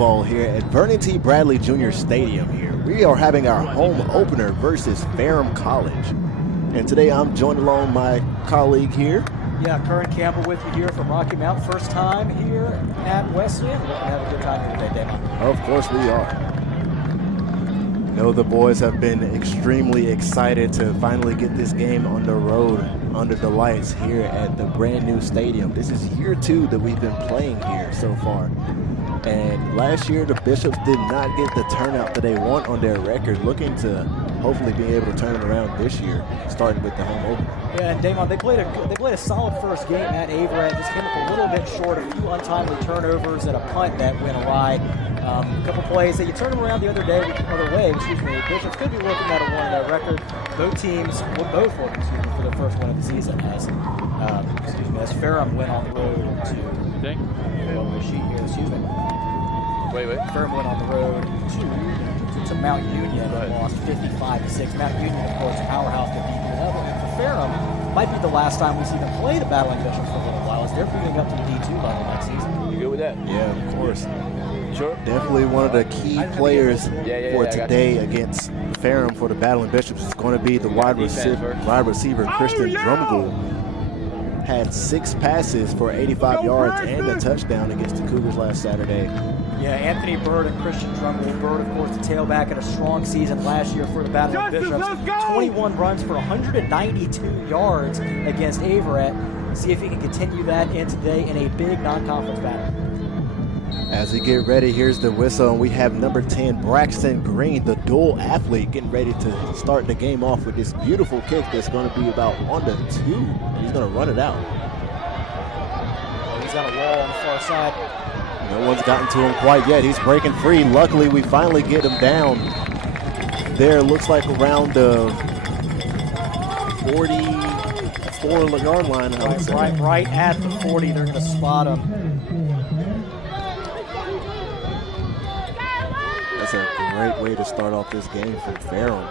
football here at Vernon T. Bradley Jr. Stadium here. We are having our home opener versus Ferrum College. And today I'm joined along my colleague here. Yeah, Curran Campbell with you here from Rocky Mount. First time here at Wesleyan. We're going to have a good time here today, Damon. Of course we are. I know the boys have been extremely excited to finally get this game on the road under the lights here at the brand new stadium. This is year 2 that we've been playing here so far. And last year the Bishops did not get the turnout that they want on their record, looking to hopefully be able to turn it around this year, starting with the home opener. Yeah, and Damon, they played a solid first game at Averett. Just came up a little bit short, a few untimely turnovers and a punt that went awry. A couple plays that you turn them around the other way. The Bishops could be looking at a 1-0 record. Both teams will both look, for their first win of the season as Ferrum went on the road to Ferrum went on the road to Mount Union and lost 55-6. Mount Union, of course, powerhouse to beat another. For Ferrum, might be the last time we see them play the Battling Bishops for a little while as they're moving up to the D2 level next season. You good with that? Yeah, of course. Sure. Definitely one of the key players for today against Ferrum for the Battling Bishops is going to be the wide receiver Christian Drumgold. Had 6 passes for 85 yards and a touchdown against the Cougars last Saturday. Yeah, Anthony Bird and Christian Drumgold. Bird, of course, the tailback in a strong season last year for the Battling Bishops. 21 runs for 192 yards against Averett. See if he can continue that in today in a big non-conference battle. As we get ready, here's the whistle, and we have number 10, Braxton Green, the dual athlete, getting ready to start the game off with this beautiful kick that's going to be about 1-2. He's going to run it out. Well, he's got a wall on the far side. No one's gotten to him quite yet. He's breaking free. Luckily, we finally get him down there. Looks like around the 44-yard line. Right at the 40. They're going to spot him. That's a great way to start off this game for Ferrum.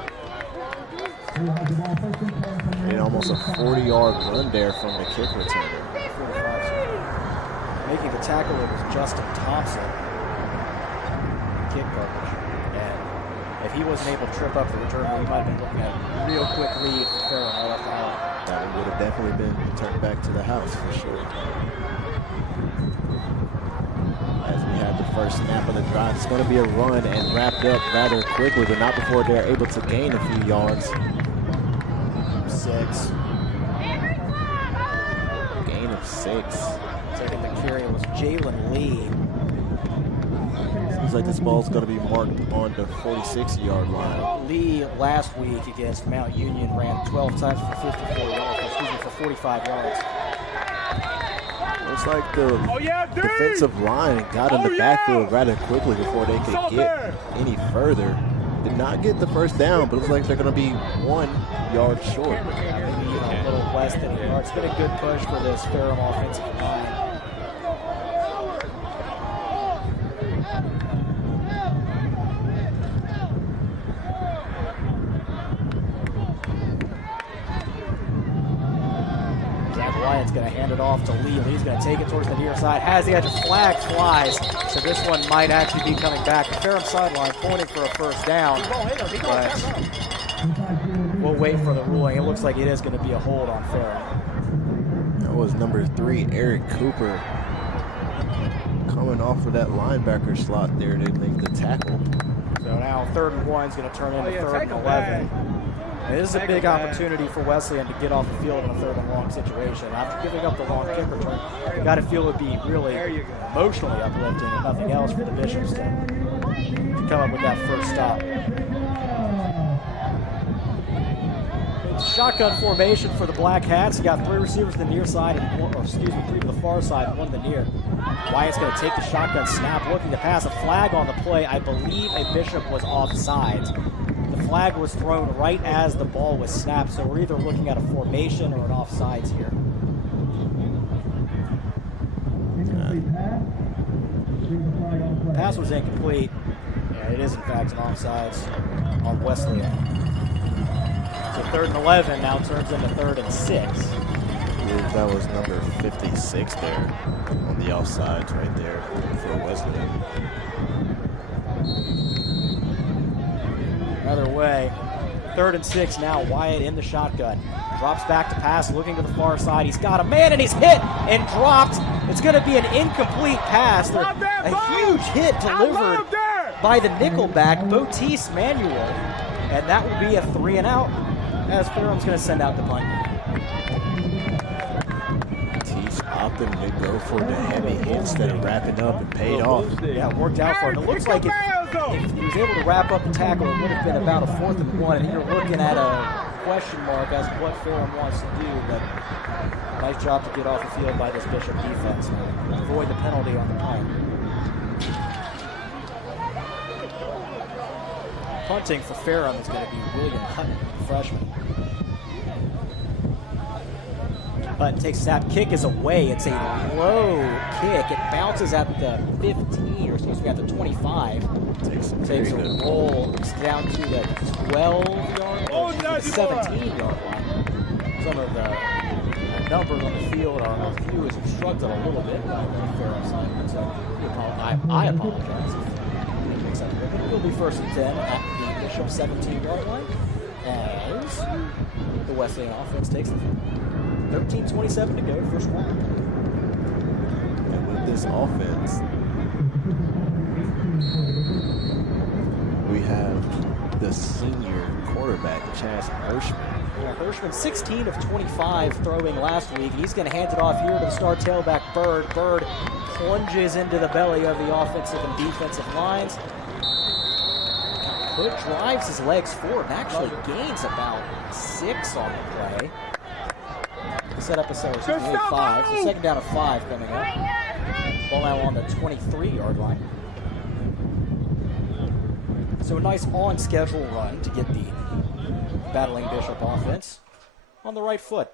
And almost a 40-yard run there from the kick returner. Making the tackle, it was Justin Thompson, kick coverage. And if he wasn't able to trip up the return, we might have been looking at a real quick lead for Ferrum right off the hop. That one would have definitely been turned back to the house for sure. As we have the first snap of the drive, it's going to be a run and wrapped up rather quickly, but not before they're able to gain a few yards. 6. Gain of 6. Taking the carry was Jalen Lee. Seems like this ball's going to be marked on the 46-yard line. Lee last week against Mount Union ran 12 times for 45 yards. Looks like the defensive line got in the backfield rather quickly before they could get any further. Did not get the first down, but it looks like they're going to be 1 yard short. Maybe even a little less than a yard. It's been a good push for this Ferrum offensive line. Wyatt's going to hand it off to Lee. Lee's going to take it towards the near side. Has the edge. Flag flies. So this one might actually be coming back. The Ferrum sideline pointing for a first down. But we'll wait for the ruling. It looks like it is going to be a hold on Ferrum. That was number 3, Eric Cooper, coming off of that linebacker slot there to make the tackle. So now 3rd and 1 is going to turn into 3rd and 11. This is a big opportunity for Wesleyan to get off the field in a 3rd and long situation. After giving up the long kick return, you got to feel it would be really emotionally uplifting, if nothing else, for the Bishops to come up with that first stop. Shotgun formation for the Black Hats. You got 3 receivers to the near side, and 3 to the far side, and 1 to the near. Wyatt's going to take the shotgun snap, looking to pass. A flag on the play. I believe a Bishop was offsides. The flag was thrown right as the ball was snapped, so we're either looking at a formation or an offsides here. Pass was incomplete. Yeah, it is in fact an offsides on Wesleyan. So 3rd and 11 now turns into 3rd and 6. believe that was number 56 there on the offsides right there for Wesleyan. Either way, 3rd and 6 now. Wyatt in the shotgun. Drops back to pass, looking to the far side. He's got a man, and he's hit and dropped. It's going to be an incomplete pass. A huge hit delivered by the nickelback, Bautiste Manuel. And that will be a 3 and out as Ferrum's going to send out the punt. Bautiste opted to go for the heavy hit instead of wrapping up and paid off. Yeah, it worked out for him. It looks like if he was able to wrap up the tackle, it would have been about a 4th and 1. And you're looking at a question mark as to what Ferrum wants to do, but nice job to get off the field by this Bishop defense and avoid the penalty on the punt. Punting for Ferrum is going to be William Hutton, freshman. Hutton takes a snap. Kick is away. It's a low kick. It bounces at the 15, or excuse me, at the 25. Takes a roll down to the 12-yard line, the 17-yard line. Some of the numbers on the field are few is obstructed a little bit by the Ferrum side. So I apologize if it makes up. But it will be 1st and 10 at the Bishop 17-yard line as the Wesleyan offense takes the field. 13:27 to go, first quarter. And with this offense, we have the senior quarterback, Chaz Hirschman. Yeah, Hirschman, 16 of 25 throwing last week. He's going to hand it off here to the star tailback, Bird. Bird plunges into the belly of the offensive and defensive lines. Hood drives his legs forward and actually gains about 6 on the play. Set up a 5. So 2nd down of 5 coming up. Ball now on the 23-yard line. So a nice on-schedule run to get the battling Bishop offense on the right foot.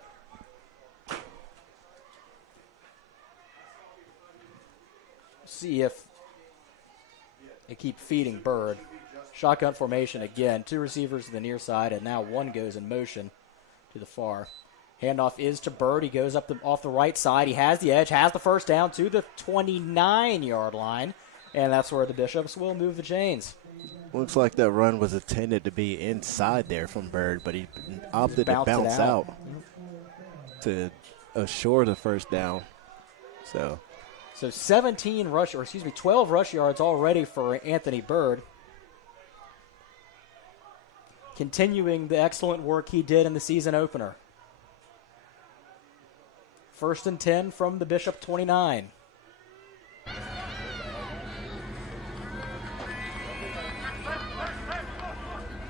See if they keep feeding Bird. Shotgun formation again. 2 receivers to the near side, and now 1 goes in motion to the far. Handoff is to Bird. He goes up off the right side. He has the edge, has the first down to the 29-yard line, and that's where the Bishops will move the chains. Looks like that run was intended to be inside there from Bird, but he opted to bounce out to assure the first down. So 12 rush yards already for Anthony Bird. Continuing the excellent work he did in the season opener. 1st and 10 from the Bishop 29.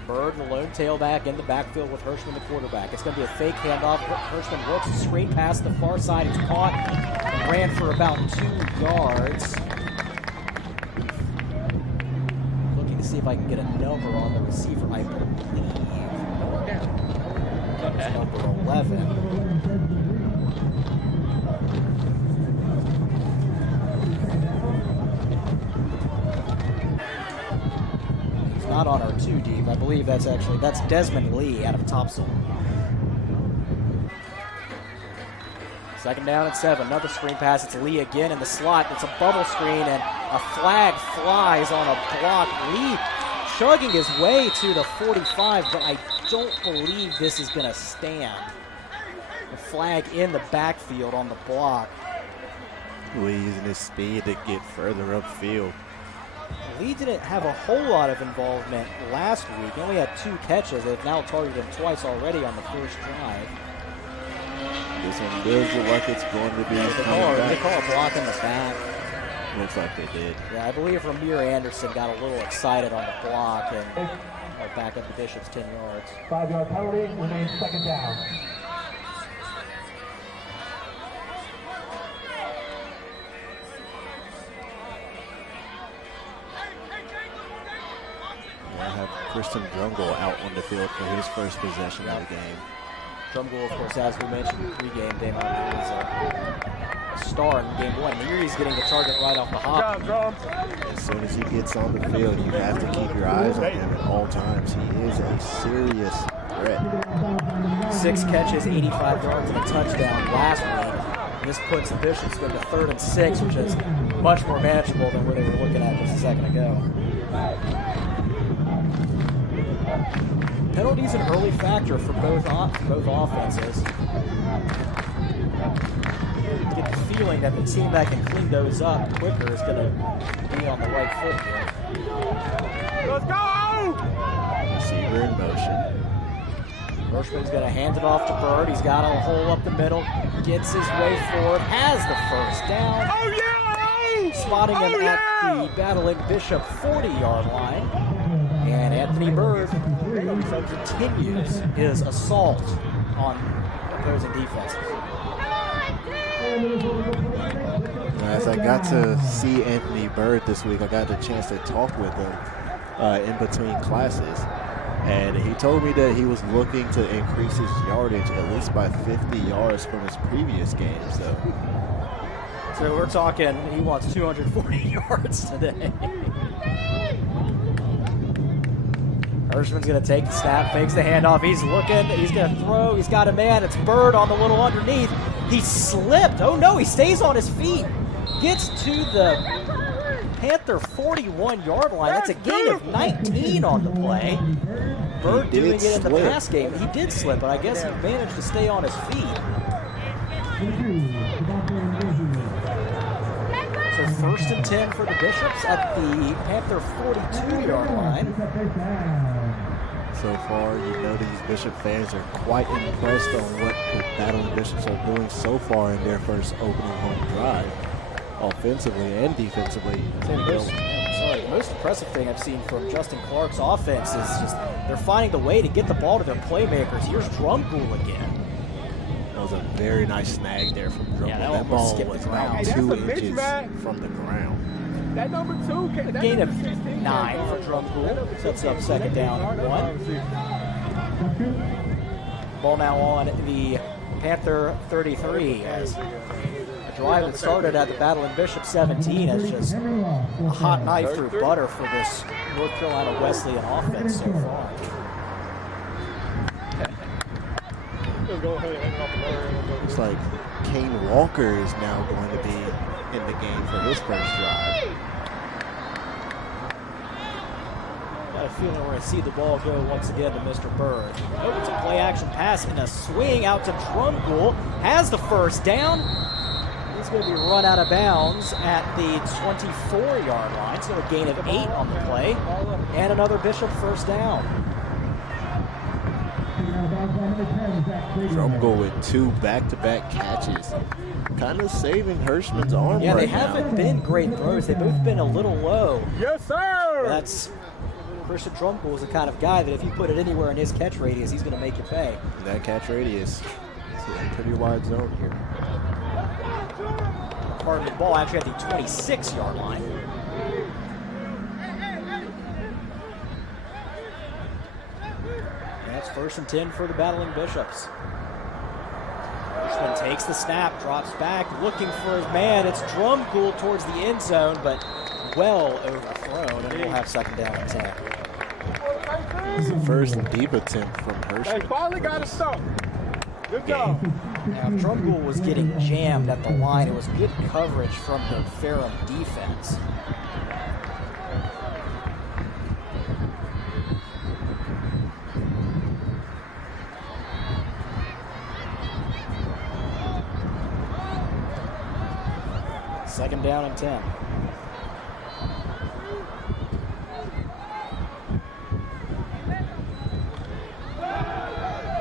Bird, the lone tailback, in the backfield with Hirschman, the quarterback. It's going to be a fake handoff. Hirschman looks, screen pass to the far side. It's caught and ran for about 2 yards. Looking to see if I can get a number on the receiver, I believe. It's number 11. Not on our 2 deep. I believe that's Desmond Lee out of Topsail. 2nd down and 7. Another screen pass. It's Lee again in the slot. It's a bubble screen, and a flag flies on a block. Lee chugging his way to the 45, but I don't believe this is going to stand. The flag in the backfield on the block. Lee using his speed to get further upfield. Lee didn't have a whole lot of involvement last week. He only had 2 catches. They've now targeted him twice already on the first drive. This one does look like it's going to be They call a block in the back. Looks like they did. Yeah, I believe Ramir Anderson got a little excited on the block and back up the Bishop's 10 yards. 5-yard penalty, remains 2nd down. I have Kristen Drungle out on the field for his first possession of the game. Drungle, of course, as we mentioned, pregame, Damon is a star in game 1. Leary's getting the target right off the hop. As soon as he gets on the field, you have to keep your eyes on him at all times. He is a serious threat. 6 catches, 85 yards, and a touchdown last week. This puts the Bishops with a 3rd and 6, which is much more manageable than where they were looking at just a second ago. Penalties an early factor for both offenses. You get the feeling that the team that can clean those up quicker is going to be on the right foot here. Let's go! Receiver in motion. Hirschman's going to hand it off to Bird. He's got a hole up the middle, gets his way forward, has the first down. Oh, yeah! Spotting him at the Battling Bishop 40-yard line. And Anthony Bird continues his assault on opposing defenses. As I got to see Anthony Bird this week, I got the chance to talk with him in between classes. And he told me that he was looking to increase his yardage at least by 50 yards from his previous game. So we're talking, he wants 240 yards today. Hirschman's going to take the snap, fakes the handoff. He's looking, he's going to throw. He's got a man. It's Bird on the little underneath. He slipped. Oh, no, he stays on his feet. Gets to the Panther 41-yard line. That's a gain of 19 on the play. Bird doing it in the pass game. He did slip, but I guess he managed to stay on his feet. So 1st and 10 for the Bishops at the Panther 42-yard line. So far, you know these Bishop fans are quite impressed on what the Battling Bishops are doing so far in their first opening home drive, offensively and defensively. The most impressive thing I've seen from Justin Clark's offense is just they're finding the way to get the ball to their playmakers. Here's Drumgool again. That was a very nice snag there from Drumgool. Yeah, that ball was about 2 inches from the ground. That number 2. A gain of 9 for Drumgool. Sets up 2nd down and 1. Ball now on the Panther 33 as a drive that started at the Battling Bishop 17 is just a hot knife through butter for this North Carolina Wesleyan offense so far. Looks like Kane Walker is now going to be in the game for his first drive. Got a feeling we're going to see the ball go once again to Mr. Bird. Oh, it's a play-action pass and a swing out to Drumgool. Has the first down. He's going to be run out of bounds at the 24-yard line. So a gain of 8 on the play. And another Bishop first down. Drumgool with 2 back-to-back catches. Kind of saving Hirschman's arm Yeah, right they haven't been great throws. They've both been a little low. Yes, sir! That's Christian Drumgool is the kind of guy that if you put it anywhere in his catch radius, he's going to make you pay. That catch radius is a pretty wide zone here. Part of the ball actually at the 26-yard line. That's 1st and 10 for the Battling Bishops. Hirschman takes the snap, drops back, looking for his man. It's Drumgool towards the end zone, but well overthrown, and we'll have 2nd down and 10. It's the first deep attempt from Hirschman. They finally got to stop. Good job. Now, if Drumgool was getting jammed at the line, it was good coverage from the Ferrum defense. Second down and 10.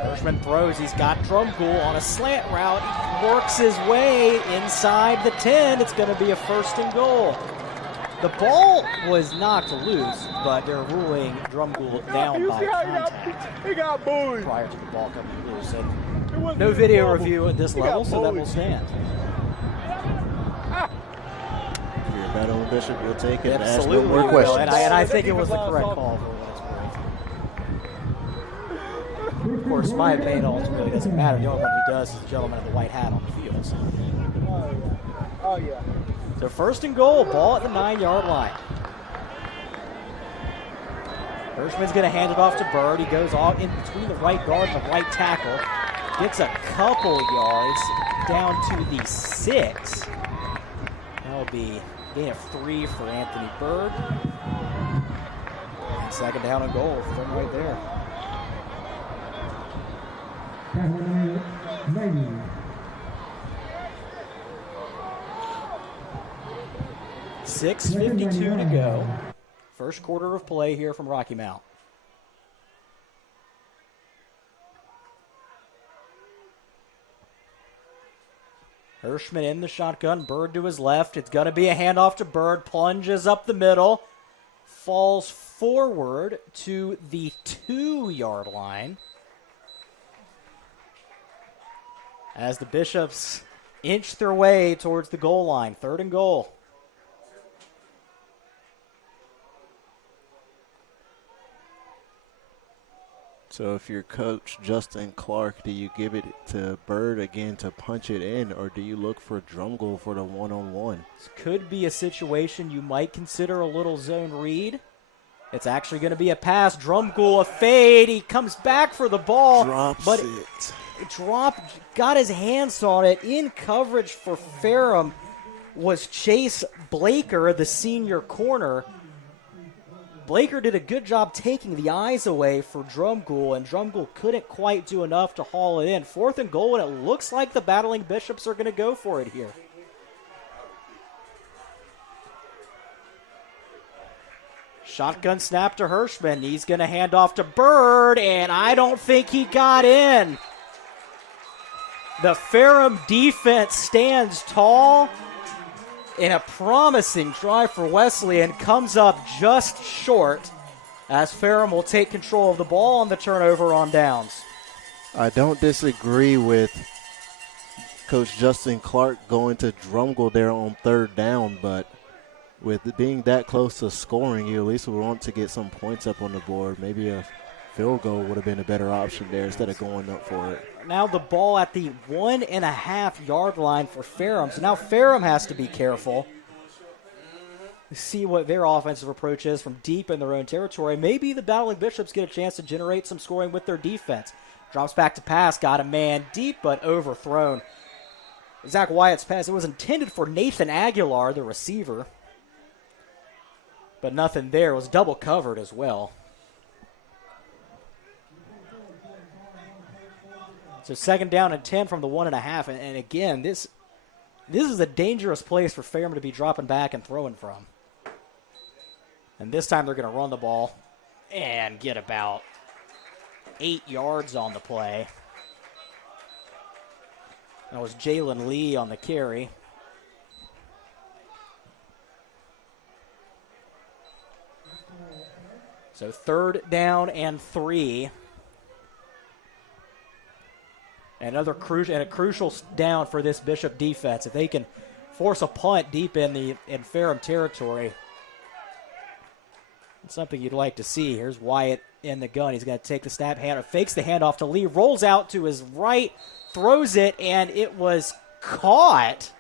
Hirschman throws. He's got Drumgool on a slant route. He works his way inside the 10. It's going to be a 1st and goal. The ball was knocked loose, but they're ruling Drumgool down by contact He got bullied. prior to the ball coming loose. And no video review at this level, so that will stand. If you're a Battling Bishop, you'll take it and ask no Absolutely, more will. questions. And I think it was the correct call for what it's worth. Of course, my opinion ultimately doesn't matter. The only one who does is the gentleman in the white hat on the field. So. Oh, yeah. So 1st and goal, ball at the 9-yard line. Hirschman's going to hand it off to Bird. He goes off in between the right guard and the right tackle. Gets a couple yards down to the 6. That'll be gain of 3 for Anthony Bird. And second down and goal from right there. .6:52 to go. First quarter of play here from Rocky Mount. Hirschman in the shotgun, Bird to his left. It's going to be a handoff to Bird, plunges up the middle, falls forward to the 2-yard line. As the Bishops inch their way towards the goal line, 3rd and goal. So if you're Coach Justin Clark, do you give it to Bird again to punch it in, or do you look for Drumgold for the one-on-one? This could be a situation you might consider a little zone read. It's actually going to be a pass. Drumgold, a fade. He comes back for the ball. Drops but it. Got his hands on it. In coverage for Ferrum was Chase Blaker, the senior corner. Blaker did a good job taking the eyes away for Drumgold, and Drumgold couldn't quite do enough to haul it in. 4th and goal, and it looks like the Battling Bishops are going to go for it here. Shotgun snap to Hirschman. He's going to hand off to Bird, and I don't think he got in. The Ferrum defense stands tall. In a promising drive for Wesleyan, comes up just short as Ferrum will take control of the ball on the turnover on downs. I don't disagree with Coach Justin Clark going to Drumgold there on 3rd down, but with it being that close to scoring, you at least would want to get some points up on the board. Maybe a field goal would have been a better option there instead of going up for it. Now the ball at the 1.5-yard line for Ferrum. So now Ferrum has to be careful. See what their offensive approach is from deep in their own territory. Maybe the Battling Bishops get a chance to generate some scoring with their defense. Drops back to pass, got a man deep but overthrown. Zach Wyatt's pass, it was intended for Nathan Aguilar, the receiver. But nothing there. It was double covered as well. So 2nd down and 10 from the 1.5. And again, this is a dangerous place for Ferrum to be dropping back and throwing from. And this time they're going to run the ball and get about 8 yards on the play. That was Jalen Lee on the carry. So 3rd down and 3. Another crucial down for this Bishop defense. If they can force a punt deep in Ferrum territory, it's something you'd like to see. Here's Wyatt in the gun. He's going to take the snap, fakes the handoff to Lee, rolls out to his right, throws it, and it was caught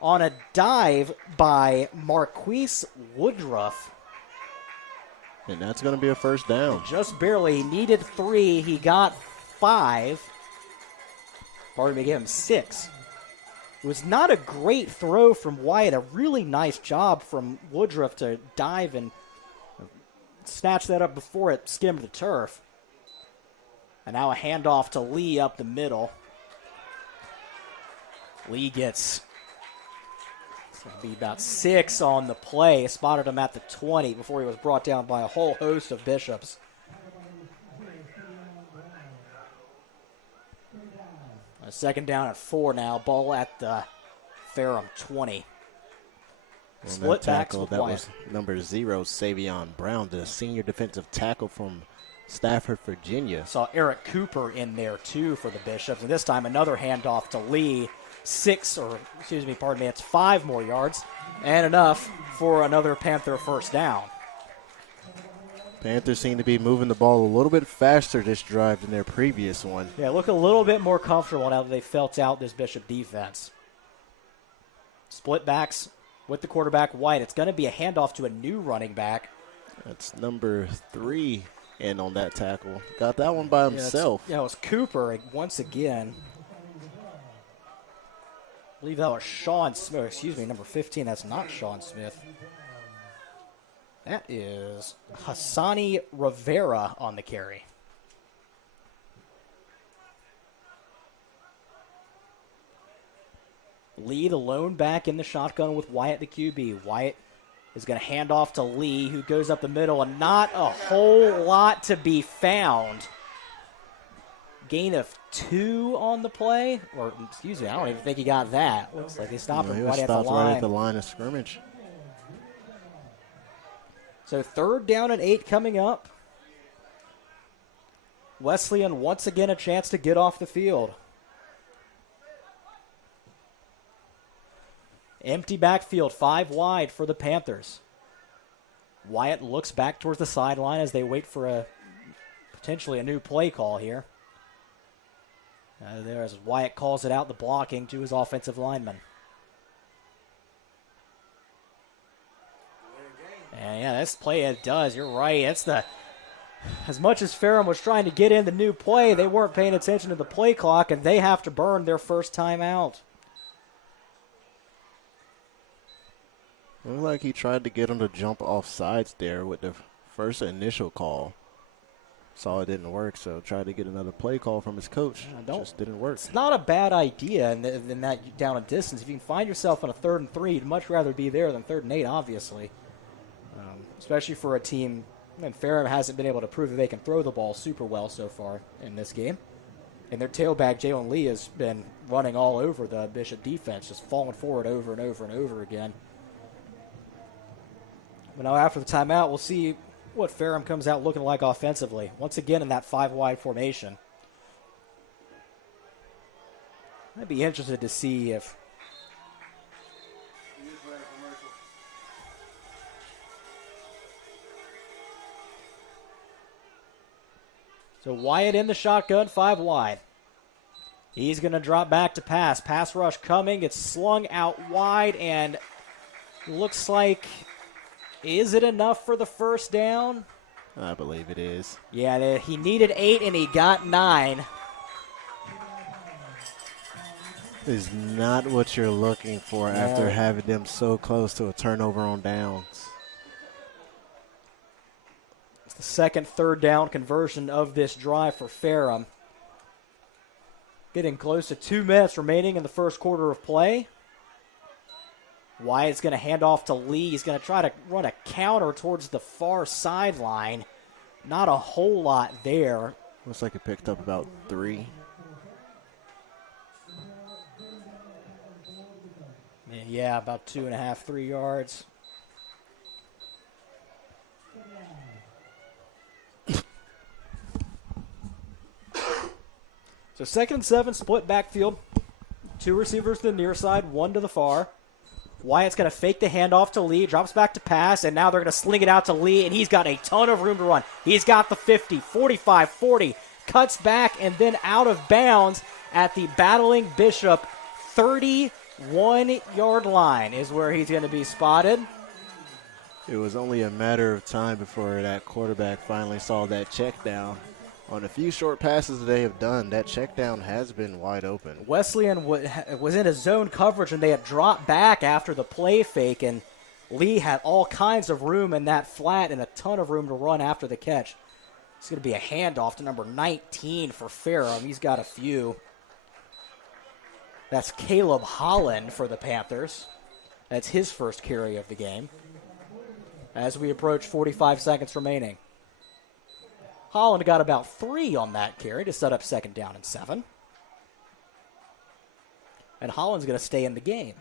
on a dive by Marquise Woodruff. And that's going to be a 1st down. Just barely. He needed 3. He got 5. Pardon me, gave him 6. It was not a great throw from Wyatt. A really nice job from Woodruff to dive and snatch that up before it skimmed the turf. And now a handoff to Lee up the middle. Lee gets, it's going to be about 6 on the play. Spotted him at the 20 before he was brought down by a whole host of Bishops. A 2nd down at 4 now. Ball at the Ferrum 20. Split tackle. That was number 0, Savion Brown, the senior defensive tackle from Stafford, Virginia. Saw Eric Cooper in there too for the Bishops. And this time another handoff to Lee. It's 5 more yards. And enough for another Panther 1st down. Panthers seem to be moving the ball a little bit faster this drive than their previous one. Yeah, look a little bit more comfortable now that they felt out this Bishop defense. Split backs with the quarterback White. It's going to be a handoff to a new running back. That's number 3, in on that tackle. Got that one by himself. Yeah, it was Cooper once again. I believe that was Sean Smith. Excuse me, number 15. That's not Sean Smith. That is Hassani Rivera on the carry. Lee, the lone back in the shotgun with Wyatt, the QB. Wyatt is going to hand off to Lee, who goes up the middle, and not a whole lot to be found. Gain of 2 on the play, or excuse me, I don't even think he got that. Looks like they stopped him He was right stopped at the line. right at the line of scrimmage. So 3rd down and 8 coming up. Wesleyan once again a chance to get off the field. Empty backfield, 5 wide for the Panthers. Wyatt looks back towards the sideline as they wait for potentially a new play call here. There as Wyatt calls it out, the blocking to his offensive lineman. And yeah, this play it does. You're right. It's as much as Ferrum was trying to get in the new play, they weren't paying attention to the play clock, and they have to burn their first time out. Looked like he tried to get him to jump off sides there with the first initial call. Saw it didn't work, so tried to get another play call from his coach. Just didn't work. It's not a bad idea in that down and distance. If you can find yourself on a 3rd and 3, you'd much rather be there than 3rd and 8, obviously. Especially for a team, and Ferrum hasn't been able to prove that they can throw the ball super well so far in this game. And their tailback, Jalen Lee, has been running all over the Bishop defense, just falling forward over and over and over again. But now after the timeout, we'll see what Ferrum comes out looking like offensively. Once again in that 5-wide formation. I'd be interested to see if so Wyatt in the shotgun, 5 wide. He's going to drop back to pass. Pass rush coming. It's slung out wide, and looks like, is it enough for the first down? I believe it is. Yeah, he needed 8, and he got 9. Is not what you're looking for after having them so close to a turnover on downs. It's the second 3rd down conversion of this drive for Ferrum. Getting close to 2 minutes remaining in the first quarter of play. Wyatt's going to hand off to Lee. He's going to try to run a counter towards the far sideline. Not a whole lot there. Looks like it picked up about 3. Yeah, about 2.5, 3 yards. So 2nd and 7, split backfield. 2 receivers to the near side, 1 to the far. Wyatt's going to fake the handoff to Lee, drops back to pass, and now they're going to sling it out to Lee, and he's got a ton of room to run. He's got the 50, 45, 40, cuts back, and then out of bounds at the Battling Bishop 31-yard line is where he's going to be spotted. It was only a matter of time before that quarterback finally saw that check down. On a few short passes that they have done, that check down has been wide open. Wesleyan was in a zone coverage, and they had dropped back after the play fake, and Lee had all kinds of room in that flat and a ton of room to run after the catch. It's going to be a handoff to number 19 for Ferrum. He's got a few. That's Caleb Holland for the Panthers. That's his first carry of the game. As we approach 45 seconds remaining. Holland got about 3 on that carry to set up 2nd down and 7. And Holland's going to stay in the game.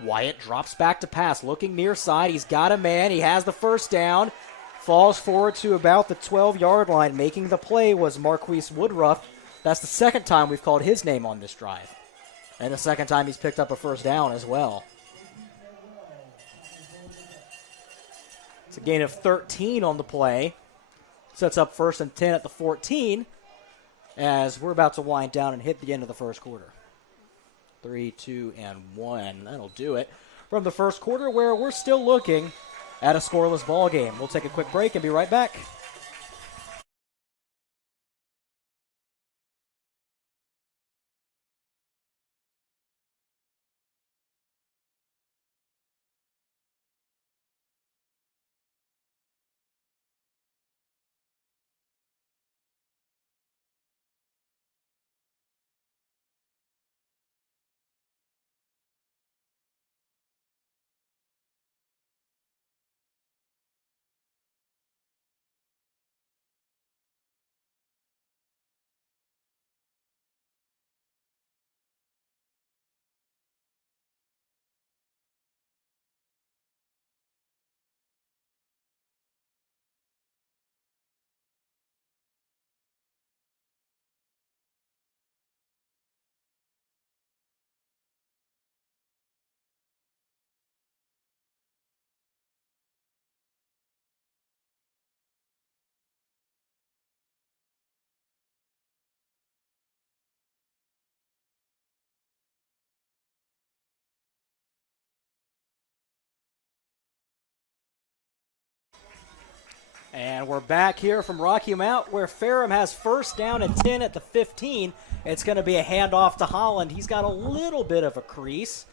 Wyatt drops back to pass, looking near side. He's got a man. He has the first down. Falls forward to about the 12-yard line. Making the play was Marquise Woodruff. That's the 2nd time we've called his name on this drive. And the 2nd time he's picked up a first down as well. It's a gain of 13 on the play. Sets up 1st and 10 at the 14 as we're about to wind down and hit the end of the first quarter. 3, 2, and 1. That'll do it. from the first quarter, where we're still looking at a scoreless ball game. We'll take a quick break and be right back. And we're back here from Rocky Mount, where Ferrum has first down and 10 at the 15. It's going to be a handoff to Holland. He's got a little bit of a crease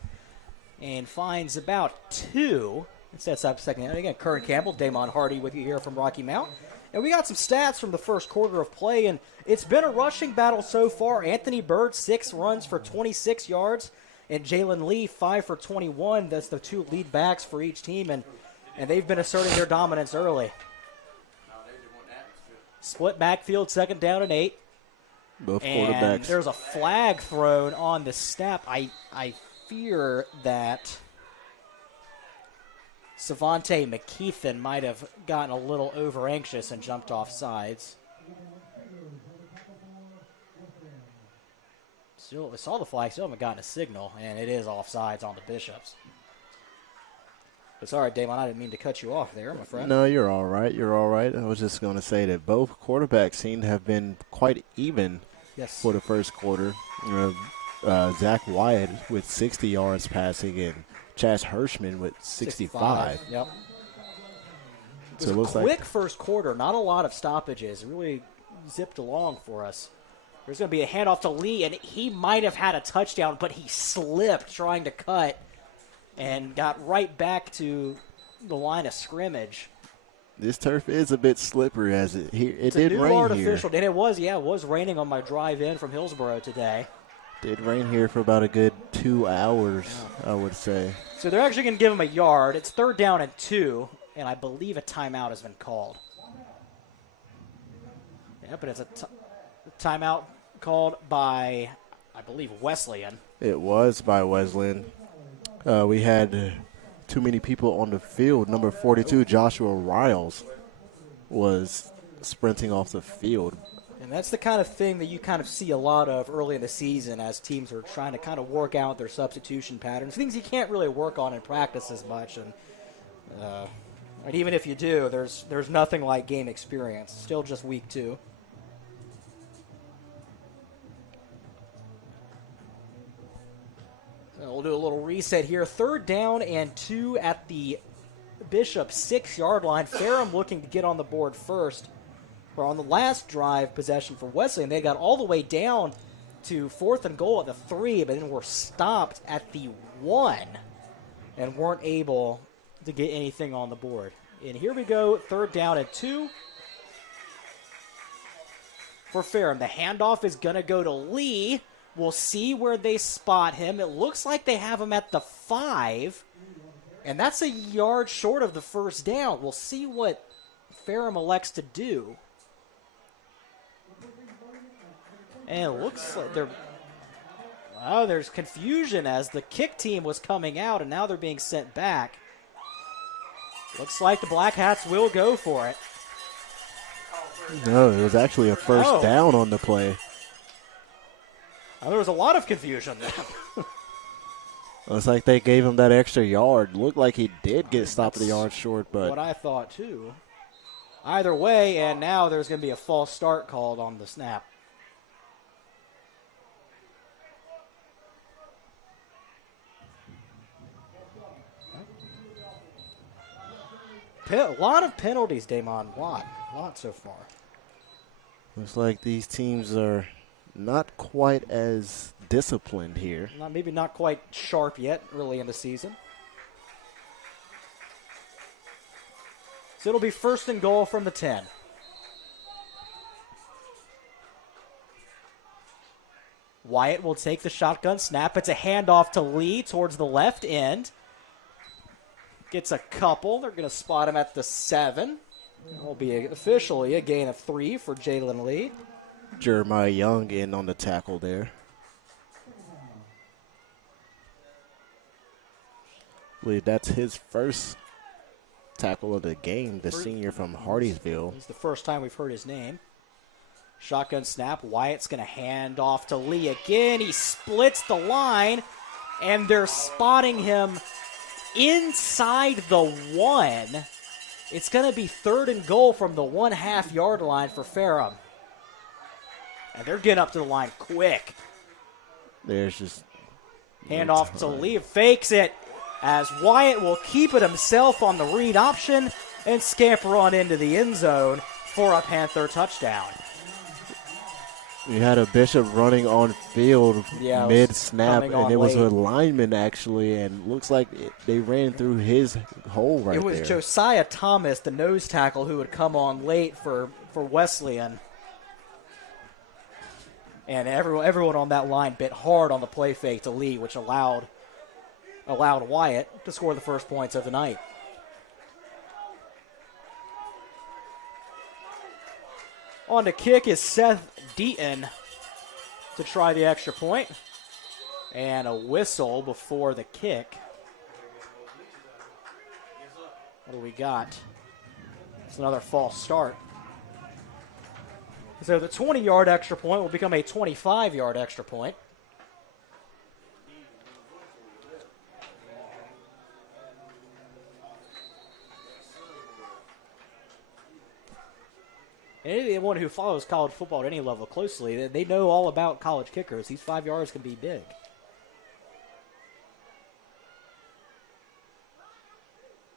and finds about 2. It sets up second down. Again, Kern Campbell, Damon Hardy with you here from Rocky Mount. And we got some stats from the first quarter of play, and it's been a rushing battle so far. Anthony Bird, 6 runs for 26 yards, and Jalen Lee, 5 for 21. That's the 2 lead backs for each team, and they've been asserting their dominance early. Split backfield, second down and 8. Both and quarterbacks. There's a flag thrown on the snap. I fear that Savante McKeithen might have gotten a little over anxious and jumped off sides. Still, I saw the flag, still haven't gotten a signal, and it is offsides on the Bishops. It's all right, Damon. I didn't mean to cut you off there, my friend. No, you're all right. You're all right. I was just going to say that both quarterbacks seem to have been quite even for the first quarter. Zach Wyatt with 60 yards passing and Chas Hirschman with 65. Yep. So it it was looks a quick like first quarter, not a lot of stoppages. It really zipped along for us. There's going to be a handoff to Lee, and he might have had a touchdown, but he slipped trying to cut and got right back to the line of scrimmage. this turf is a bit slippery as it did rain artificial, here. and it was raining on my drive in from Hillsboro today. Did rain here for about a good 2 hours, I would say. So they're actually going to give him a yard. It's third down and 2, and I believe a timeout has been called. Yeah, but it's a timeout called by, I believe, Wesleyan. It was by Wesleyan. We had too many people on the field. Number 42, Joshua Riles, was sprinting off the field. And that's the kind of thing that you kind of see a lot of early in the season as teams are trying to kind of work out their substitution patterns, things you can't really work on in practice as much. And even if you do, there's nothing like game experience. Still just week 2. We'll do a little reset here. Third down and 2 at the Bishop 6-yard line. Ferrum looking to get on the board first. Or on the last drive possession for Wesleyan, they got all the way down to 4th and goal at the 3, but then were stopped at the 1 and weren't able to get anything on the board. And here we go, third down and 2 for Ferrum. The handoff is going to go to Lee. We'll see where they spot him. It looks like they have him at the 5, and that's a yard short of the first down. We'll see what Ferrum elects to do. And it looks like there's confusion as the kick team was coming out, and now they're being sent back. Looks like the Black Hats will go for it. No, it was actually a first down on the play. There was a lot of confusion there. Looks like they gave him that extra yard. Looked like he did get stopped at the yard short, but what I thought too. Either way, and now there's going to be a false start called on the snap. A lot of penalties, Damon. A lot so far. Looks like these teams are not quite as disciplined here. Maybe not quite sharp yet early in the season. So it'll be 1st and goal from the 10. Wyatt will take the shotgun snap. It's a handoff to Lee towards the left end. Gets a couple. They're going to spot him at the 7. It will be officially a gain of 3 for Jalen Lee. Jeremiah Young in on the tackle there. I believe that's his first tackle of the game, the senior from Hardeeville. It's the first time we've heard his name. Shotgun snap. Wyatt's going to hand off to Lee again. He splits the line, and they're spotting him inside the 1. It's going to be 3rd and goal from the 1.5 yard line for Ferrum. And they're getting up to the line quick. There's just hand off to Lee. Fakes it as Wyatt will keep it himself on the read option and scamper on into the end zone for a Panther touchdown. You had a Bishop running on field mid-snap, and it was a lineman actually, and looks like they ran through his hole right there. It was Josiah Thomas, the nose tackle, who had come on late for Wesleyan. And everyone on that line bit hard on the play fake to Lee, which allowed Wyatt to score the first points of the night. On to kick is Seth Deaton to try the extra point. And a whistle before the kick. What do we got? It's another false start. So the 20-yard extra point will become a 25-yard extra point. And anyone who follows college football at any level closely, they know all about college kickers. These 5 yards can be big.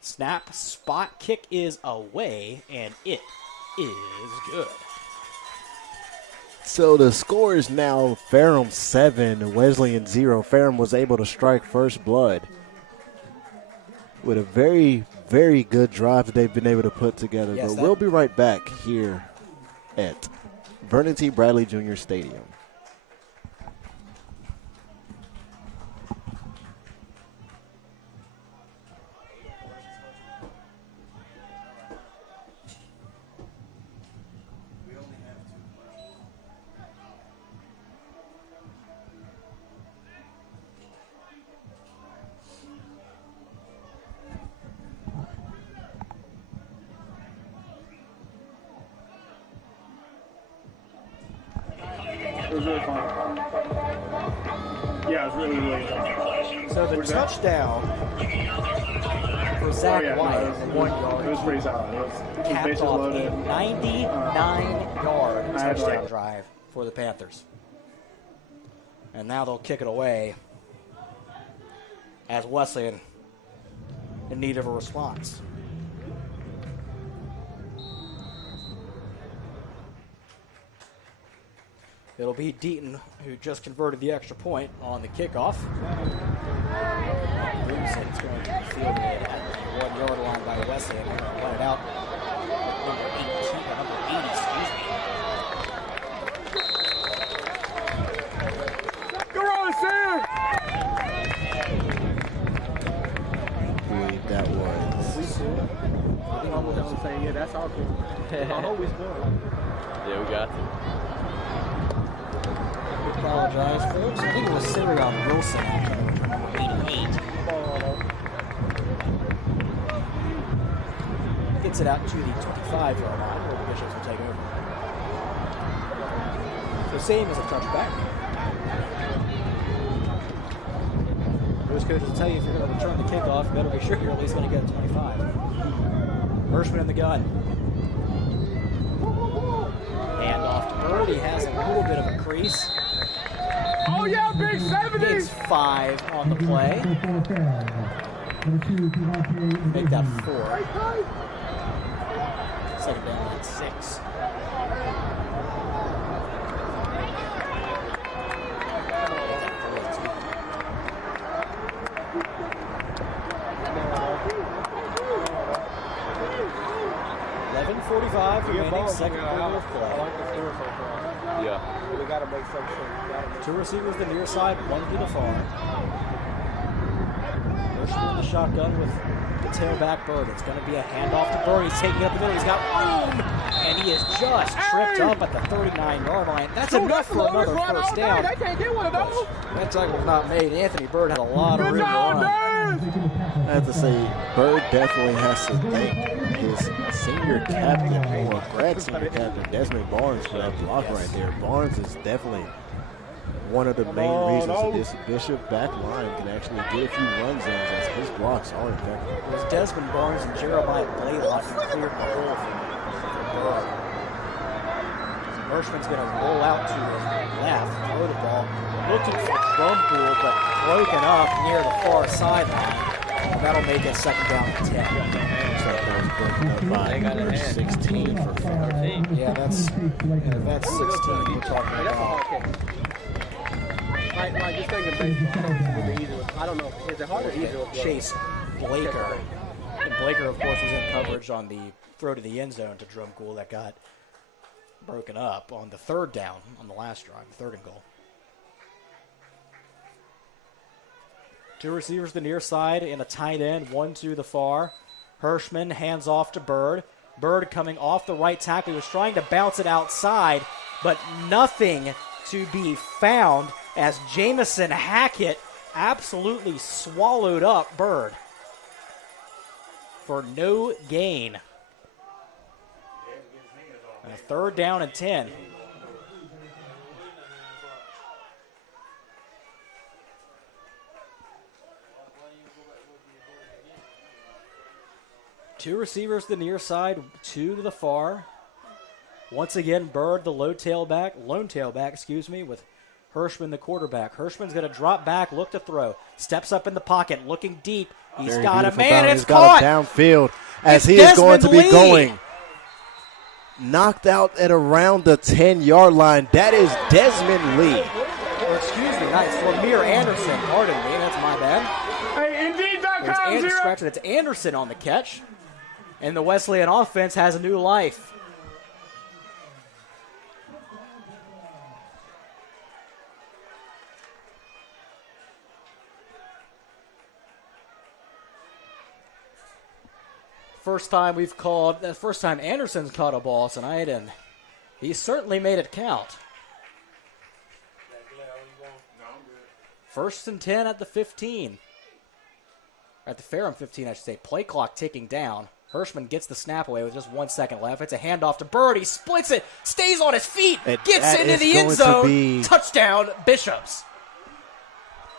Snap, spot, kick is away, and it is good. So the score is now Ferrum 7, Wesleyan 0. Ferrum was able to strike first blood with a very, very good drive that they've been able to put together. Yes, but we'll be right back here at Vernon T. Bradley Jr. Stadium. It was really fun. Yeah, it was really, really fun. So the touchdown for Zach White, 1 yard. It was pretty solid. It was Capped bases off loaded. a 99-yard touchdown drive for the Panthers. And now they'll kick it away as Wesleyan in need of a response. It'll be Deaton who just converted the extra point on the kickoff. It's going to be fielded at the 1 yard line by Wesleyan. They're going to run it out. Number 80, Go on, Sam! I believe that was. I think I'm saying, yeah, that's our cool. I know we scored. Yeah, we got it. apologize, folks. I think it was Sirion Wilson, number 88. Gets it out to the 25-yard line where the Bishops will take over. So same as a touchback. Those coaches will tell you if you're going to return the kickoff, you better be sure you're at least going to get a 25. Hirschman in the gun. Hand off to Bird. He has a little bit of a crease. Oh, yeah, big 70! Gets 5 on the play. Make that 4. Second down and 6. .45 remaining, second quarter of play. I like this door so far. Yeah. We got to make some shit. Two receivers the near side, one to the far. Hershman in the shotgun with the tailback Bird. It's going to be a handoff to Bird. He's taking it up the middle. He's got room, and he is just tripped up at the 39-yard line. That's enough for another first down. They can't get one of those. That tackle was not made. Anthony Bird had a lot of room to run. I have to say, Bird definitely has to thank his senior captain, or grad senior captain, Desmond Barnes, for that block right there. Barnes is definitely one of the main reasons that this Bishop back line can actually get a few runs in, as his blocks are effective. It was Desmond Barnes and Jeremiah Blaylock who cleared the hole for Bird. Hirschman's going to roll out to his left, throw the ball, looking for Drumpool, but broken up near the far sideline. That'll make it second down and 10. So that was broken up by number 16 for Ferrum. Yeah, that's 16 we're talking about. Like just thinking baseball would be easier. I don't know. Is it hard or easier? Chase Blaker. And Blaker, of course, was in coverage on the throw to the end zone to Drumpool that got broken up on the third down on the last drive, third and goal. Two receivers the near side and a tight end, one to the far. Hirschman hands off to Bird. Bird coming off the right tackle. He was trying to bounce it outside, but nothing to be found as Jamison Hackett absolutely swallowed up Bird for no gain. And a third down and 10. Two receivers to the near side, two to the far. Once again, Bird, the lone tailback, with Hirschman, the quarterback. Hirschman's going to drop back, look to throw. Steps up in the pocket, looking deep. He's Very got a beautiful man, bounce. it's He's got caught. it downfield as It's he is going to be Desmond Lee. going. Knocked out at around the 10-yard line. That is Desmond Lee. Or excuse me, nice. Ramir Anderson. Pardon me, that's my bad. Hey, Indeed.com, It's scratching. It's Anderson on the catch. And the Wesleyan offense has a new life. First time Anderson's caught a ball tonight, and he certainly made it count. First and 10 at the 15. At the Ferrum 15, I should say. Play clock ticking down. Hirschman gets the snap away with just 1 second left. It's a handoff to Bird. He splits it, stays on his feet, gets into the end zone. Touchdown, Bishops.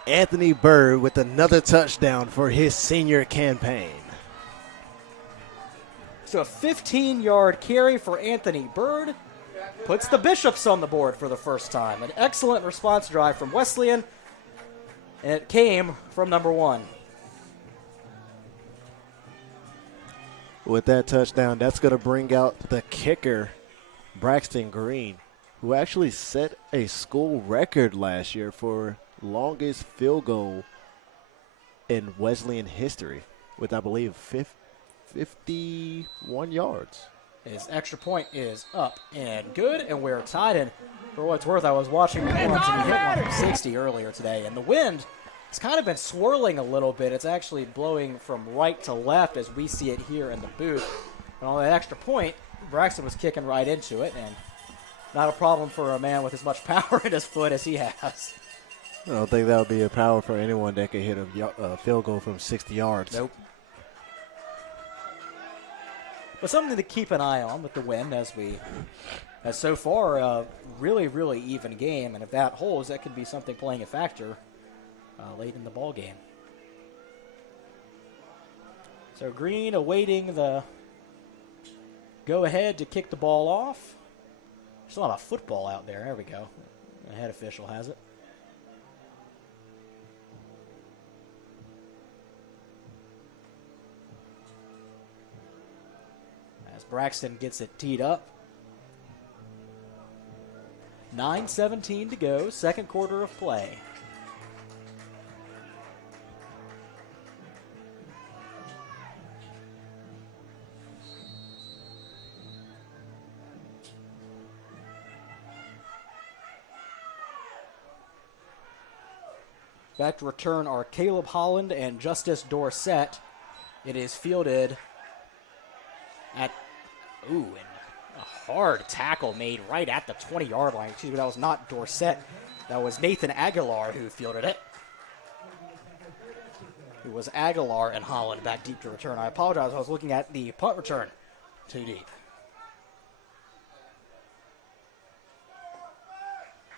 Anthony Bird with another touchdown for his senior campaign. So a 15-yard carry for Anthony Bird puts the Bishops on the board for the first time. An excellent response drive from Wesleyan, and it came from number 1. With that touchdown, that's going to bring out the kicker, Braxton Green, who actually set a school record last year for longest field goal in Wesleyan history with, I believe, 51 yards. His extra point is up and good, and we're tied. And for what it's worth, I was watching the Hornets, and he hit one from 60 earlier today, and the wind it's kind of been swirling a little bit. It's actually blowing from right to left as we see it here in the booth. And on that extra point, Braxton was kicking right into it, and not a problem for a man with as much power in his foot as he has. I don't think that would be a power for anyone that could hit a field goal from 60 yards. Nope. But something to keep an eye on with the wind as so far a really, really even game. And if that holds, that could be something playing a factor late in the ball game. So Green awaiting the go-ahead to kick the ball off. There's a lot of football out there. There we go. The head official has it. As Braxton gets it teed up. 9:17 to go, second quarter of play. Back to return are Caleb Holland and Justice Dorsett. It is fielded at, and a hard tackle made right at the 20-yard line. Excuse me, that was not Dorsett. That was Nathan Aguilar who fielded it. It was Aguilar and Holland back deep to return. I apologize, I was looking at the punt return too deep.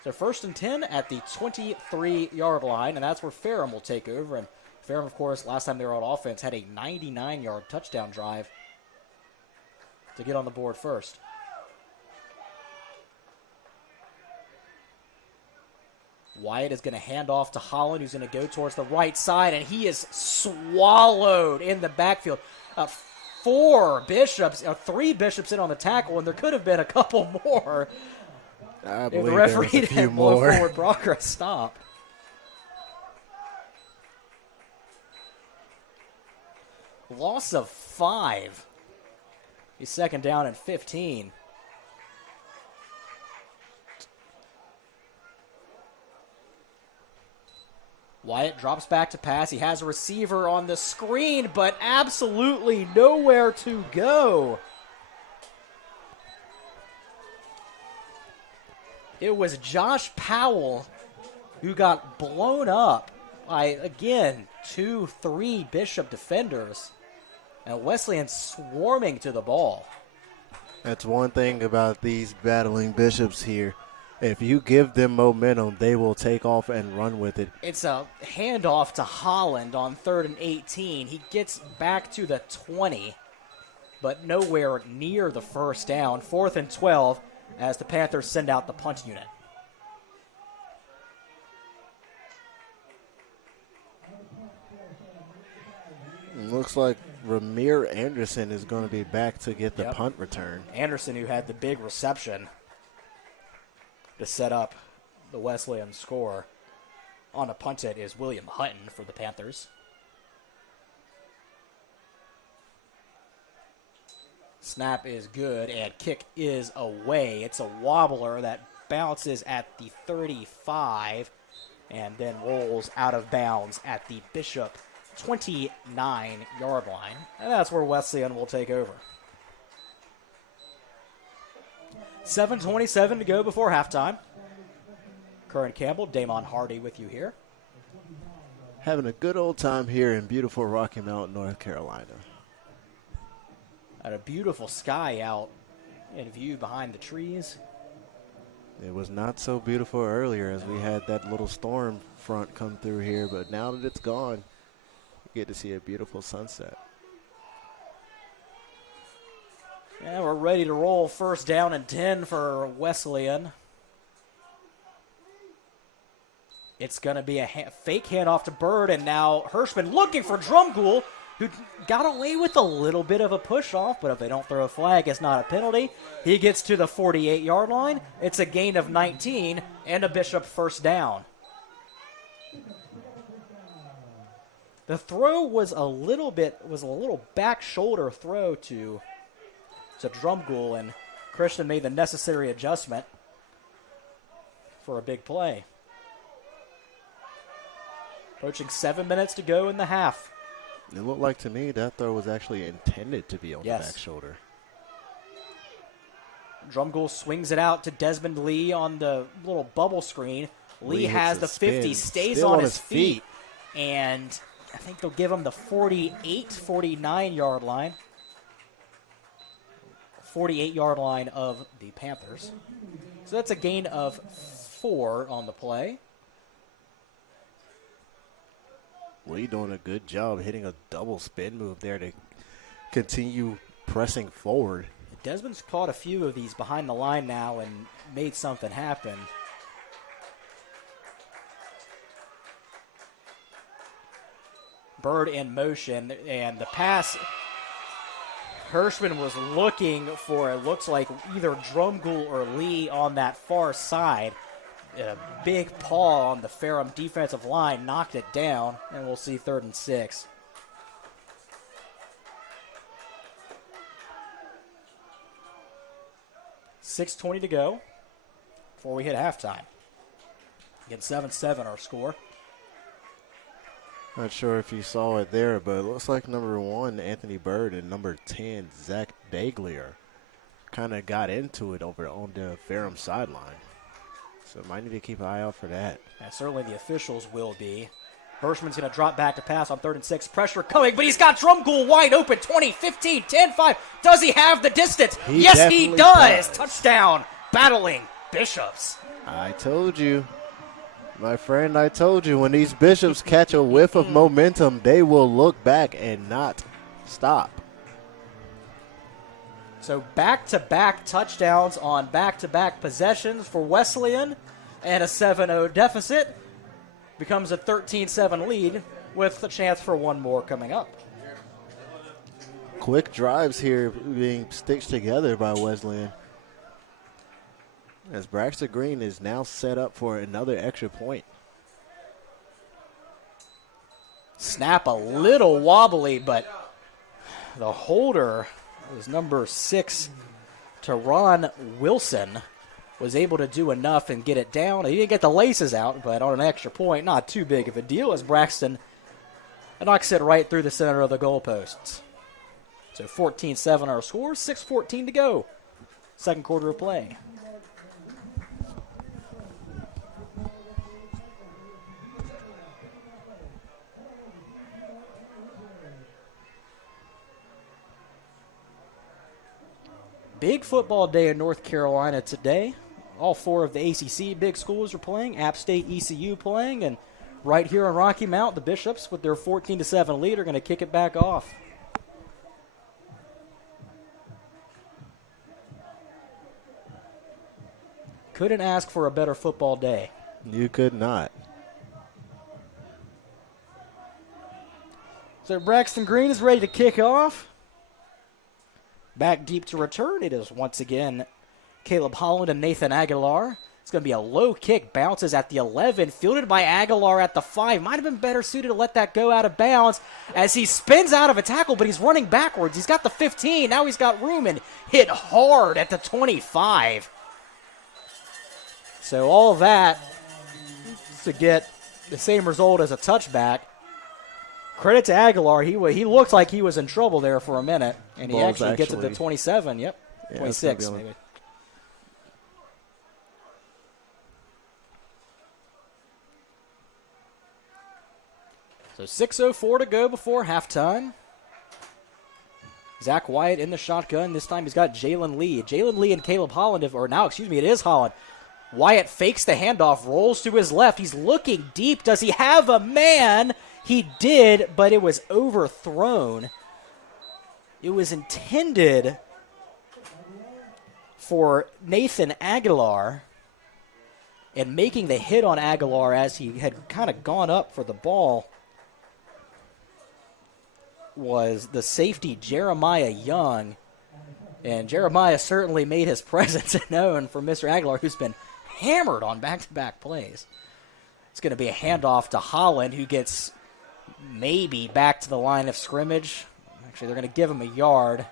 So 1st and 10 at the 23-yard line, and that's where Ferrum will take over. And Ferrum, of course, last time they were on offense, had a 99-yard touchdown drive to get on the board first. Wyatt is going to hand off to Holland, who's going to go towards the right side, and he is swallowed in the backfield. 3 Bishops in on the tackle, and there could have been a couple more. I If believe the there was referee a few didn't blow more. forward progress stop. Loss of 5. He's 2nd down and 15. Wyatt drops back to pass. He has a receiver on the screen, but absolutely nowhere to go. It was Josh Powell who got blown up by, again, 2-3 Bishop defenders. And Wesleyan swarming to the ball. That's one thing about these battling Bishops here. If you give them momentum, they will take off and run with it. It's a handoff to Holland on 3rd and 18. He gets back to the 20, but nowhere near the first down. 4th and 12 as the Panthers send out the punt unit. Looks like Ramir Anderson is going to be back to get the punt return. Anderson, who had the big reception to set up the Wesleyan score. On a punt it is William Hutton for the Panthers. Snap is good, and kick is away. It's a wobbler that bounces at the 35 and then rolls out of bounds at the Bishop 29-yard line. And that's where Wesleyan will take over. 7:27 to go before halftime. Curran Campbell, Damon Hardy with you here. Having a good old time here in beautiful Rocky Mount, North Carolina. At a beautiful sky out in view behind the trees. It was not so beautiful earlier as we had that little storm front come through here, but now that it's gone, you get to see a beautiful sunset. And we're ready to roll. 1st down and 10 for Wesleyan. It's going to be a fake handoff to Bird, and now Hirschman looking for Drumgoole, who got away with a little bit of a push-off, but if they don't throw a flag, it's not a penalty. He gets to the 48-yard line. It's a gain of 19 and a Bishop 1st down. The throw was a little back shoulder throw to Drumgoole, and Christian made the necessary adjustment for a big play. Approaching 7 minutes to go in the half. It looked like to me that throw was actually intended to be on the back shoulder. Drumgoole swings it out to Desmond Lee on the little bubble screen. Lee has the 50, stays on his feet, and I think they'll give him the 49-yard line. 48-yard line of the Panthers. So that's a gain of 4 on the play. Lee doing a good job hitting a double spin move there to continue pressing forward. Desmond's caught a few of these behind the line now and made something happen. Bird in motion, and the pass Hirschman was looking for, it looks like, either Drumgoole or Lee on that far side. A big paw on the Ferrum defensive line, knocked it down, and we'll see 3rd and 6. $6:20 to go before we hit halftime. Again, 7-7 our score. Not sure if you saw it there, but it looks like number 1, Anthony Bird, and number 10, Zach Daglier, kind of got into it over on the Ferrum sideline. So might need to keep an eye out for that. And certainly the officials will be. Hirschman's going to drop back to pass on 3rd and 6. Pressure coming, but he's got Drumgoole wide open. 20, 15, 10, 5. Does he have the distance? Yes, he does. Touchdown. Battling Bishops. I told you. My friend, I told you, when these Bishops catch a whiff of momentum, they will look back and not stop. So back-to-back touchdowns on back-to-back possessions for Wesleyan, and a 7-0 deficit. Becomes a 13-7 lead with a chance for one more coming up. Quick drives here being stitched together by Wesleyan, as Braxton Green is now set up for another extra point. Snap a little wobbly, but the holder was number 6, Teron Wilson, was able to do enough and get it down. He didn't get the laces out, but on an extra point, not too big of a deal as Braxton knocks it right through the center of the goalposts. So 14-7 our score, 6:14 to go. Second quarter of play. Big football day in North Carolina today. All 4 of the ACC big schools are playing. App State, ECU playing, and right here in Rocky Mount, the Bishops with their 14-7 lead are going to kick it back off. Couldn't ask for a better football day. You could not. So Braxton Green is ready to kick off. Back deep to return. It is once again Caleb Holland and Nathan Aguilar. It's going to be a low kick. Bounces at the 11. Fielded by Aguilar at the 5. Might have been better suited to let that go out of bounds as he spins out of a tackle, but he's running backwards. He's got the 15. Now he's got room and hit hard at the 25. So all of that to get the same result as a touchback. Credit to Aguilar. He looked like he was in trouble there for a minute, and he actually gets it to 27. Yep, yeah, 26 maybe. So 6:04 to go before halftime. Zach Wyatt in the shotgun. This time he's got Jalen Lee. Jalen Lee and Caleb Holland, it is Holland. Wyatt fakes the handoff, rolls to his left. He's looking deep. Does he have a man? He did, but it was overthrown. It was intended for Nathan Aguilar, and making the hit on Aguilar as he had kind of gone up for the ball was the safety Jeremiah Young. And Jeremiah certainly made his presence known for Mr. Aguilar, who's been hammered on back-to-back plays. It's going to be a handoff to Holland, who gets maybe back to the line of scrimmage. Actually, they're going to give him a yard.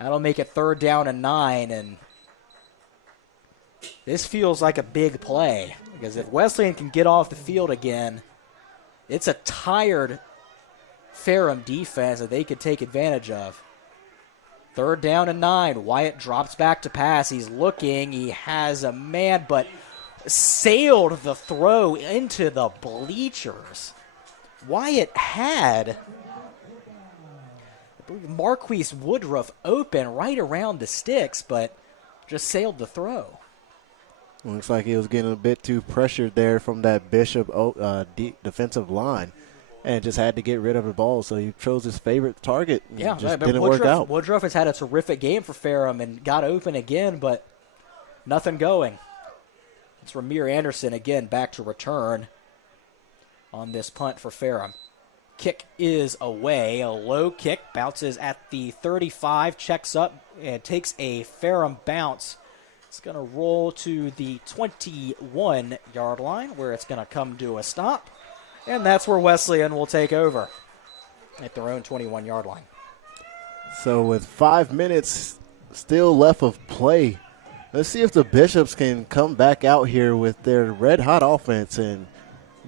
That'll make it 3rd down and 9, and this feels like a big play, because if Wesleyan can get off the field again, it's a tired Ferrum defense that they could take advantage of. 3rd down and 9. Wyatt drops back to pass. He's looking. He has a man, but sailed the throw into the bleachers. Wyatt had, I believe, Marquise Woodruff open right around the sticks, but just sailed the throw. Looks like he was getting a bit too pressured there from that Bishop defensive line, and just had to get rid of the ball, so he chose his favorite target. Yeah, just didn't work out. Woodruff has had a terrific game for Ferrum and got open again, but nothing going. It's Ramir Anderson again back to return on this punt for Ferrum. Kick is away. A low kick bounces at the 35, checks up, and takes a Ferrum bounce. It's going to roll to the 21-yard line, where it's going to come to a stop. And that's where Wesleyan will take over at their own 21-yard line. So with 5 minutes still left of play, let's see if the Bishops can come back out here with their red-hot offense and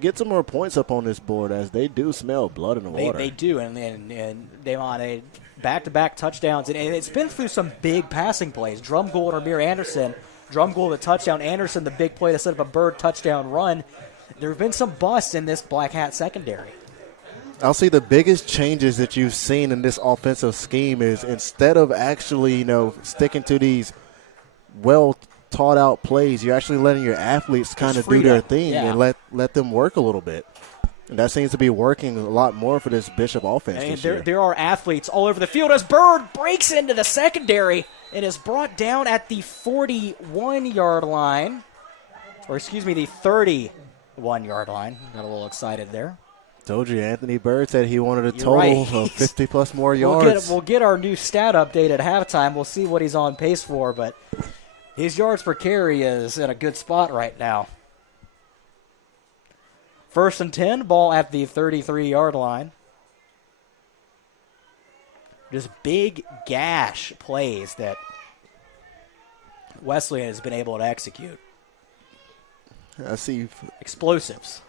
get some more points up on this board, as they do smell blood in the water. They do, and they want a back-to-back touchdowns. And it's been through some big passing plays. Drumgold and Amir Anderson. Drumgold the touchdown. Anderson the big play to set up a Bird touchdown run. There have been some busts in this Black Hat secondary. I'll say the biggest changes that you've seen in this offensive scheme is, instead of actually, sticking to these well-taught-out plays, you're actually letting your athletes kind of do their thing and let them work a little bit. And that seems to be working a lot more for this Bishop offense this year. There are athletes all over the field as Bird breaks into the secondary and is brought down at the 41-yard line. Or, excuse me, the 31-yard line. Got a little excited there. Told you, Anthony Bird said he wanted a total of 50-plus more yards. We'll get our new stat update at halftime. We'll see what he's on pace for, but his yards per carry is in a good spot right now. 1st and 10, ball at the 33-yard line. Just big gash plays that Wesleyan has been able to execute. I see. Explosives.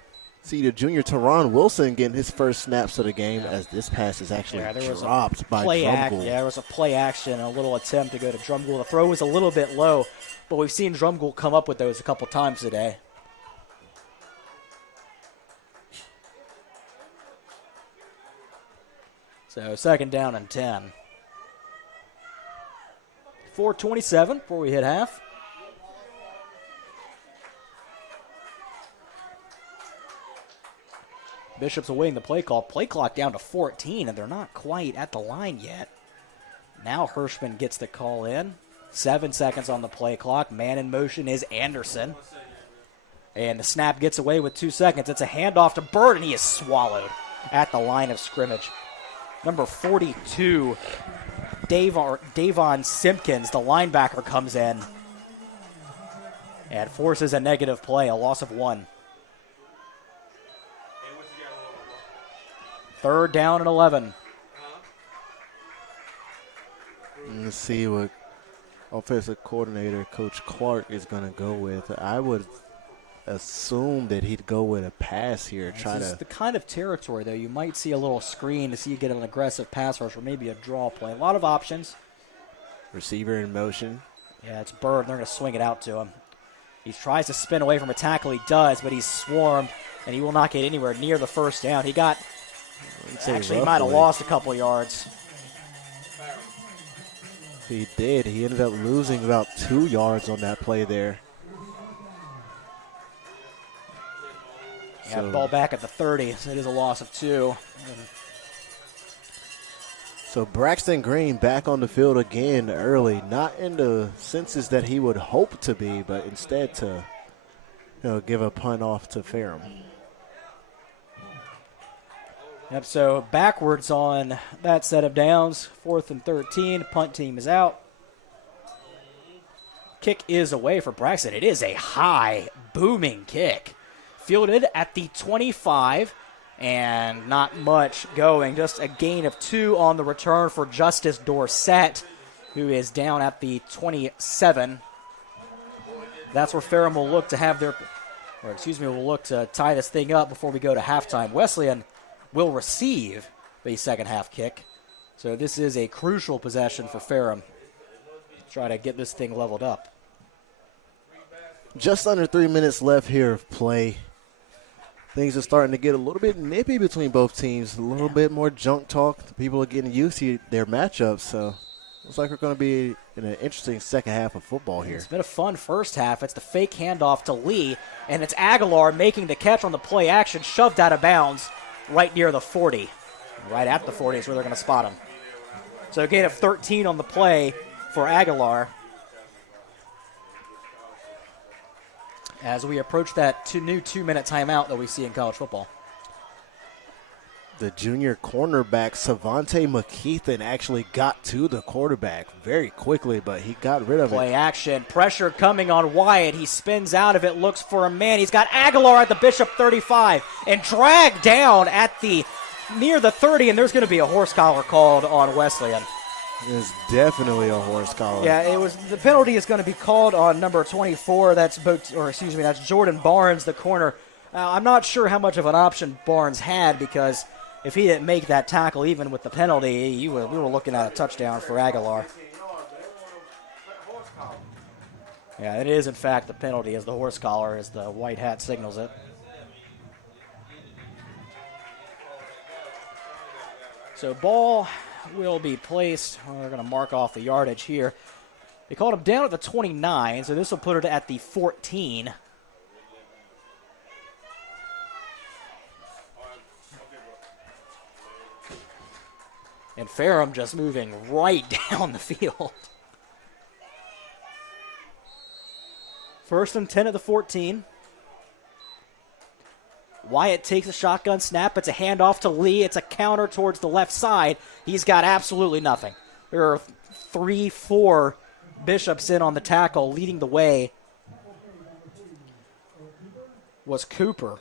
See the junior Teron Wilson getting his first snaps of the game, as this pass is actually dropped by Drumgold. There was a play action, a little attempt to go to Drumgold. The throw was a little bit low, but we've seen Drumgold come up with those a couple times today. So 2nd down and 10. 4:27 before we hit half. Bishop's awaiting the play call. Play clock down to 14, and they're not quite at the line yet. Now Hirschman gets the call in. 7 seconds on the play clock. Man in motion is Anderson. And the snap gets away with 2 seconds. It's a handoff to Bird, and he is swallowed at the line of scrimmage. Number 42, Davon Simpkins, the linebacker, comes in and forces a negative play, a loss of 1. 3rd down and 11. Let's see what offensive coordinator Coach Clark is going to go with. I would assume that he'd go with a pass here. This is the kind of territory, though, you might see a little screen to see you get an aggressive pass rush or maybe a draw play. A lot of options. Receiver in motion. Yeah, it's Bird. They're going to swing it out to him. He tries to spin away from a tackle. He does, but he's swarmed, and he will not get anywhere near the 1st down. He got Actually, he might have lost a couple yards. He did. He ended up losing about 2 yards on that play there. Yeah, ball back at the 30, so it is a loss of 2. So Braxton Green back on the field again early, not in the senses that he would hope to be, but instead to give a punt off to Ferrum. Yep, so backwards on that set of downs, 4th and 13, punt team is out. Kick is away for Braxton. It is a high, booming kick. Fielded at the 25, and not much going. Just a gain of 2 on the return for Justice Dorsett, who is down at the 27. That's where Ferrum will look to have will look to tie this thing up before we go to halftime. Wesleyan will receive the second half kick. So this is a crucial possession for Ferrum. Try to get this thing leveled up. Just under 3 minutes left here of play. Things are starting to get a little bit nippy between both teams. A little bit more junk talk. The people are getting used to their matchups. So looks like we're going to be in an interesting second half of football here. It's been a fun first half. It's the fake handoff to Lee, and it's Aguilar making the catch on the play action, shoved out of bounds right near the 40. Right at the 40 is where they're going to spot him. So a gain of 13 on the play for Aguilar. As we approach that new 2-minute timeout that we see in college football. The junior cornerback, Savante McKeithen, actually got to the quarterback very quickly, but he got rid of it. Play action. Pressure coming on Wyatt. He spins out of it, looks for a man. He's got Aguilar at the Bishop 35 and dragged down at the near the 30, and there's going to be a horse collar called on Wesleyan. It's definitely a horse collar. Yeah, it was. The penalty is going to be called on number 24. That's Jordan Barnes, the corner. I'm not sure how much of an option Barnes had, because if he didn't make that tackle, even with the penalty, we were looking at a touchdown for Aguilar. Yeah, it is, in fact, the penalty as the horse collar, as the white hat signals it. So ball will be placed. We're going to mark off the yardage here. They called him down at the 29, so this will put it at the 14. And Ferrum just moving right down the field. First and 10 at the 14. Wyatt takes a shotgun snap. It's a handoff to Lee. It's a counter towards the left side. He's got absolutely nothing. There are 3-4 Bishops in on the tackle. Leading the way was Cooper.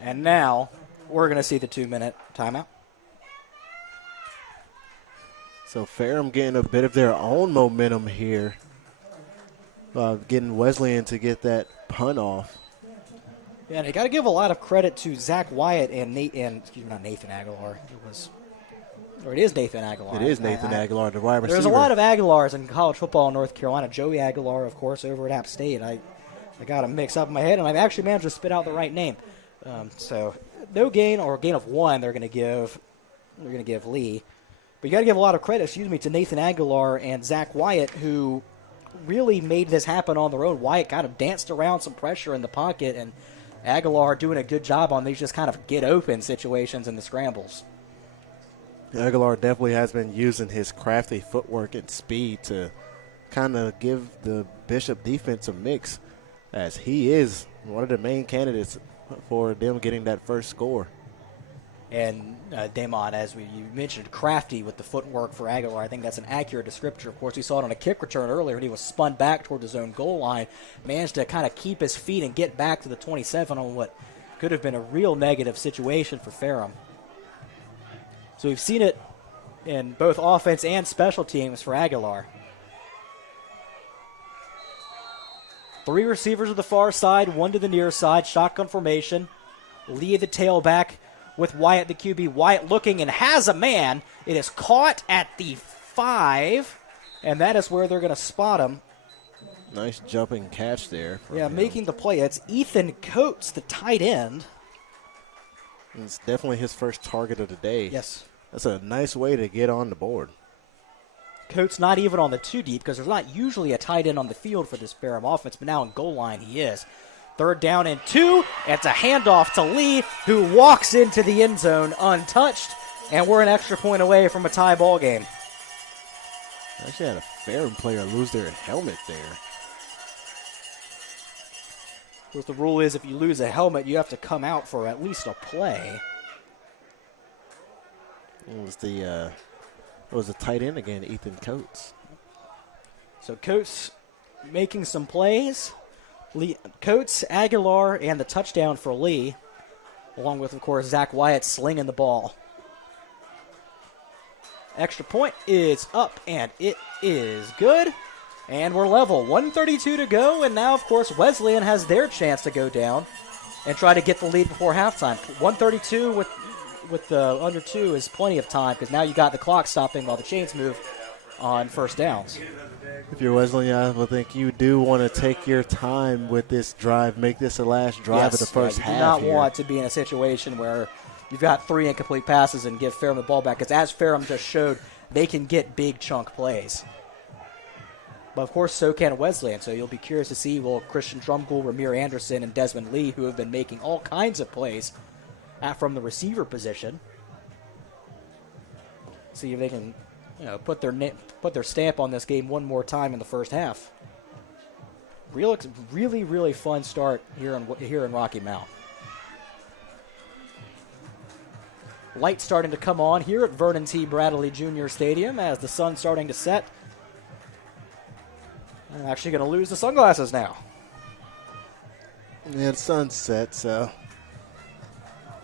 And now we're going to see the 2-minute timeout. So Ferrum getting a bit of their own momentum here. Getting Wesleyan to get that punt off. Yeah, and you got to give a lot of credit to Zach Wyatt and not Nathan Aguilar. It is Nathan Aguilar. It is Nathan Aguilar, the wide receiver. There's a lot of Aguilars in college football in North Carolina. Joey Aguilar, of course, over at App State. I got him mixed up in my head, and I've actually managed to spit out the right name. So no gain, or a gain of 1 they're going to give Lee. But you got to give a lot of credit, to Nathan Aguilar and Zach Wyatt, who really made this happen on their own. Wyatt kind of danced around some pressure in the pocket, and Aguilar doing a good job on these just kind of get open situations in the scrambles. Aguilar definitely has been using his crafty footwork and speed to kind of give the Bishop defense a mix, as he is one of the main candidates for them getting that first score. And Damon, as you mentioned, crafty with the footwork for Aguilar. I think that's an accurate descriptor. Of course, we saw it on a kick return earlier, and he was spun back toward his own goal line, managed to kind of keep his feet and get back to the 27 on what could have been a real negative situation for Ferrum. So we've seen it in both offense and special teams for Aguilar. 3 receivers to the far side, 1 to the near side, shotgun formation. Lee the tailback with Wyatt the QB. Wyatt looking and has a man. It is caught at the 5, and that is where they're going to spot him. Nice jumping catch there. Yeah, making the play. It's Ethan Coates, the tight end. It's definitely his first target of the day. Yes. That's a nice way to get on the board. Coates not even on the 2 deep, because there's not usually a tight end on the field for this Ferrum offense, but now in goal line he is. 3rd down and 2. It's a handoff to Lee, who walks into the end zone untouched, and we're an extra point away from a tie ball game. Actually had a Ferrum player lose their helmet there. Of course, the rule is if you lose a helmet, you have to come out for at least a play. It was the tight end again, Ethan Coates. So Coates making some plays. Coates, Aguilar, and the touchdown for Lee, along with, of course, Zach Wyatt slinging the ball. Extra point is up, and it is good. And we're level. 1:32 to go, and now, of course, Wesleyan has their chance to go down and try to get the lead before halftime. 1:32 with the under 2 is plenty of time, because now you got the clock stopping while the chains move on first downs. If you're Wesleyan, I would think you do want to take your time with this drive, make this the last drive of the first half. You do not here. want to be in a situation where you've got 3 incomplete passes and give Ferrum the ball back, because as Ferrum just showed, they can get big chunk plays. But, of course, so can Wesleyan, so you'll be curious to see, will Christian Drumgoole, Ramir Anderson, and Desmond Lee, who have been making all kinds of plays from the receiver position, see if they can put their stamp on this game one more time in the first half. Really, really fun start here in Rocky Mount. Light starting to come on here at Vernon T. Bradley Jr. Stadium as the sun's starting to set. I'm actually going to lose the sunglasses now. Yeah, the sun's set, so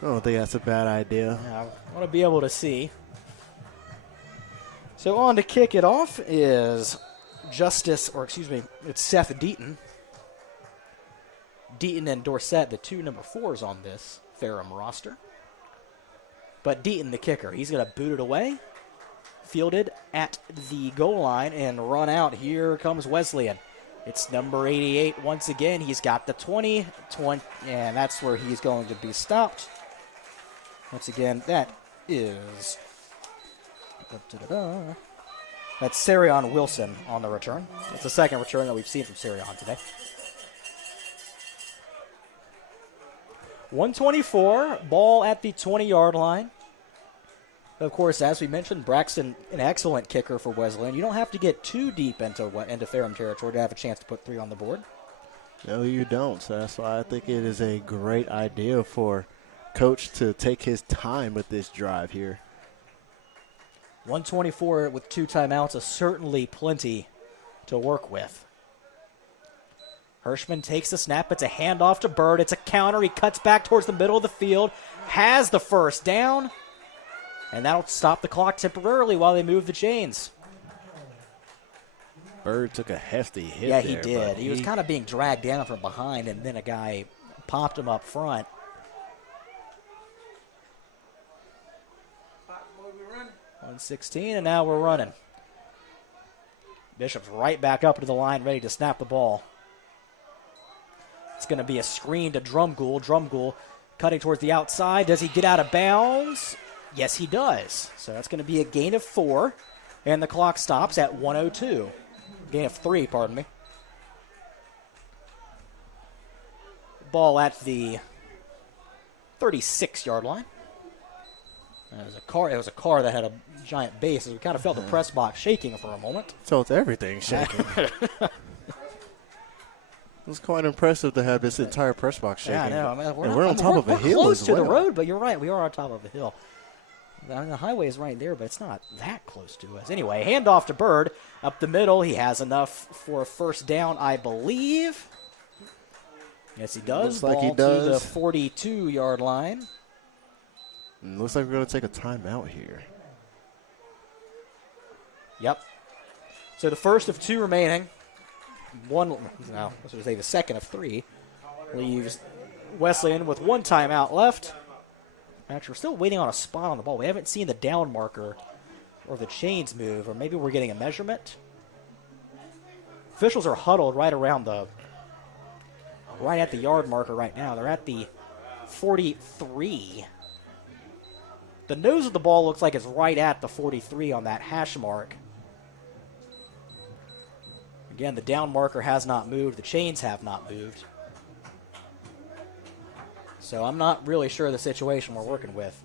I don't think that's a bad idea. I want to be able to see. So on to kick it off is it's Seth Deaton. Deaton and Dorsett, the two number 4s on this Ferrum roster. But Deaton, the kicker, he's going to boot it away. Fielded at the goal line and run out. Here comes Wesleyan. It's number 88 once again. He's got the 20, and that's where he's going to be stopped. Once again, that is... That's Sarion Wilson on the return. It's the second return that we've seen from Sarion today. 124, ball at the 20-yard line. Of course, as we mentioned, Braxton, an excellent kicker for Wesleyan. You don't have to get too deep into Ferrum territory to have a chance to put 3 on the board. No, you don't. So that's why I think it is a great idea for Coach to take his time with this drive here. 124 with 2 timeouts is certainly plenty to work with. Hirschman takes the snap. It's a handoff to Bird. It's a counter. He cuts back towards the middle of the field. Has the first down. And that'll stop the clock temporarily while they move the chains. Bird took a hefty hit. Yeah, he did. He was kind of being dragged down from behind, and then a guy popped him up front. 116, and now we're running. Bishop's right back up to the line, ready to snap the ball. It's going to be a screen to Drumgoole. Drumgoole cutting towards the outside. Does he get out of bounds? Yes, he does. So that's going to be a gain of 4, and the clock stops at 1:02. Gain of 3, pardon me. Ball at the 36-yard line. It was a car that had a giant base. We kind of felt the press box shaking for a moment. Felt everything shaking. It was quite impressive to have this entire press box shaking. Yeah, I know. We're on top of a hill close as to well. the road, but you're right. We are on top of a hill. The highway is right there, but it's not that close to us. Anyway, handoff to Bird. Up the middle. He has enough for a first down, I believe. Yes, he does. Looks like he Ball does. to the 42-yard line. And looks like we're going to take a timeout here. Yep. So the first of 2 remaining. The second of 3 leaves Wesleyan with 1 timeout left. Actually, we're still waiting on a spot on the ball. We haven't seen the down marker or the chains move, or maybe we're getting a measurement. Officials are huddled right at the yard marker right now. They're at the 43. The nose of the ball looks like it's right at the 43 on that hash mark. Again, the down marker has not moved. The chains have not moved. So I'm not really sure of the situation we're working with.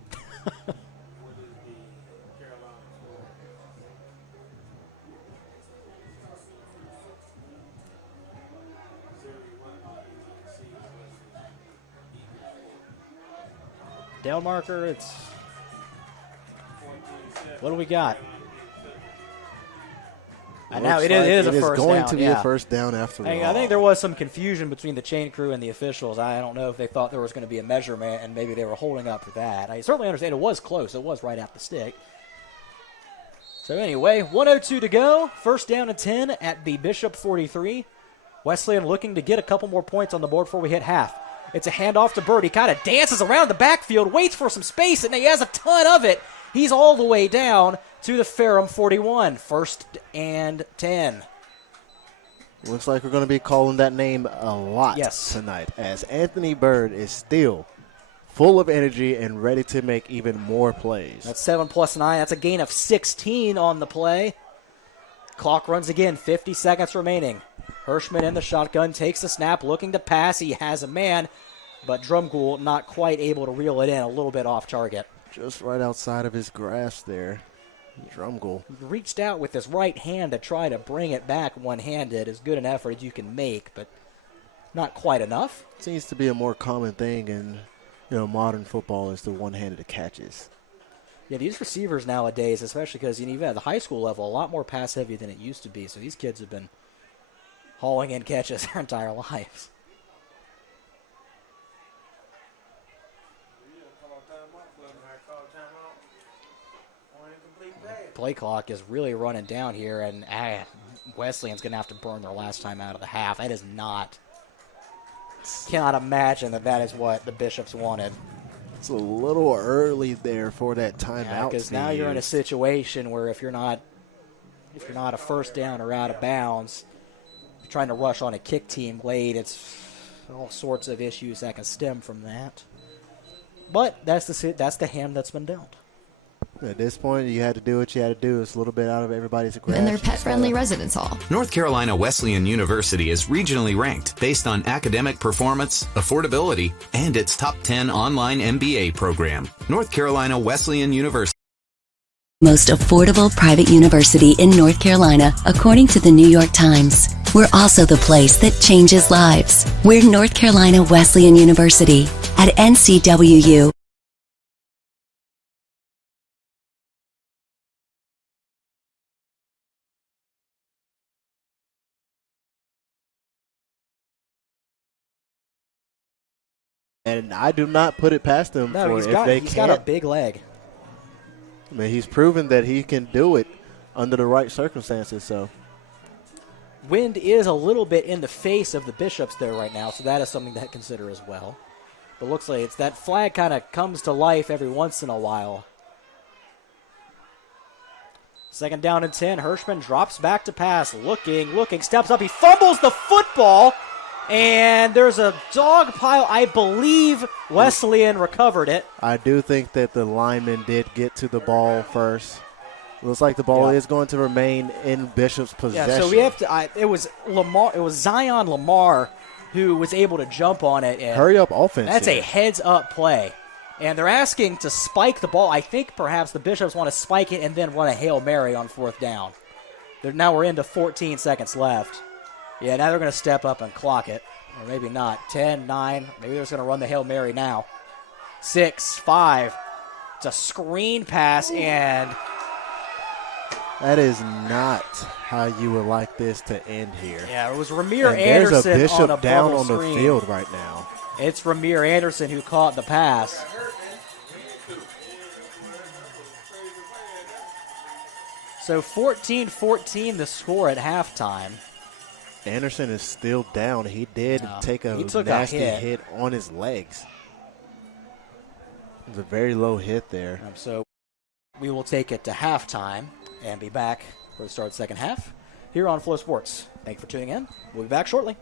Down marker, it's... What do we got? And now it is a first down. It is going to be a first down after all. I think there was some confusion between the chain crew and the officials. I don't know if they thought there was going to be a measurement and maybe they were holding up for that. I certainly understand it was close. It was right at the stick. So anyway, 1:02 to go. First down and 10 at the Bishop 43. Wesleyan looking to get a couple more points on the board before we hit half. It's a handoff to Bird. He kind of dances around the backfield, waits for some space, and he has a ton of it. He's all the way down to the Ferrum 41. First and 10. Looks like we're going to be calling that name a lot tonight, as Anthony Bird is still full of energy and ready to make even more plays. That's 7 plus 9. That's a gain of 16 on the play. Clock runs again, 50 seconds remaining. Hirschman in the shotgun, takes the snap, looking to pass. He has a man, but Drumgoole not quite able to reel it in, a little bit off target. Just right outside of his grasp there. Drumgoole reached out with his right hand to try to bring it back one-handed. As good an effort as you can make, but not quite enough. Seems to be a more common thing in modern football is the one-handed catches. Yeah, these receivers nowadays, especially because even at the high school level, a lot more pass heavy than it used to be. So these kids have been hauling in catches their entire lives. Play clock is really running down here, and Wesleyan's going to have to burn their last time out of the half. That is not. Cannot imagine that is what the Bishops wanted. It's a little early there for that timeout. Because now you're in a situation where if you're not a first down or out of bounds, you're trying to rush on a kick team late. It's all sorts of issues that can stem from that. But that's the hand that's been dealt. At this point, you had to do what you had to do. It's a little bit out of everybody's grasp. In their pet-friendly residence hall. North Carolina Wesleyan University is regionally ranked based on academic performance, affordability, and its top 10 online MBA program. North Carolina Wesleyan University. Most affordable private university in North Carolina, according to the New York Times. We're also the place that changes lives. We're North Carolina Wesleyan University at NCWU. And I do not put it past him No, for he's if got a big leg. I mean, he's proven that he can do it under the right circumstances. So Wind is a little bit in the face of the Bishops there right now, so that is something to consider as well. But looks like it's that flag kind of comes to life every once in a while. Second down and 10. Hirschman drops back to pass. Looking, steps up. He fumbles the football. And there's a dog pile. I believe Wesleyan recovered it. I do think that the lineman did get to the ball first. Looks like the ball is going to remain in Bishop's possession. Yeah, so we have to. It was Lamar. It was Zion Lamar who was able to jump on it. And hurry up offense. That's here. a heads-up play. And they're asking to spike the ball. I think perhaps the Bishops want to spike it and then run a Hail Mary on fourth down. Now we're into 14 seconds left. Yeah, now they're going to step up and clock it. Or maybe not. 10, 9. Maybe they're just going to run the Hail Mary now. 6, 5. It's a screen pass, and that is not how you would like this to end here. yeah, it was Ramir and Anderson there's a Bishop on a down bubble on the screen. field right now. It's Ramir Anderson who caught the pass. So 14-14 the score at halftime. Anderson is still down. He did take a nasty hit on his legs. It was a very low hit there. So we will take it to halftime and be back for the start of the second half here on Flow Sports. Thank you for tuning in. We'll be back shortly.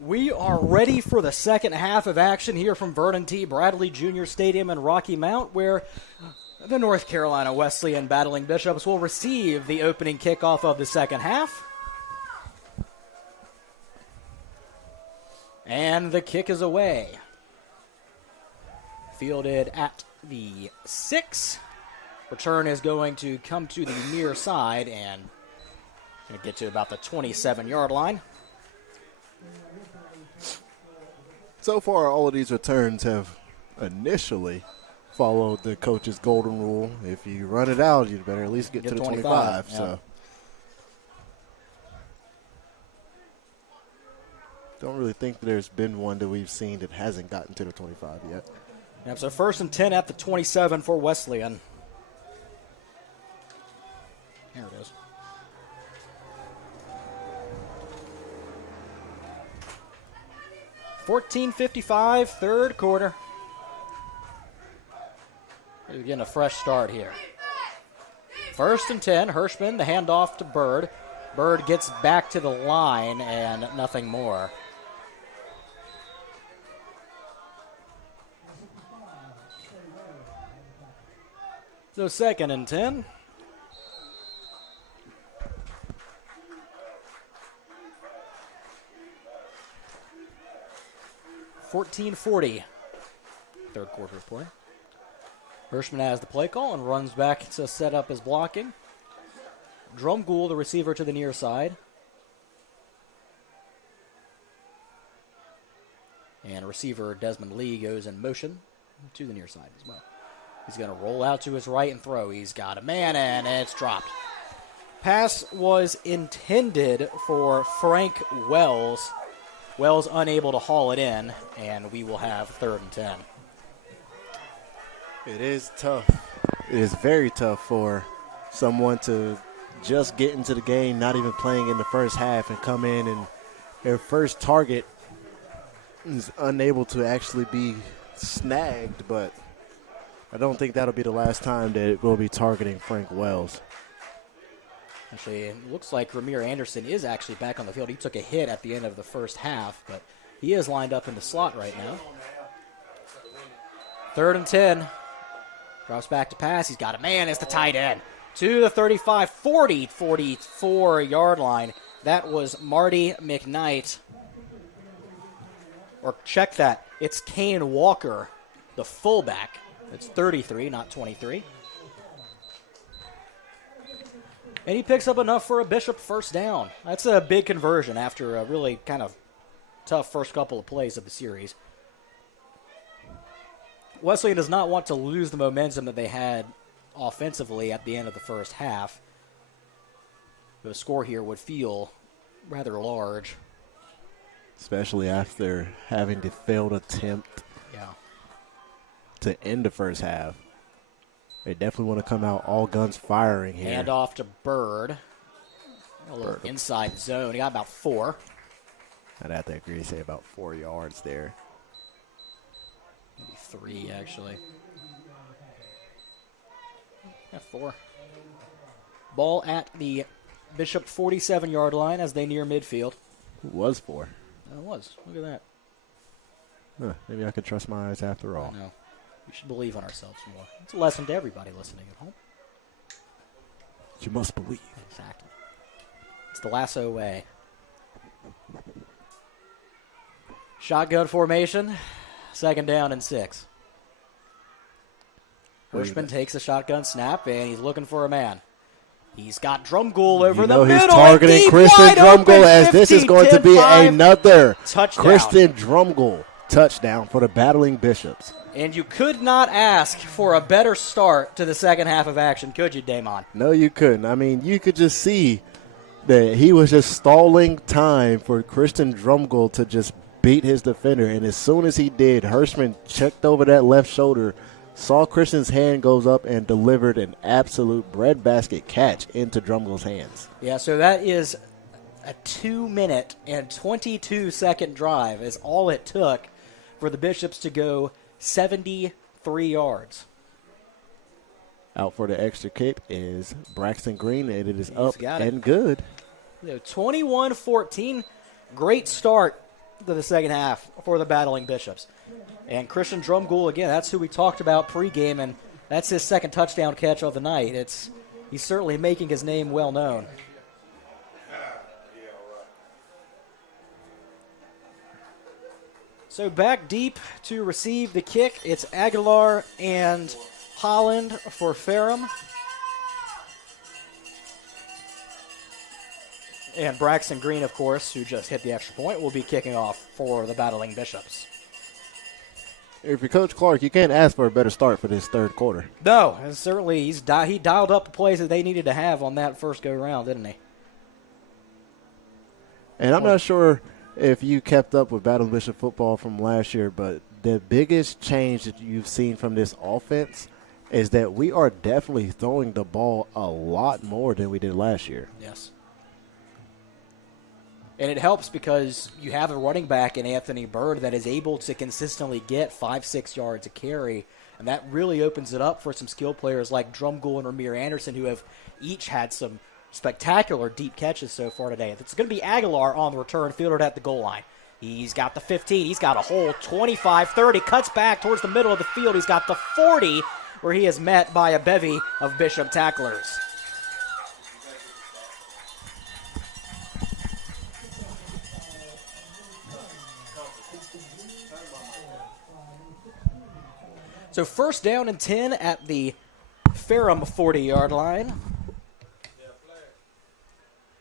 We are ready for the second half of action here from Vernon T. Bradley Jr. Stadium in Rocky Mount, where the North Carolina Wesleyan Battling Bishops will receive the opening kickoff of the second half. And the kick is away. Fielded at the 6. Return is going to come to the near side and going to get to about the 27-yard line. So far, all of these returns have initially followed the coach's golden rule. If you run it out, you better at least get to the 25. Yeah. So, don't really think there's been one that we've seen that hasn't gotten to the 25 yet. Yep, so 1st and 10 at the 27 for Wesleyan. There it is. .55, third quarter. We're getting a fresh start here. 1st and 10, Hirschman, the handoff to Bird. Bird gets back to the line and nothing more. So 2nd and 10. .40, third quarter of play. Hirschman has the play call and runs back to set up his blocking. Drumgoole, the receiver, to the near side. And receiver Desmond Lee goes in motion to the near side as well. He's going to roll out to his right and throw. He's got a man, and it's dropped. Pass was intended for Frank Wells. Wells unable to haul it in, and we will have 3rd and 10. It is tough. It is very tough for someone to just get into the game, not even playing in the first half, and come in and their first target is unable to actually be snagged. But I don't think that'll be the last time that we'll be targeting Frank Wells. Actually, it looks like Ramir Anderson is actually back on the field. He took a hit at the end of the first half, but he is lined up in the slot right now. 3rd and 10. Drops back to pass. He's got a man. It's the tight end. To the 35, 40, 44-yard line. That was Marty McKnight. Or check that. It's Kane Walker, the fullback. It's 33, not 23. And he picks up enough for a Bishop first down. That's a big conversion after a really kind of tough first couple of plays of the series. Wesleyan does not want to lose the momentum that they had offensively at the end of the first half. The score here would feel rather large. Especially after having the failed attempt to end the first half. They definitely want to come out all guns firing here. Hand off to Bird. A little inside zone. He got about 4. I'd have to agree, say about 4 yards there. Maybe 3, actually. Yeah, 4. Ball at the Bishop 47-yard line as they near midfield. It was 4. It was. Look at that. Huh, maybe I could trust my eyes after all. No. We should believe in ourselves more. It's a lesson to everybody listening at home. You must believe. Exactly. It's the lasso way. Shotgun formation. 2nd down and 6. Hirschman takes a shotgun snap, and he's looking for a man. He's got Drumgoole over the middle. He's targeting Kristen Drumgoole, as this is going to be another touchdown. Kristen Drumgoole touchdown for the Battling Bishops. And you could not ask for a better start to the second half of action, could you, Damon? No, you couldn't. I mean, you could just see that he was just stalling time for Kristen Drumgoole to just beat his defender. And as soon as he did, Hirschman checked over that left shoulder, saw Kristen's hand goes up, and delivered an absolute breadbasket catch into Drumgoole's hands. Yeah, so that is a 2-minute and 22-second drive is all it took for the Bishops to go 73 yards. Out for the extra kick is Braxton Green, and it is up got it. and good. 21-14, great start to the second half for the Battling Bishops. And Christian Drumgoole, again, that's who we talked about pregame, and that's his second touchdown catch of the night. He's certainly making his name well known. So back deep to receive the kick, it's Aguilar and Holland for Ferrum. And Braxton Green, of course, who just hit the extra point, will be kicking off for the Battling Bishops. If you're Coach Clark, you can't ask for a better start for this third quarter. No, and certainly he dialed up the plays that they needed to have on that first go-round, didn't he? And I'm not sure if you kept up with Battling Bishop football from last year, but the biggest change that you've seen from this offense is that we are definitely throwing the ball a lot more than we did last year. Yes. And it helps because you have a running back in Anthony Bird that is able to consistently get 5-6 yards a carry, and that really opens it up for some skill players like Drumgoole and Ramir Anderson, who have each had some spectacular deep catches so far today. It's going to be Aguilar on the return, fielded at the goal line. He's got the 15. He's got a hole, 25, 30, cuts back towards the middle of the field. He's got the 40, where he is met by a bevy of Bishop tacklers. So first down and 10 at the Ferrum 40-yard line.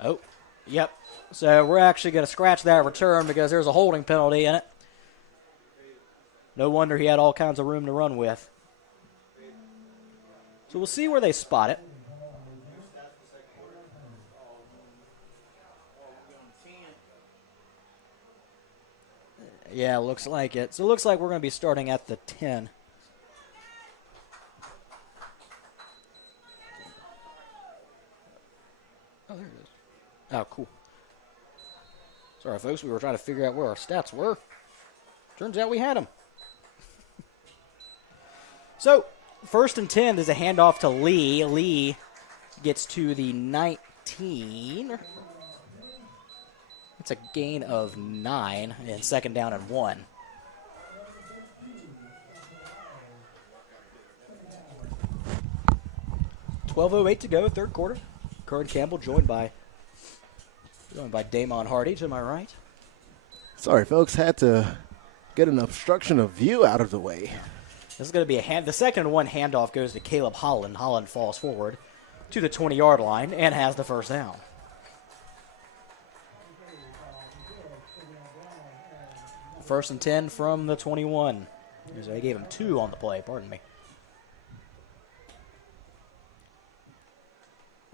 Oh, yep. So we're actually going to scratch that return because there's a holding penalty in it. No wonder he had all kinds of room to run with. So we'll see where they spot it. Yeah, looks like it. So it looks like we're going to be starting at the 10. Oh, there it is. Oh, cool. Sorry, folks. We were trying to figure out where our stats were. Turns out we had them. So, first and 10, there's a handoff to Lee. Lee gets to the 19. It's a gain of 9 and second down and 1. .12:08 to go, third quarter. Curran Campbell joined by Damon Hardy to my right. Sorry, folks, had to get an obstruction of view out of the way. This is going to be the second and 1 handoff goes to Caleb Holland. Holland falls forward to the 20-yard line and has the first down. First and 10 from the 21. They gave him 2 on the play, pardon me.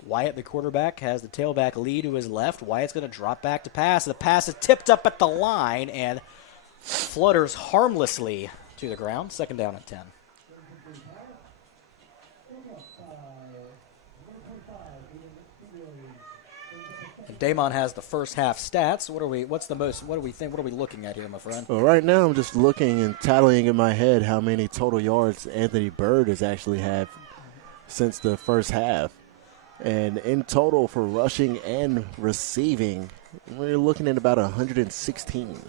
Wyatt, the quarterback, has the tailback lead to his left. Wyatt's going to drop back to pass. The pass is tipped up at the line and flutters harmlessly to the ground. Second down and 10. And Damon has the first half stats. What are we looking at here, my friend? Well, right now I'm just looking and tallying in my head how many total yards Anthony Bird has actually had since the first half. And in total for rushing and receiving, we're looking at about 116.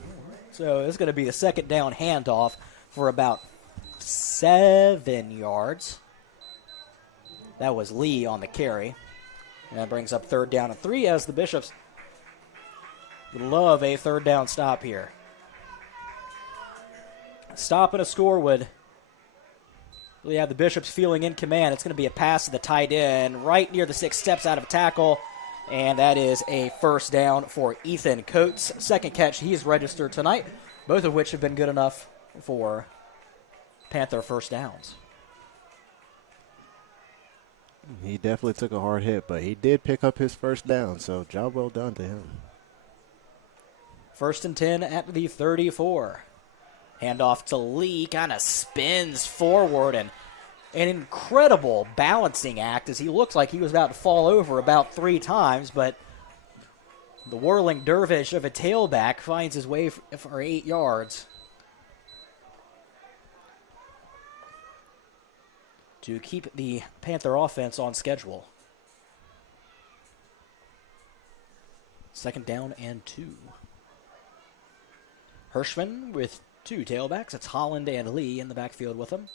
So it's going to be the second down handoff for about 7 yards. That was Lee on the carry. And that brings up third down and 3 as the Bishops would love a third down stop here. Stop and a score would really have the Bishops feeling in command. It's going to be a pass to the tight end right near the 6 steps out of tackle. And that is a first down for Ethan Coates. Second catch he's registered tonight, both of which have been good enough for Panther first downs. He definitely took a hard hit, but he did pick up his first down, so job well done to him. First and 10 at the 34. Handoff to Lee, kind of spins forward, and an incredible balancing act as he looks like he was about to fall over about 3 times, but the whirling dervish of a tailback finds his way for 8 yards to keep the Panther offense on schedule. Second down and 2. Hirschman with two tailbacks. It's Holland and Lee in the backfield with him.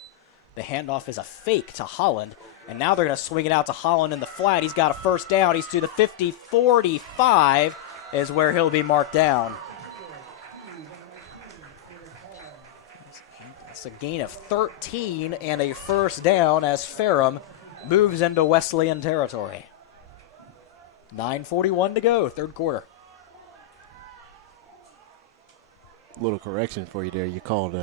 The handoff is a fake to Holland, and now they're going to swing it out to Holland in the flat. He's got a first down. He's to the 50-45 is where he'll be marked down. It's a gain of 13 and a first down as Ferrum moves into Wesleyan territory. 9:41 to go, third quarter. Little correction for you there. You called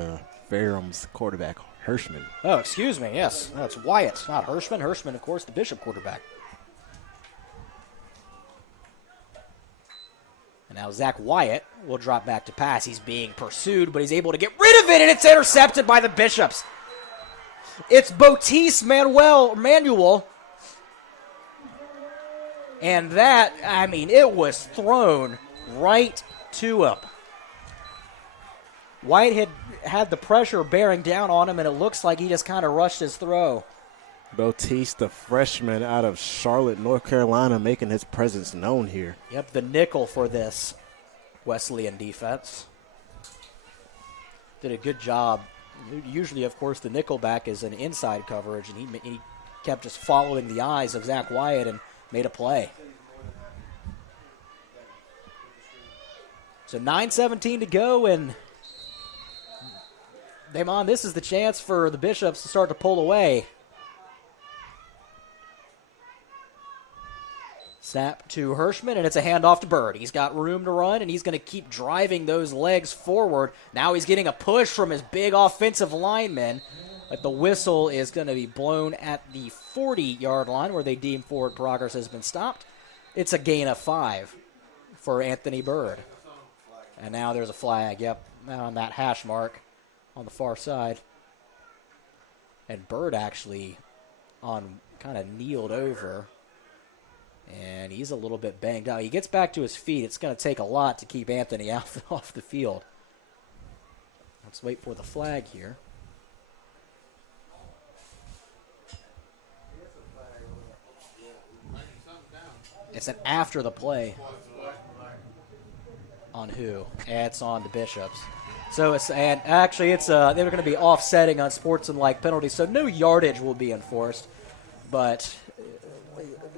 Ferrum's quarterback Hirschman. Oh, excuse me. Yes, that's Wyatt, not Hirschman. Hirschman, of course, the Bishop quarterback. And now Zach Wyatt will drop back to pass. He's being pursued, but he's able to get rid of it, and it's intercepted by the Bishops. It's Bautista Manuel. And that, I mean, it was thrown right to him. White had the pressure bearing down on him, and it looks like he just kind of rushed his throw. Bautista, the freshman out of Charlotte, North Carolina, making his presence known here. Yep, the nickel for this Wesleyan defense. Did a good job. Usually, of course, the nickelback is an inside coverage, and he kept just following the eyes of Zach Wyatt and made a play. So 9:17 to go, and Damon, this is the chance for the Bishops to start to pull away. Snap to Hirschman, and it's a handoff to Bird. He's got room to run, and he's going to keep driving those legs forward. Now he's getting a push from his big offensive lineman, but the whistle is going to be blown at the 40-yard line where they deem forward progress has been stopped. It's a gain of 5 for Anthony Bird. And now there's a flag, yep, on that hash mark on the far side. And Bird actually kind of kneeled over. And he's a little bit banged out. He gets back to his feet. It's going to take a lot to keep Anthony off the field. Let's wait for the flag here. It's an after the play. On who? It's on the Bishops. So it's they're going to be offsetting on sportsmanlike penalties, so no yardage will be enforced. But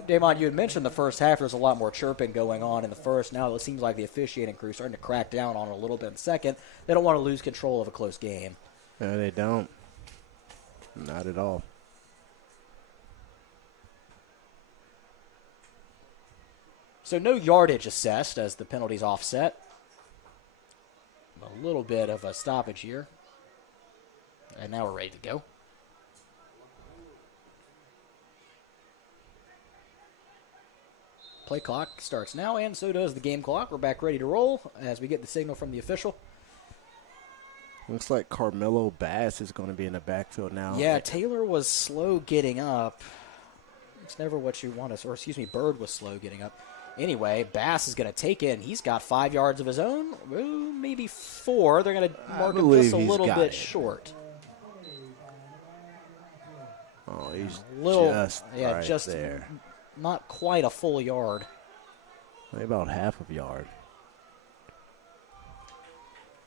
Damon, you had mentioned the first half. There's a lot more chirping going on in the first. Now it seems like the officiating crew is starting to crack down on it a little bit in the second. They don't want to lose control of a close game. No, they don't. Not at all. So no yardage assessed as the penalties offset. A little bit of a stoppage here. And now we're ready to go. Play clock starts now, and so does the game clock. We're back ready to roll as we get the signal from the official. Looks like Carmelo Bass is going to be in the backfield now. Yeah, Taylor was slow getting up. It's never what you want to, or excuse me, Bird was slow getting up. Anyway, Bass is going to take it, and he's got 5 yards of his own. Ooh, maybe 4. They're going to mark him just a little bit short. Oh, he's just there. Not quite a full yard. Maybe about half of a yard.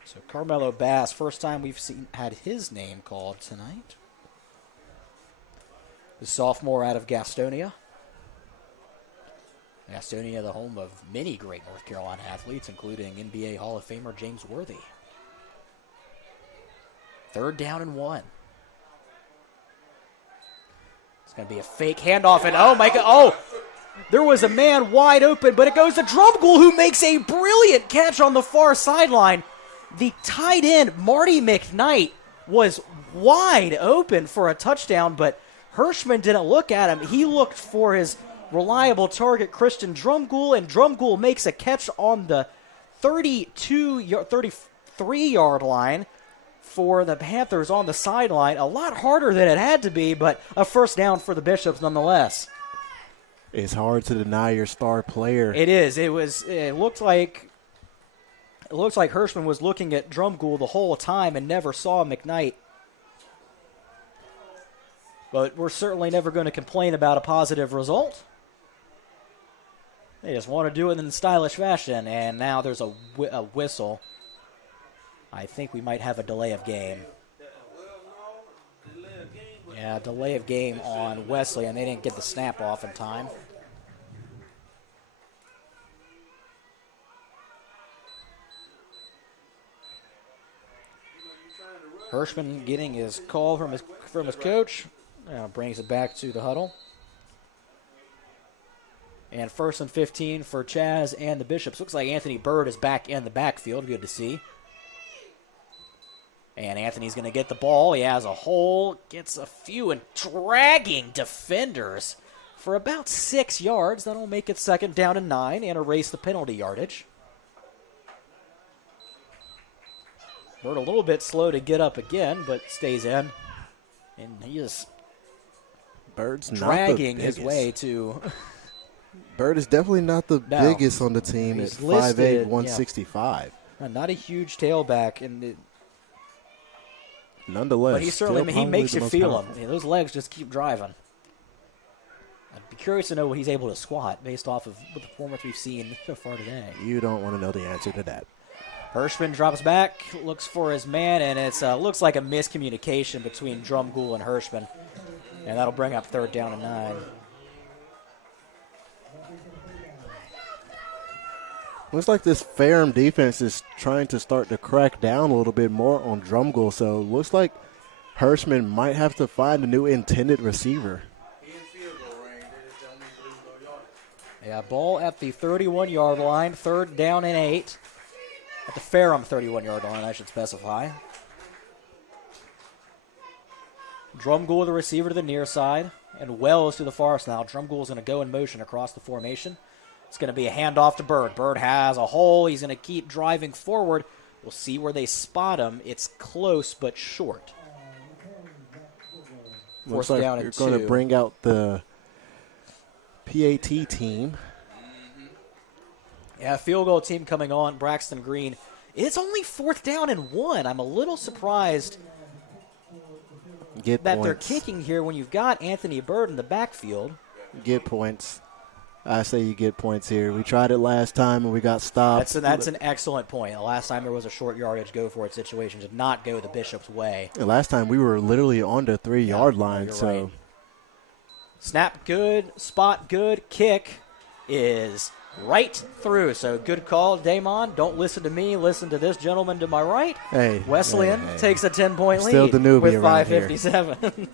So Carmelo Bass, first time we've had his name called tonight. The sophomore out of Gastonia. Gastonia, the home of many great North Carolina athletes, including NBA Hall of Famer James Worthy. 3rd down and 1. It's going to be a fake handoff, and oh my God, oh! There was a man wide open, but it goes to Drumgoole, who makes a brilliant catch on the far sideline. The tight end, Marty McKnight, was wide open for a touchdown, but Hirschman didn't look at him. He looked for his reliable target, Christian Drumgoole, and Drumgoole makes a catch on the 33-yard line for the Panthers on the sideline. A lot harder than it had to be, but a first down for the Bishops nonetheless. It's hard to deny your star player. It is. It looked like Hirschman was looking at Drumgoole the whole time and never saw McKnight. But we're certainly never going to complain about a positive result. They just want to do it in stylish fashion, and now there's a whistle. I think we might have a delay of game. Yeah, delay of game on Wesleyan. They didn't get the snap off in time. Hirschman getting his call from his coach. Brings it back to the huddle. And 1st and 15 for Chaz and the Bishops. Looks like Anthony Bird is back in the backfield. Good to see. And Anthony's going to get the ball. He has a hole. Gets a few and dragging defenders for about 6 yards. That'll make it 2nd down and 9 and erase the penalty yardage. Bird a little bit slow to get up again, but stays in. And he is Bird's dragging his way to... Bird is definitely not the biggest on the team at 5'8", 165. Yeah. Not a huge tailback, and nonetheless, but he certainly makes you feel him. Yeah, those legs just keep driving. I'd be curious to know what he's able to squat based off of the performance we've seen so far today. You don't want to know the answer to that. Hirschman drops back, looks for his man, and it looks like a miscommunication between Drumgoole and Hirschman, and that'll bring up 3rd down and 9. Looks like this Ferrum defense is trying to start to crack down a little bit more on Drumgoole, so it looks like Hirschman might have to find a new intended receiver. Yeah, ball at the 31-yard line, 3rd down and 8. At the Ferrum 31-yard line, I should specify. Drumgoole, the receiver, to the near side, and Wells to the far side. Now Drumgoole's going to go in motion across the formation. It's going to be a handoff to Bird. Bird has a hole. He's going to keep driving forward. We'll see where they spot him. It's close but short. Looks like you're going to bring out the PAT team. Yeah, field goal team coming on. Braxton Green. It's only 4th down and 1. I'm a little surprised that they're kicking here when you've got Anthony Bird in the backfield. Get points. I say you get points here. We tried it last time and we got stopped. That's an excellent point. The last time there was a short yardage go-for-it situation did not go the Bishop's way. And last time we were literally on the 3-yard line. You're so right. Snap good, spot good, kick is right through. So good call, Damon. Don't listen to me. Listen to this gentleman to my right. Hey, Wesleyan takes a 10-point lead still the newbie with around 5:57.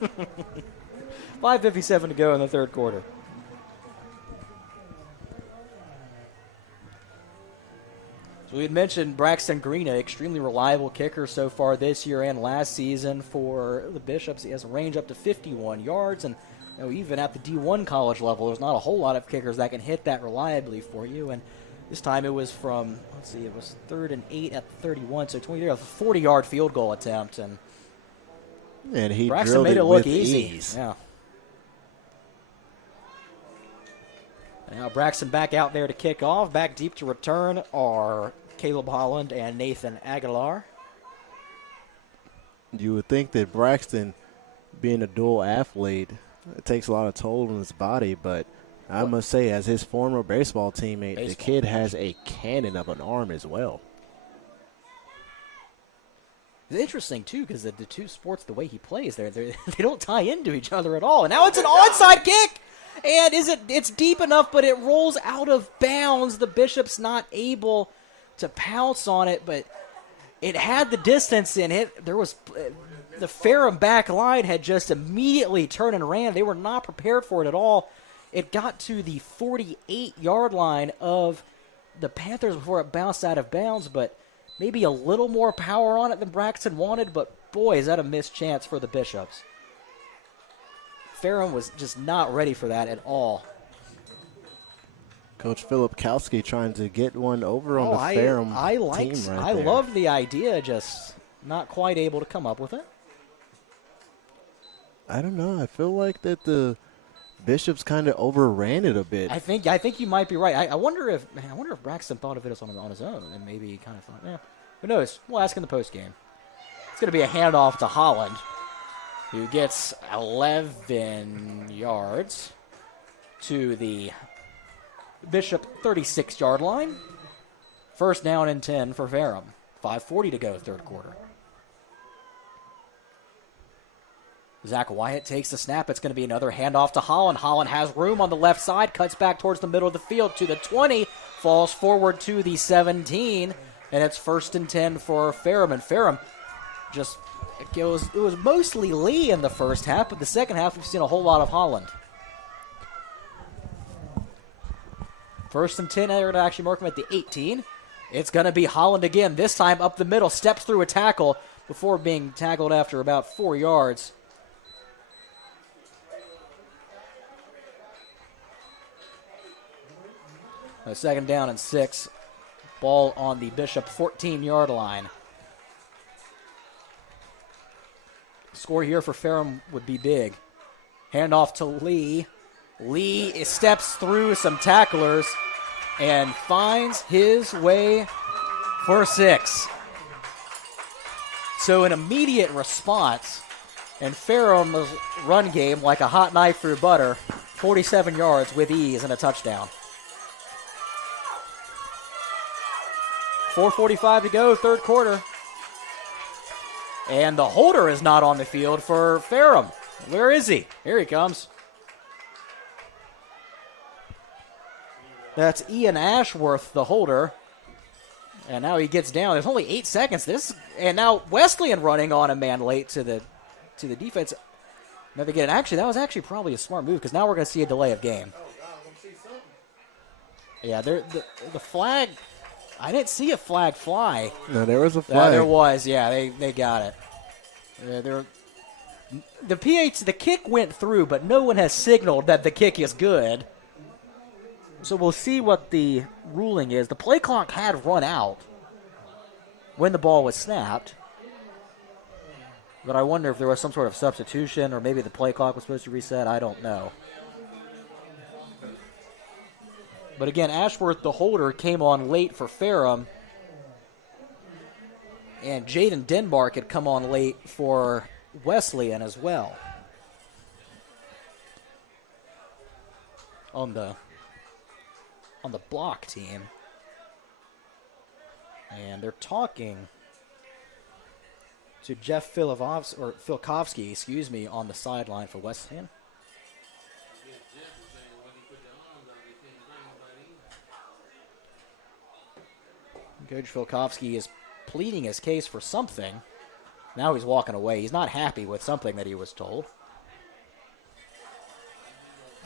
5:57 to go in the 3rd quarter. So we had mentioned Braxton Green, an extremely reliable kicker so far this year and last season for the Bishops. He has a range up to 51 yards, and even at the D1 college level, there's not a whole lot of kickers that can hit that reliably for you. And this time it was from, it was 3rd and 8 at the 31, so 20 yards, a 40-yard field goal attempt, and he Braxton made it look easy. Yeah. Now Braxton back out there to kick off. Back deep to return are Caleb Holland and Nathan Aguilar. You would think that Braxton, being a dual athlete, it takes a lot of toll on his body, but I must say, as his former baseball teammate, the kid has a cannon of an arm as well. It's interesting, too, because the two sports, the way he plays, they don't tie into each other at all. And now it's an onside kick! And it's deep enough, but it rolls out of bounds. The Bishop's not able to pounce on it, but it had the distance in it. There was the Ferrum back line had just immediately turned and ran. They were not prepared for it at all. It got to the 48-yard line of the Panthers before it bounced out of bounds, but maybe a little more power on it than Braxton wanted, but boy, is that a missed chance for the Bishops. Ferrum was just not ready for that at all. Coach Philip Kowski trying to get one over on the Ferrum team right there. I loved the idea, just not quite able to come up with it. I don't know. I feel like that the Bishops kind of overran it a bit. I think you might be right. I wonder if Braxton thought of it on his own and maybe kind of thought, who knows? We'll ask in the post game. It's going to be a handoff to Holland, who gets 11 yards to the Bishop 36-yard line. 1st down and 10 for Ferrum. 5:40 to go, third quarter. Zach Wyatt takes the snap. It's going to be another handoff to Holland. Holland has room on the left side, cuts back towards the middle of the field to the 20, falls forward to the 17, and it's 1st and 10 for Ferrum. And Ferrum just, it was mostly Lee in the first half, but the second half we've seen a whole lot of Holland. 1st and 10, they're going to actually mark him at the 18. It's going to be Holland again, this time up the middle, steps through a tackle before being tackled after about 4 yards. A 2nd down and 6. Ball on the Bishop 14-yard line. Score here for Ferrum would be big. Handoff to Lee. Lee steps through some tacklers and finds his way for 6. So an immediate response, and Ferrum's run game like a hot knife through butter, 47 yards with ease and a touchdown. 4:45 to go, third quarter. And the holder is not on the field for Ferrum. Where is he? Here he comes. That's Ian Ashworth, the holder. And now he gets down. There's only 8 seconds. And now Wesleyan running on a man late to the defense. Never get it. Actually, that was actually probably a smart move because now we're going to see a delay of game. Yeah, the flag. I didn't see a flag fly. No, there was a flag. There was. Yeah, they got it. The kick went through, but no one has signaled that the kick is good. So we'll see what the ruling is. The play clock had run out when the ball was snapped. But I wonder if there was some sort of substitution or maybe the play clock was supposed to reset. I don't know. But again, Ashworth, the holder, came on late for Ferrum. And Jaden Denmark had come on late for Wesleyan as well. On the block team. And they're talking to Jeff Filkovsky, on the sideline for Wesleyan. Coach Filkovsky is pleading his case for something. Now he's walking away. He's not happy with something that he was told.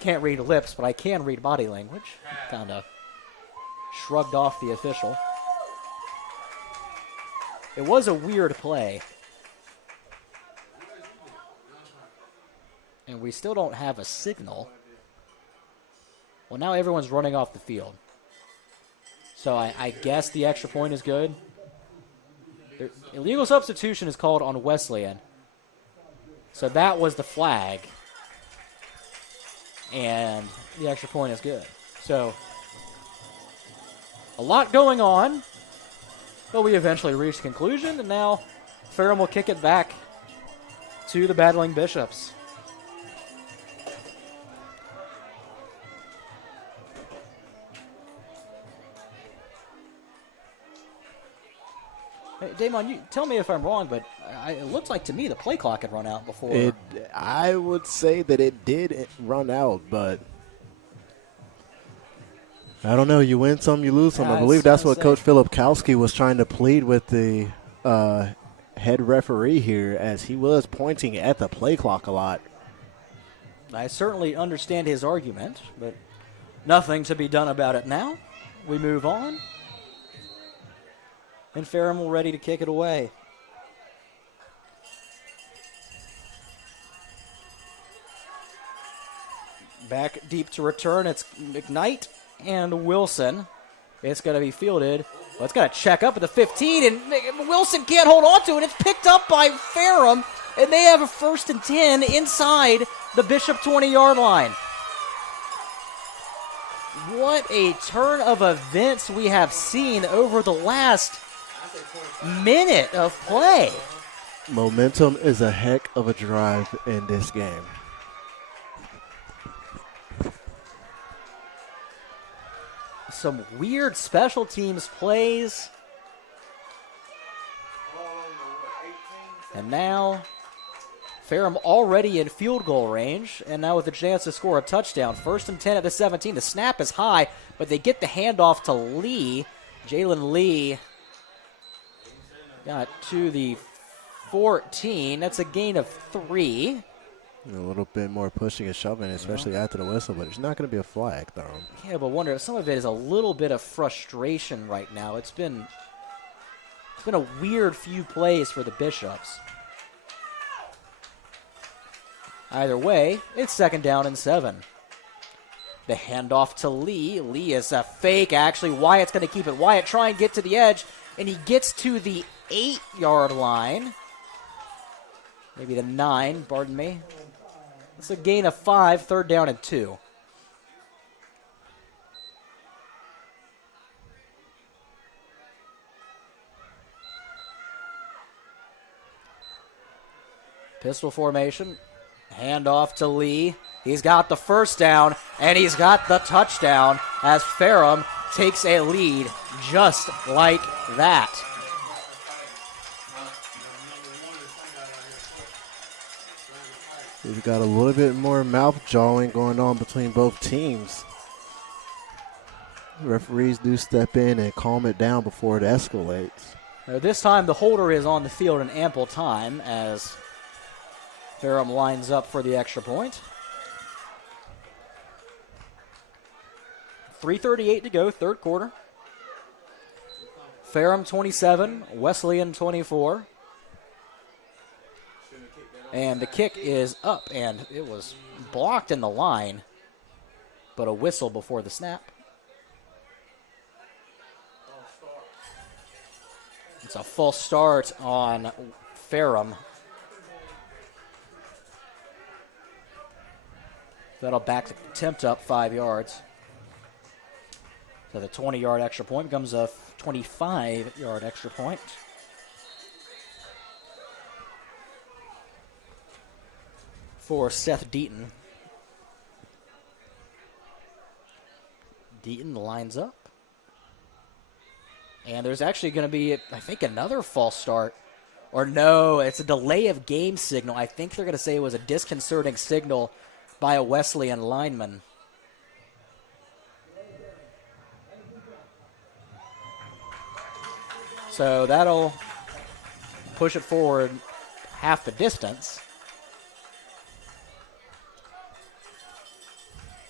Can't read lips, but I can read body language. Kind of shrugged off the official. It was a weird play. And we still don't have a signal. Well, now everyone's running off the field. So I guess the extra point is good. Illegal substitution is called on Wesleyan. So that was the flag. And the extra point is good. So a lot going on. But we eventually reached conclusion. And now Ferrum will kick it back to the battling Bishops. Hey, Damon, you tell me if I'm wrong, but it looks like to me the play clock had run out before. I would say that it did run out, but I don't know. You win some, you lose some. I believe that's what Coach Filipkowski was trying to plead with the head referee here, as he was pointing at the play clock a lot. I certainly understand his argument, but nothing to be done about it now. We move on. And Ferrum will ready to kick it away. Back deep to return. It's McKnight and Wilson. It's going to be fielded. Well, it's going to check up at the 15, and Wilson can't hold on to it. It's picked up by Ferrum, and they have a 1st and 10 inside the Bishop 20-yard line. What a turn of events we have seen over the last minute of play. Momentum is a heck of a drive in this game. Some weird special teams plays. And now Ferrum already in field goal range, and now with a chance to score a touchdown. 1st and 10 at the 17. The snap is high, but they get the handoff to Lee. Jalen Lee got to the 14. That's a gain of 3. A little bit more pushing and shoving, especially after the whistle, but it's not going to be a flag thrown. Yeah, but wonder, some of it is a little bit of frustration right now. It's been a weird few plays for the Bishops. Either way, it's 2nd down and 7. The handoff to Lee. Lee is a fake, actually. Wyatt's going to keep it. Wyatt try and get to the edge, and he gets to the 8-yard line. Maybe the 9, pardon me. It's a gain of 5, 3rd down and 2. Pistol formation. Handoff to Lee. He's got the 1st down, and he's got the touchdown as Ferrum takes a lead just like that. We've got a little bit more mouth jawing going on between both teams. Referees do step in and calm it down before it escalates. Now, this time the holder is on the field in ample time as Ferrum lines up for the extra point. 3:38 to go, 3rd quarter. Ferrum 27, Wesleyan 24. And the kick is up, and it was blocked in the line, but a whistle before the snap. It's a false start on Ferrum. That'll back the attempt up 5 yards. So the 20-yard extra point becomes a 25-yard extra point. For Seth Deaton. Deaton lines up. And there's actually going to be, I think, another false start. Or no, it's a delay of game signal. I think they're going to say it was a disconcerting signal by a Wesleyan lineman. So that'll push it forward half the distance.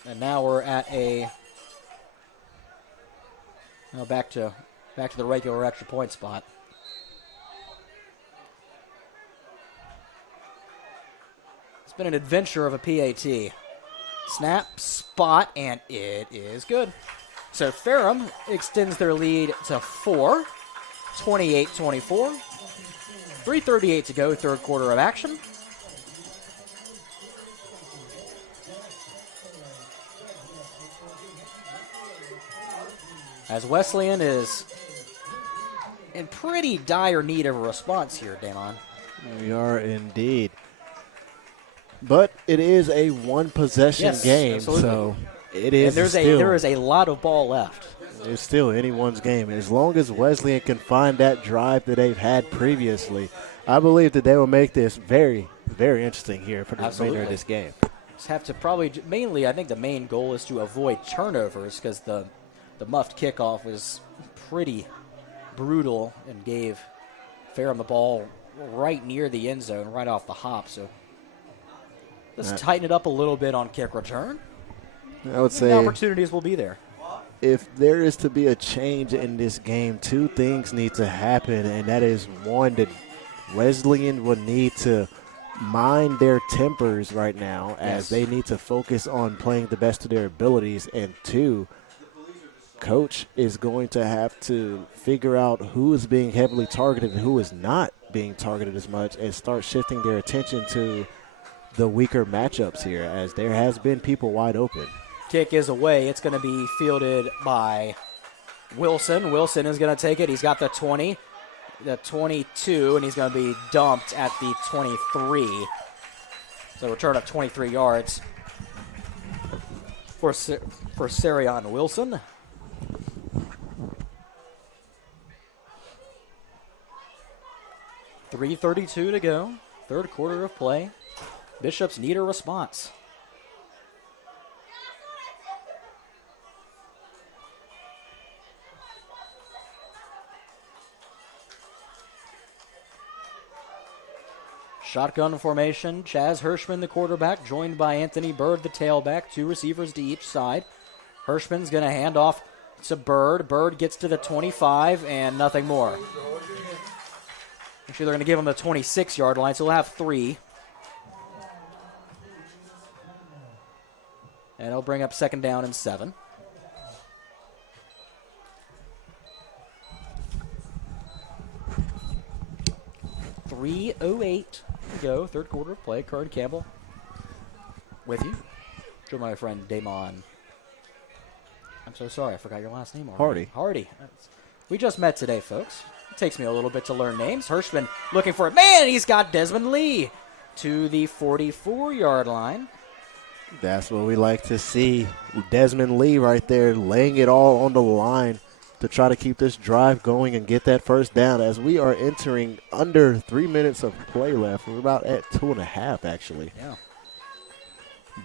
And now we're at back to the regular extra point spot. It's been an adventure of a PAT. Snap, spot, and it is good. So Ferrum extends their lead to 4, 28-24. 3:38 to go, 3rd quarter of action. As Wesleyan is in pretty dire need of a response here, Damon. We are indeed. But it is a one-possession game, absolutely. so it is and there is a lot of ball left. It's still anyone's game. As long as Wesleyan can find that drive that they've had previously, I believe that they will make this very, very interesting here for the remainder of this game. Just have to probably, mainly, I think the main goal is to avoid turnovers because the muffed kickoff was pretty brutal and gave Ferrum the ball right near the end zone, right off the hop. So let's tighten it up a little bit on kick return. I would say the opportunities will be there. If there is to be a change in this game, 2 things need to happen, and that is, one, that Wesleyan will need to mind their tempers right now as they need to focus on playing the best of their abilities, and 2, coach is going to have to figure out who is being heavily targeted and who is not being targeted as much and start shifting their attention to the weaker matchups here, as there has been people wide open. Kick is away. It's going to be fielded by Wilson. Wilson is going to take it. He's got the 20, the 22, and he's going to be dumped at the 23. So return of 23 yards for Sarion Wilson. 3:32 to go. Third quarter of play. Bishops need a response. Shotgun formation. Chaz Hirschman, the quarterback, joined by Anthony Bird, the tailback. Two receivers to each side. Hirschman's going to hand off to Bird. Bird gets to the 25 and nothing more. Actually, they're going to give him the 26-yard line, so he'll have 3. And he'll bring up second down and 7. .308 to go, third quarter of play. Kern Campbell with you. Join my friend Damon. I'm so sorry, I forgot your last name already. Hardy. We just met today, folks. It takes me a little bit to learn names. Hirschman looking for it. Man, he's got Desmond Lee to the 44-yard line. That's what we like to see. Desmond Lee right there laying it all on the line to try to keep this drive going and get that first down as we are entering under 3 minutes of play left. We're about at 2.5, actually. Yeah.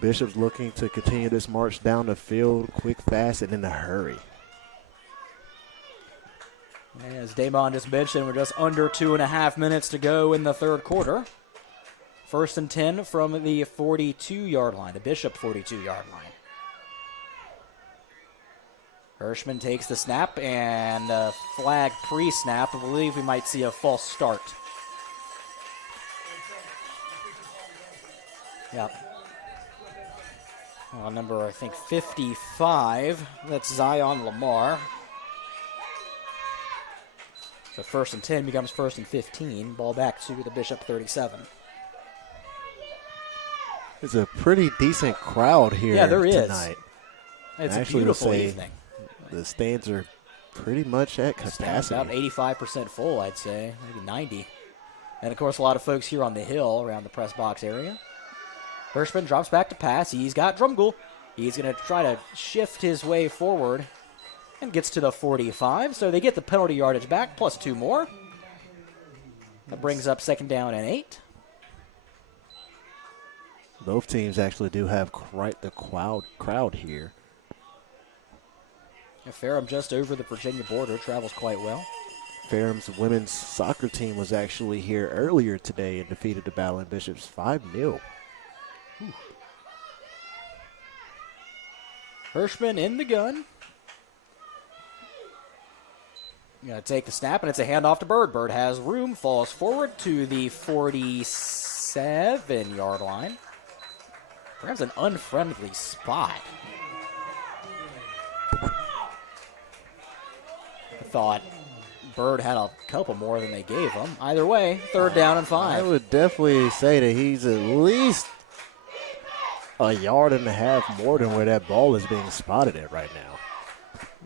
Bishop's looking to continue this march down the field, quick, fast, and in a hurry. And as Damon just mentioned, we're just under 2.5 minutes to go in the third quarter. First and 10 from the 42-yard line, the Bishop 42-yard line. Hirschman takes the snap and flag pre-snap. I believe we might see a false start. Yep. Number, I think, 55. That's Zion Lamar. So first and 10 becomes first and 15. Ball back to the Bishop 37. It's a pretty decent crowd here tonight. It's a beautiful evening. The stands are pretty much at capacity. About 85% full, I'd say, maybe 90. And, of course, a lot of folks here on the hill around the press box area. Hirschman drops back to pass. He's got Drumgoole. He's going to try to shift his way forward and gets to the 45. So they get the penalty yardage back, plus 2 more. That brings up second down and 8. Both teams actually do have quite the crowd here. Ferrum just over the Virginia border, travels quite well. Ferrum's women's soccer team was actually here earlier today and defeated the Battling Bishops 5-0. Hirschman in the gun. Going to take the snap, and it's a handoff to Bird. Bird has room, falls forward to the 47-yard line. Perhaps an unfriendly spot. I thought Bird had a couple more than they gave him. Either way, third down and 5. I would definitely say that he's at least a yard and a half more than where that ball is being spotted at right now.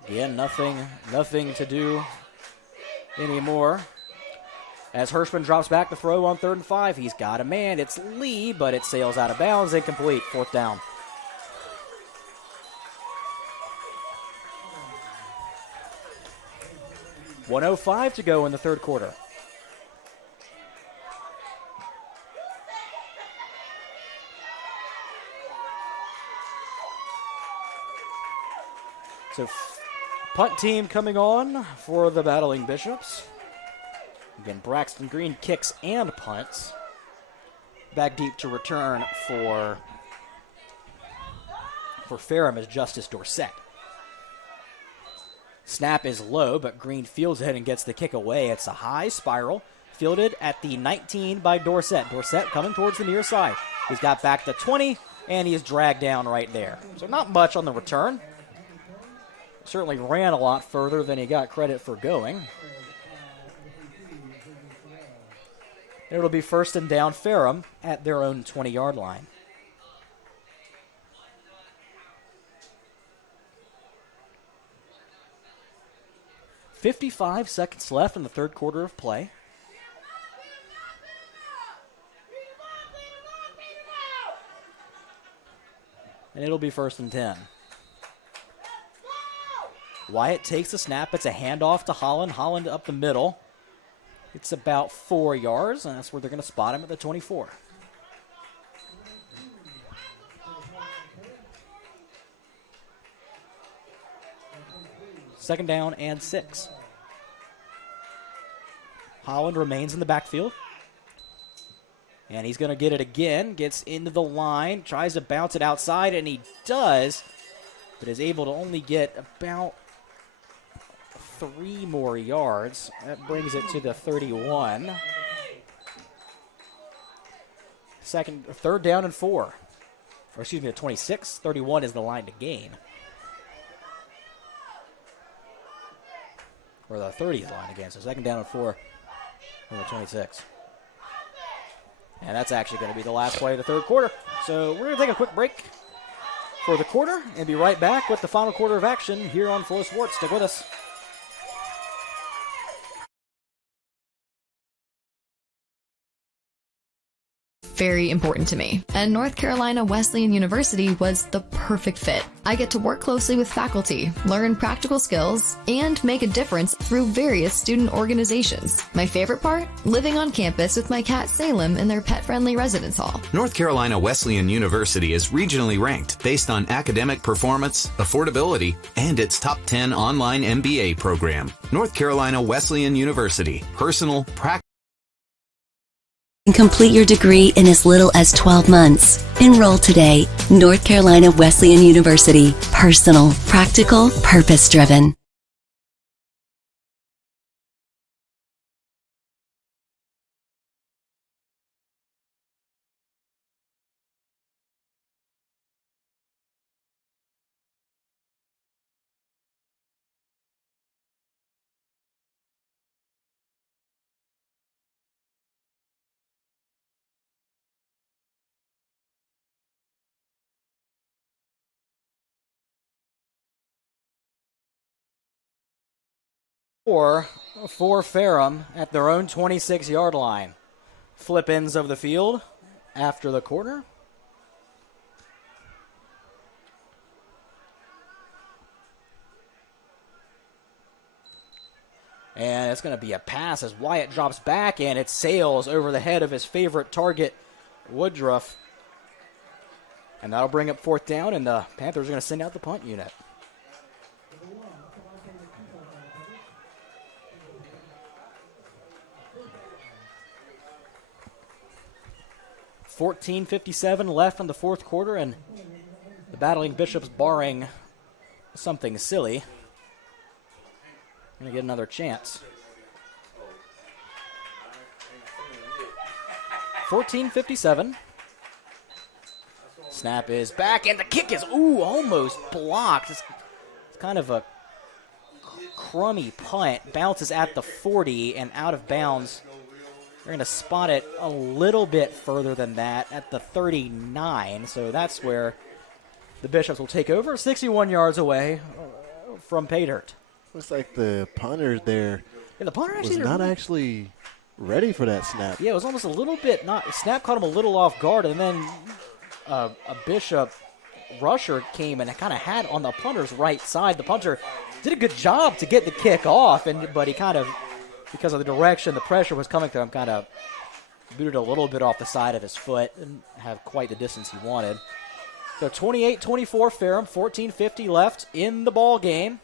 Again, nothing to do anymore. As Hirschman drops back to throw on 3rd and 5, he's got a man. It's Lee, but it sails out of bounds, incomplete. 4th down. .105 to go in the third quarter. So punt team coming on for the Battling Bishops. Again, Braxton Green kicks and punts. Back deep to return for Ferrum is Justice Dorsett. Snap is low, but Green fields it and gets the kick away. It's a high spiral, fielded at the 19 by Dorsett. Dorsett coming towards the near side. He's got back to 20, and he is dragged down right there. So not much on the return. Certainly ran a lot further than he got credit for going. It'll be first and down Ferrum at their own 20-yard line. .55 seconds left in the third quarter of play. And it'll be first and 10. Wyatt takes the snap. It's a handoff to Holland. Holland up the middle. It's about 4 yards, and that's where they're going to spot him at the 24. Second down and 6. Holland remains in the backfield. And he's going to get it again. Gets into the line. Tries to bounce it outside, and he does. But is able to only get about 3 more yards. That brings it to the 31. Third down and 4. Or excuse me, the 26. 31 is the line to gain. Or the 30 is the line to gain. So second down and 4 from the 26. And that's actually going to be the last play of the third quarter. So we're going to take a quick break for the quarter and be right back with the final quarter of action here on Flow Sports. Stick with us. Very important to me, and North Carolina Wesleyan University was the perfect fit. I get to work closely with faculty, learn practical skills, and make a difference through various student organizations. My favorite part? Living on campus with my cat Salem in their pet-friendly residence hall. North Carolina Wesleyan University is regionally ranked based on academic performance, affordability, and its top 10 online MBA program. North Carolina Wesleyan University. Personal, practical. Complete your degree in as little as 12 months. Enroll today. North Carolina Wesleyan University. Personal, practical, purpose-driven. For Ferrum at their own 26-yard line. Flip ends of the field after the quarter. And it's going to be a pass as Wyatt drops back, and it sails over the head of his favorite target, Woodruff. And that'll bring up fourth down, and the Panthers are going to send out the punt unit. 14:57 left in the fourth quarter, and the Battling Bishops, barring something silly, going to get another chance. 14:57. Snap is back, and the kick is, almost blocked. It's kind of a crummy punt. Bounces at the 40 and out of bounds. They're going to spot it a little bit further than that at the 39, so that's where the Bishops will take over, 61 yards away from pay dirt. Looks like the punter there the punter was not actually ready for that snap. Yeah, it was almost a little bit, snap caught him a little off guard, and then a Bishop rusher came and kind of had on the punter's right side. The punter did a good job to get the kick off, but he kind of, because of the direction the pressure was coming through him, kind of booted a little bit off the side of his foot. Didn't have quite the distance he wanted. So 28-24 Ferrum, 14:50 left in the ball game.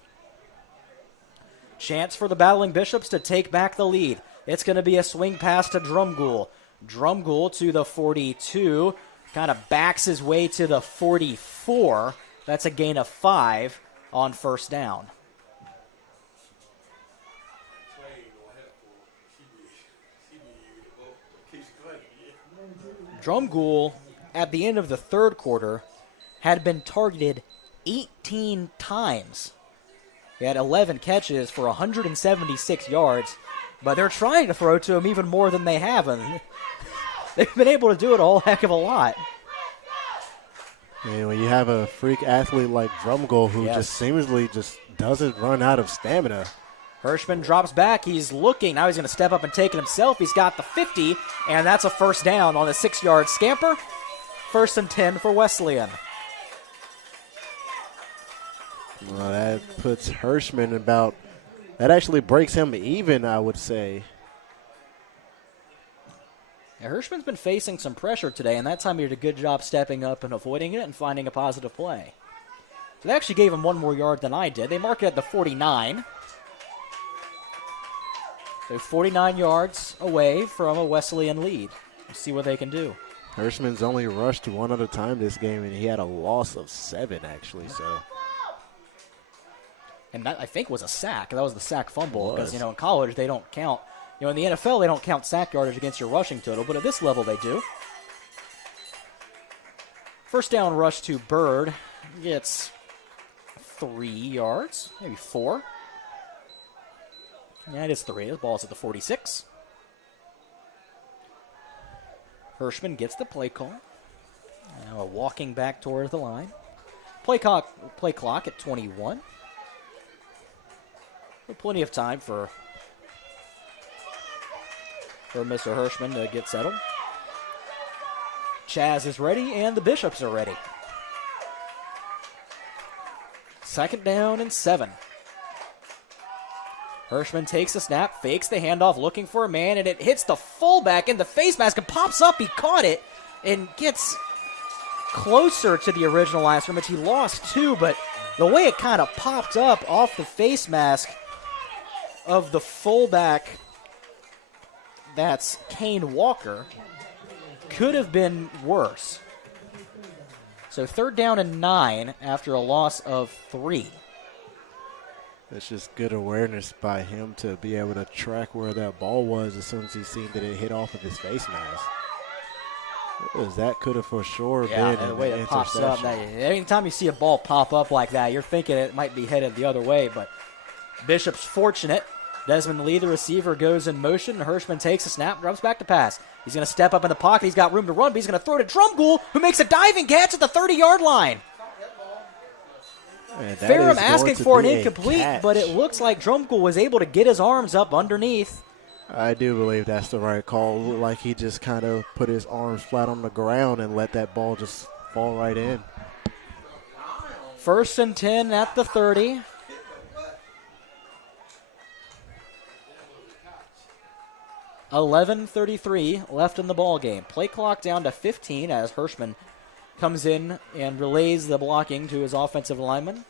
Chance for the Battling Bishops to take back the lead. It's going to be a swing pass to Drumgoole. Drumgoole to the 42, kind of backs his way to the 44. That's a gain of 5 on first down. Drumgoole, at the end of the third quarter, had been targeted 18 times. He had 11 catches for 176 yards, but they're trying to throw to him even more than they have, and they've been able to do it a whole heck of a lot. And when you have a freak athlete like Drumgoole who just seemingly just doesn't run out of stamina. Hirschman drops back. He's looking. Now he's going to step up and take it himself. He's got the 50, and that's a first down on the 6-yard scamper. 1st and 10 for Wesleyan. Well, that puts Hirschman that actually breaks him even, I would say. Yeah, Hirschman's been facing some pressure today, and that time he did a good job stepping up and avoiding it and finding a positive play. So they actually gave him 1 more yard than I did. They mark it at the 49. So 49 yards away from a Wesleyan lead. Let's see what they can do. Hirschman's only rushed 1 other time this game, and he had a loss of 7, actually. So, and that, I think, was a sack. That was the sack fumble because, in college they don't count. In the NFL they don't count sack yardage against your rushing total, but at this level they do. First down rush to Bird. Gets 3 yards, maybe 4. Yeah, it is 3. The ball's at the 46. Hirschman gets the play call. Now walking back towards the line. Play clock at 21. Plenty of time for Mr. Hirschman to get settled. Chaz is ready, and the Bishops are ready. 2nd down and 7. Hirschman takes the snap, fakes the handoff, looking for a man, and it hits the fullback in the face mask and pops up. He caught it and gets closer to the original line of scrimmage. He lost 2, but the way it kind of popped up off the face mask of the fullback, that's Kane Walker, could have been worse. So 3rd down and 9 after a loss of 3. it's just good awareness by him to be able to track where that ball was as soon as he seen that it hit off of his face mask. Because that could have for sure been the way an it pops up. interception. Anytime you see a ball pop up like that, you're thinking it might be headed the other way, but Bishop's fortunate. Desmond Lee, the receiver, goes in motion. Hirschman takes a snap, drops back to pass. He's going to step up in the pocket. He's got room to run, but he's going to throw to Drumgoole, who makes a diving catch at the 30-yard line. Ferrum asking for an incomplete, but it looks like Drumgoole was able to get his arms up underneath. I do believe that's the right call. It looked like he just kind of put his arms flat on the ground and let that ball just fall right in. 1st and 10 at the 30. $11:33 left in the ball game. Play clock down to 15 as Hirschman comes in and relays the blocking to his offensive lineman.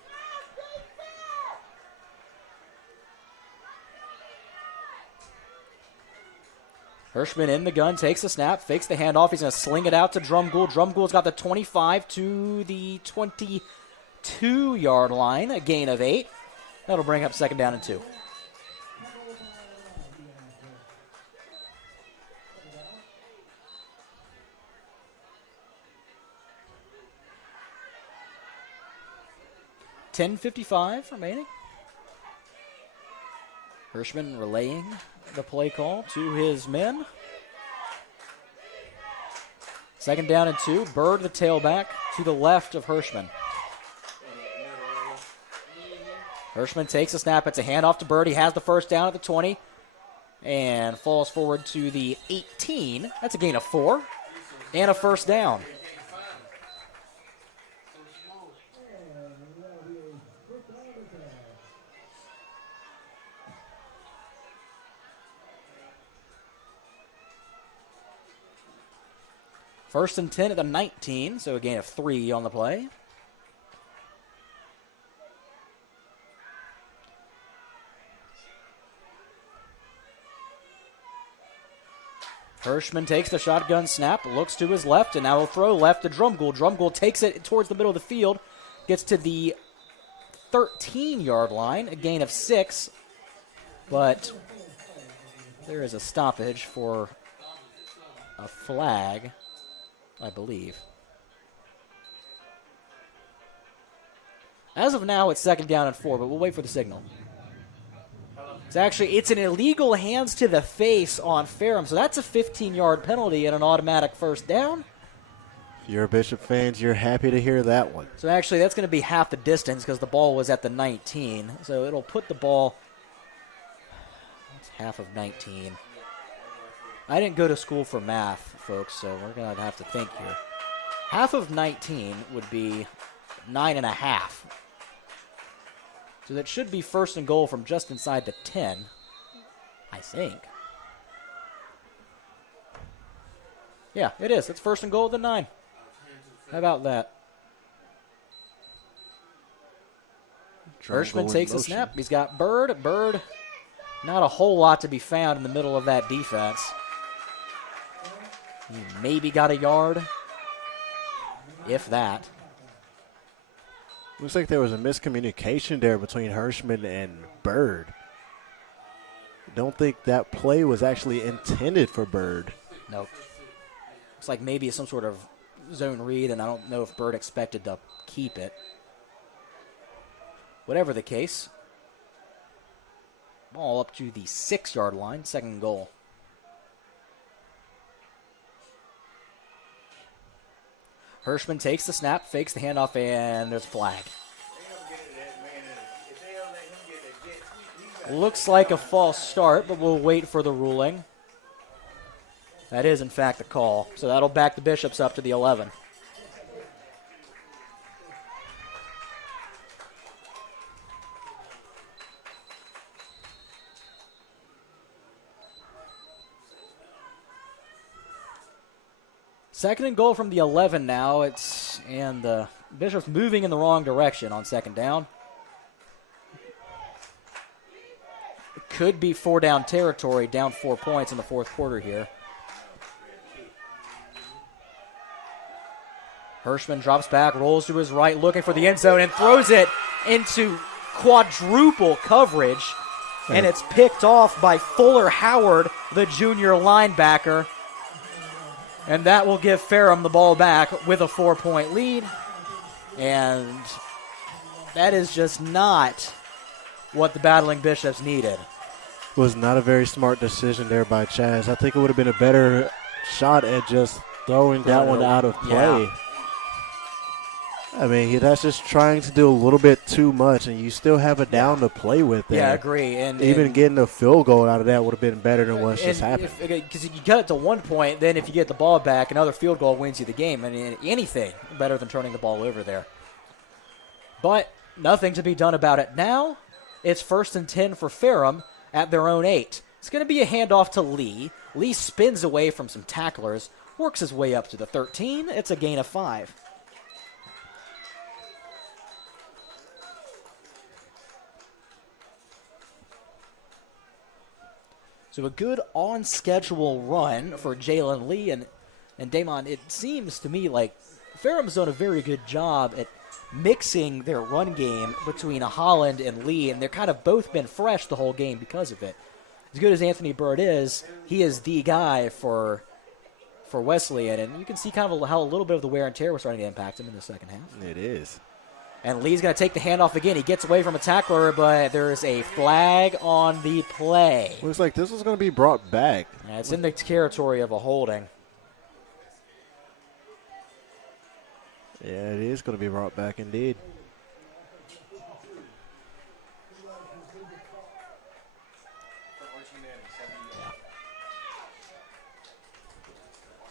Hirschman in the gun, takes the snap, fakes the handoff. He's going to sling it out to Drumgoole. Drumgoole's got the 25 to the 22-yard line, a gain of 8. That'll bring up 2nd down and 2. $10:55 remaining. Hirschman relaying the play call to his men. 2nd down and 2. Bird, the tailback, to the left of Hirschman. Hirschman takes a snap. It's a handoff to Bird. He has the 1st down at the 20 and falls forward to the 18. That's a gain of 4 and a 1st down. First and 10 at the 19, so a gain of 3 on the play. Hirschman takes the shotgun snap, looks to his left, and now will throw left to Drumgoole. Drumgoole takes it towards the middle of the field, gets to the 13-yard line, a gain of 6, but there is a stoppage for a flag, I believe. As of now, it's 2nd down and 4, but we'll wait for the signal. It's an illegal hands to the face on Ferrum, so that's a 15-yard penalty and an automatic 1st down. If you're a Bishop fans, you're happy to hear that one. So actually, that's going to be half the distance because the ball was at the 19. So it'll put the ball, it's half of 19. I didn't go to school for math, folks, so we're going to have to think here. Half of 19 would be 9.5. So that should be 1st and goal from just inside the 10, I think. Yeah, it is. It's 1st and goal at the 9. How about that? Hirschman takes the snap. He's got Bird. Bird, not a whole lot to be found in the middle of that defense. He maybe got a yard, if that. Looks like there was a miscommunication there between Hirschman and Bird. Don't think that play was actually intended for Bird. Nope. Looks like maybe some sort of zone read, and I don't know if Bird expected to keep it. Whatever the case, ball up to the 6-yard line, 2nd goal. Hirschman takes the snap, fakes the handoff, and there's a flag. Looks like a false start, but we'll wait for the ruling. That is, in fact, the call. So that'll back the Bishops up to the 11. Second and goal from the 11 now. And the Bishops moving in the wrong direction on 2nd down. It could be 4-down territory, down 4 points in the 4th quarter here. Hirschman drops back, rolls to his right, looking for the end zone, and throws it into quadruple coverage. And it's picked off by Fuller Howard, the junior linebacker. And that will give Ferrum the ball back with a 4-point lead. And that is just not what the Battling Bishops needed. Was not a very smart decision there by Chaz. I think it would have been a better shot at just throwing that one out of play. Yeah. I mean, that's just trying to do a little bit too much, and you still have a down to play with there. Yeah, I agree. And even getting a field goal out of that would have been better than what's just happened. Because you got it to 1 point, then if you get the ball back, another field goal wins you the game. I mean, anything better than turning the ball over there. But nothing to be done about it now. It's 1st and 10 for Ferrum at their own 8. It's going to be a handoff to Lee. Lee spins away from some tacklers, works his way up to the 13. It's a gain of 5. So a good on-schedule run for Jalen Lee. And Damon, it seems to me like Ferrum's done a very good job at mixing their run game between Holland and Lee, and they're kind of both been fresh the whole game because of it. As good as Anthony Bird is, he is the guy for Wesleyan, and you can see kind of how a little bit of the wear and tear was starting to impact him in the second half. It is. And Lee's going to take the handoff again. He gets away from a tackler, but there's a flag on the play. Looks like this was going to be brought back. Yeah, it's in the territory of a holding. Yeah, it is going to be brought back indeed.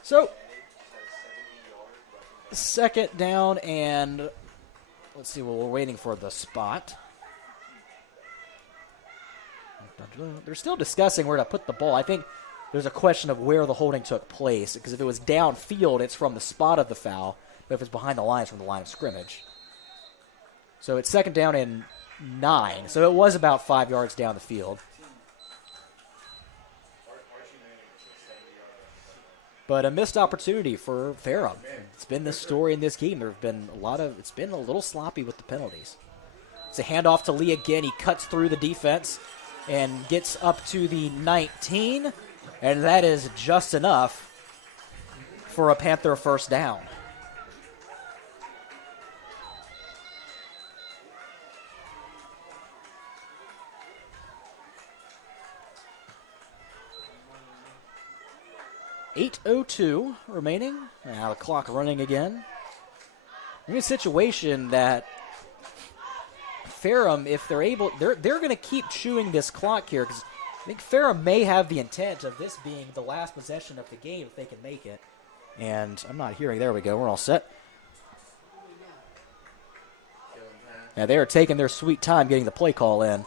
So, 2nd down and let's see, we're waiting for the spot. They're still discussing where to put the ball. I think there's a question of where the holding took place, because if it was downfield, it's from the spot of the foul, but if it's behind the line, it's from the line of scrimmage. So it's 2nd down and 9, so it was about 5 yards down the field. But a missed opportunity for Ferrum. It's been the story in this game. There have been it's been a little sloppy with the penalties. It's a handoff to Lee again. He cuts through the defense and gets up to the 19, and that is just enough for a Panther 1st down. .8:02 remaining. Now the clock running again. In a situation that Ferrum, if they're able, they're going to keep chewing this clock here, because I think Ferrum may have the intent of this being the last possession of the game if they can make it. And I'm not hearing. There we go. We're all set. Yeah, they are taking their sweet time getting the play call in.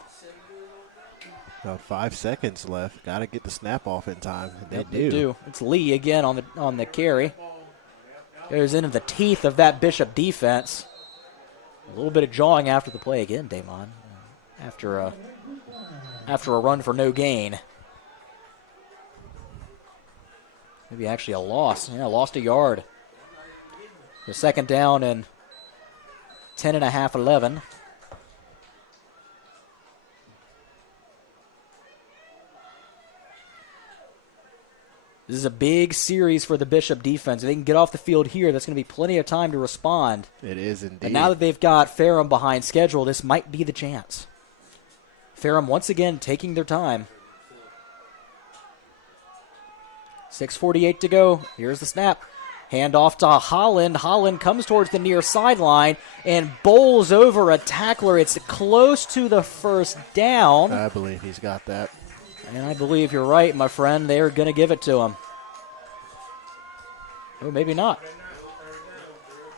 About 5 seconds left. Got to get the snap off in time. They do. It's Lee again on the carry. Goes into the teeth of that Bishop defense. A little bit of jawing after the play again, Damon. After a run for no gain. Maybe actually a loss. Yeah, lost a yard. The second down and 10.5, 11. This is a big series for the Bishop defense. If they can get off the field here, that's going to be plenty of time to respond. It is indeed. And now that they've got Ferrum behind schedule, this might be the chance. Ferrum once again taking their time. 6:48 to go. Here's the snap. Hand off to Holland. Holland comes towards the near sideline and bowls over a tackler. It's close to the first down. I believe he's got that. And I believe you're right, my friend. They're going to give it to him. Oh, maybe not.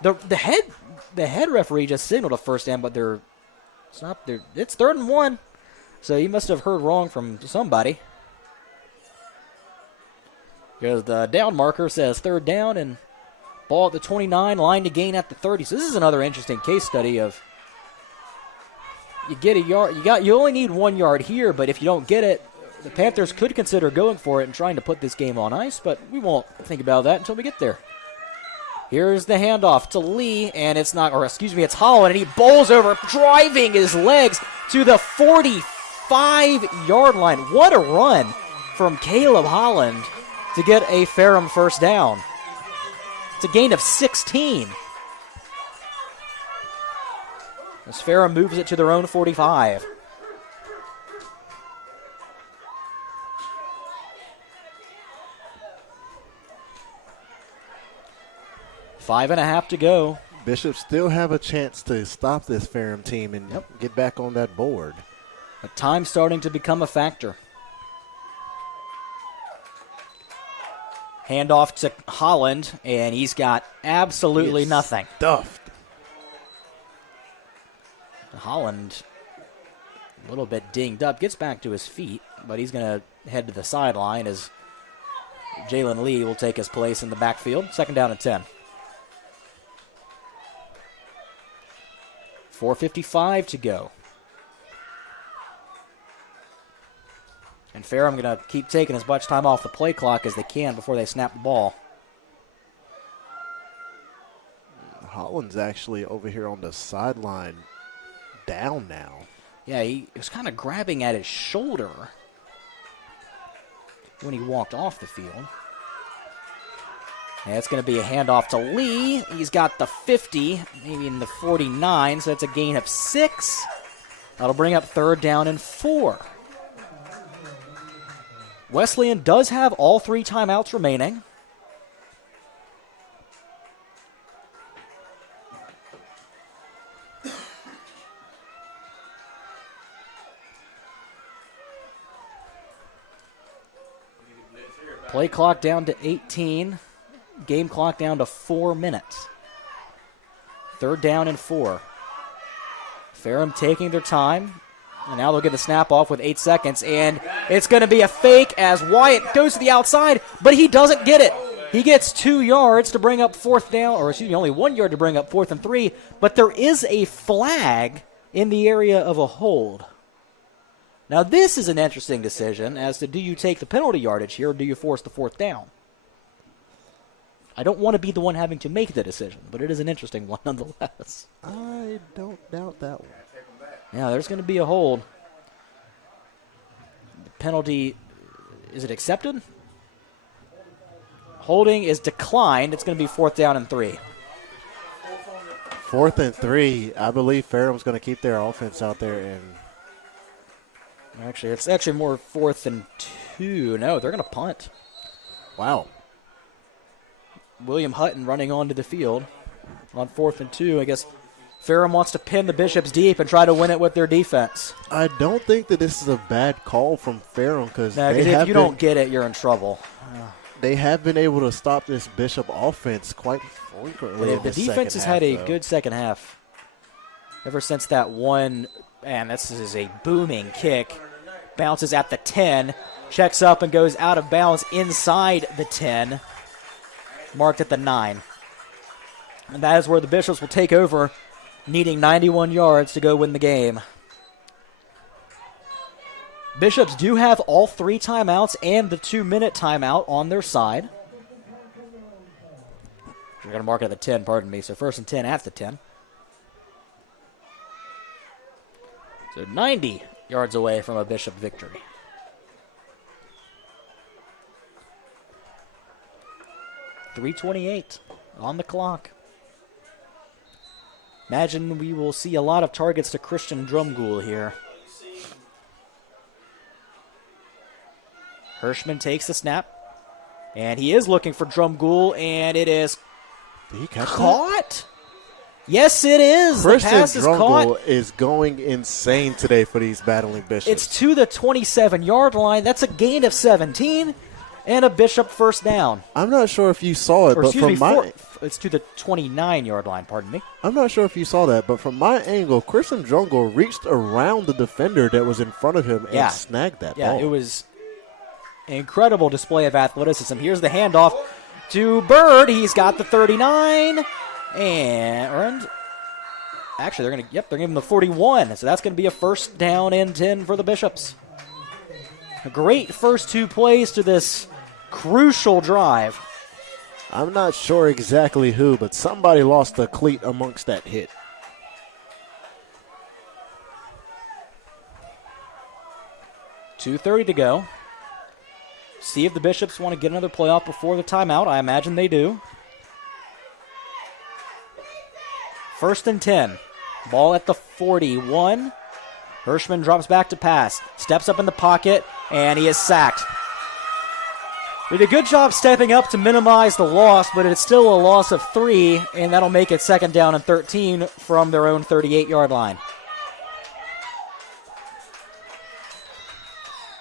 The head referee just signaled a first down, but it's 3rd and 1. So he must have heard wrong from somebody. Because the down marker says 3rd down and ball at the 29, line to gain at the 30. So this is another interesting case study of you get a yard, you only need 1 yard here, but if you don't get it, the Panthers could consider going for it and trying to put this game on ice, but we won't think about that until we get there. Here's the handoff to Lee, and it's Holland, and he bowls over, driving his legs to the 45-yard line. What a run from Caleb Holland to get a Ferrum first down. It's a gain of 16. As Ferrum moves it to their own 45. 5.5 to go. Bishop still have a chance to stop this Ferrum team and get back on that board. But time starting to become a factor. Handoff to Holland, and he's got absolutely nothing. Stuffed. Holland, a little bit dinged up, gets back to his feet, but he's going to head to the sideline as Jalen Lee will take his place in the backfield. 2nd down and 10. 4:55 to go. And Ferrum going to keep taking as much time off the play clock as they can before they snap the ball. Holland's actually over here on the sideline down now. Yeah, he was kind of grabbing at his shoulder when he walked off the field. And it's going to be a handoff to Lee. He's got the 50, maybe in the 49, so that's a gain of 6. That'll bring up 3rd down and 4. Wesleyan does have all 3 timeouts remaining. Play clock down to 18. Game clock down to 4 minutes. 3rd down and 4. Ferrum taking their time. And now they'll get the snap off with 8 seconds. And it's going to be a fake as Wyatt goes to the outside, but he doesn't get it. He gets 2 yards to bring up 4th down, or excuse me, only 1 yard to bring up 4th and 3. But there is a flag in the area of a hold. Now this is an interesting decision as to do you take the penalty yardage here or do you force the 4th down? I don't want to be the one having to make the decision, but it is an interesting one nonetheless. I don't doubt that one. Yeah, there's going to be a hold. The penalty, is it accepted? Holding is declined. It's going to be 4th down and 3. 4th and 3. I believe Ferrum's going to keep their offense out there. And actually, it's actually more 4th and 2. No, they're going to punt. Wow. William Hutton running onto the field on 4th and 2. I guess Ferrum wants to pin the Bishops deep and try to win it with their defense. I don't think that this is a bad call from Ferrum because if you don't get it, you're in trouble. They have been able to stop this Bishop offense quite frequently. The defense has had a good second half. Ever since that one, and this is a booming kick bounces at the 10, checks up and goes out of bounds inside the 10, marked at the 9. And that is where the Bishops will take over, needing 91 yards to go win the game. Bishops do have all 3 timeouts and the 2-minute timeout on their side. We're going to mark it at the 10, pardon me. So 1st and 10 at the 10. So 90 yards away from a Bishop victory. .328 on the clock. Imagine we will see a lot of targets to Christian Drumgoole here. Hirschman takes the snap, and he is looking for Drumgoole, and it is Did he catch caught. That? Yes, it is. Christian The pass is caught. Drumgoole is going insane today for these battling Bishops. It's to the 27-yard line. That's a gain of 17, and a Bishop first down. I'm not sure if you saw it, Or but excuse me, from my it's to the 29-yard line, pardon me. I'm not sure if you saw that, but from my angle, Christian Drumgoole reached around the defender that was in front of him and snagged that ball. Yeah, it was an incredible display of athleticism. Here's the handoff to Bird. He's got the 39, and actually they're going to they're giving him the 41. So that's going to be a first down and 10 for the Bishops. A great first 2 plays to this crucial drive. I'm not sure exactly who, but somebody lost a cleat amongst that hit. .230 to go. See if the Bishops want to get another playoff before the timeout. I imagine they do. 1st and 10. Ball at the 41. Hirschman drops back to pass. Steps up in the pocket, and he is sacked. Did a good job stepping up to minimize the loss, but it's still a loss of 3, and that'll make it 2nd down and 13 from their own 38-yard line.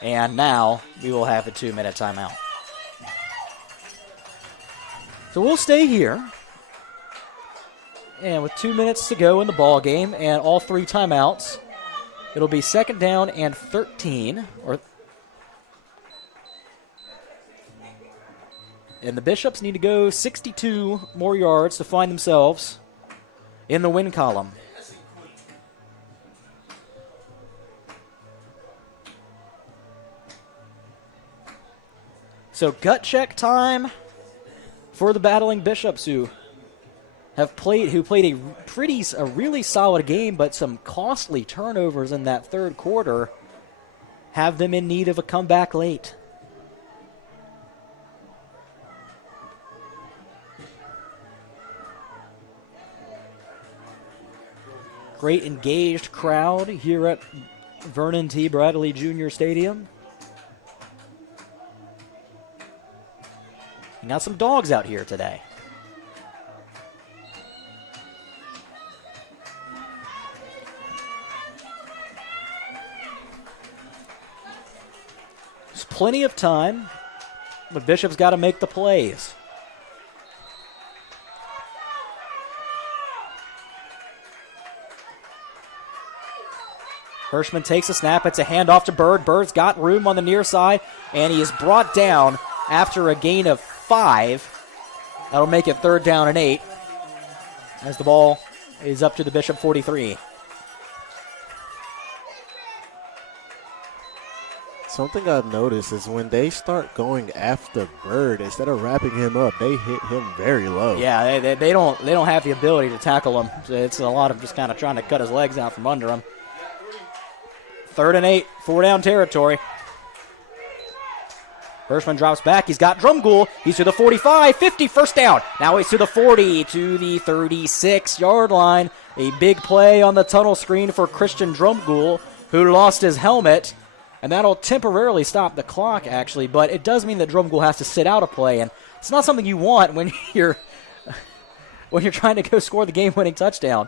And now we will have a 2-minute timeout. So we'll stay here. And with 2 minutes to go in the ball game and all 3 timeouts, it'll be 2nd down and 13. And the Bishops need to go 62 more yards to find themselves in the win column. So gut check time for the battling Bishops who played a really solid game, but some costly turnovers in that 3rd quarter have them in need of a comeback late. Great engaged crowd here at Vernon T. Bradley Jr. Stadium. And got some dogs out here today. There's plenty of time, but Bishop's got to make the plays. Hirschman takes a snap. It's a handoff to Bird. Bird's got room on the near side, and he is brought down after a gain of 5. That'll make it 3rd down and 8 as the ball is up to the Bishop 43. Something I've noticed is when they start going after Bird, instead of wrapping him up, they hit him very low. Yeah, they don't have the ability to tackle him. So it's a lot of just kind of trying to cut his legs out from under him. 3rd and 8, 4-down territory. Hirschman drops back. He's got Drumgoole. He's to the 45, 50, first down. Now he's to the 40, to the 36-yard line. A big play on the tunnel screen for Christian Drumgoole, who lost his helmet. And that'll temporarily stop the clock, actually. But it does mean that Drumgoole has to sit out a play. And it's not something you want when you're trying to go score the game-winning touchdown.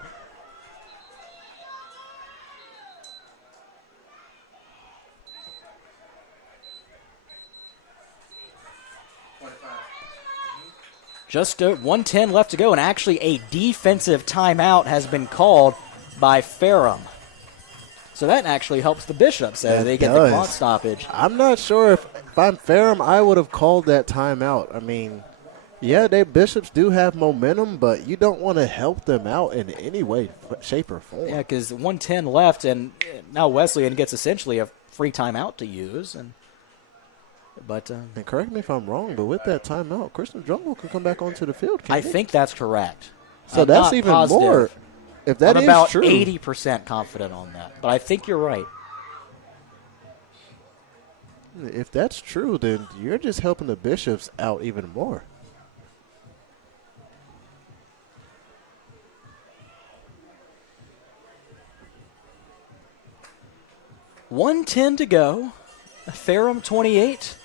Just 1:10 left to go, and actually a defensive timeout has been called by Ferrum. So that actually helps the Bishops as they get the clock stoppage. I'm not sure if I'm Ferrum, I would have called that timeout. I mean, yeah, they Bishops do have momentum, but you don't want to help them out in any way, shape, or form. Yeah, because 1:10 left, and now Wesleyan gets essentially a free timeout to use. And correct me if I'm wrong, but with that timeout, Christian Drumgoole can come back onto the field. I think that's correct. So I'm that's not even positive. more. If that I'm is about true, 80% confident on that, but I think you're right. if that's true, then you're just helping the Bishops out even more. $1:10 to go. Ferrum 28,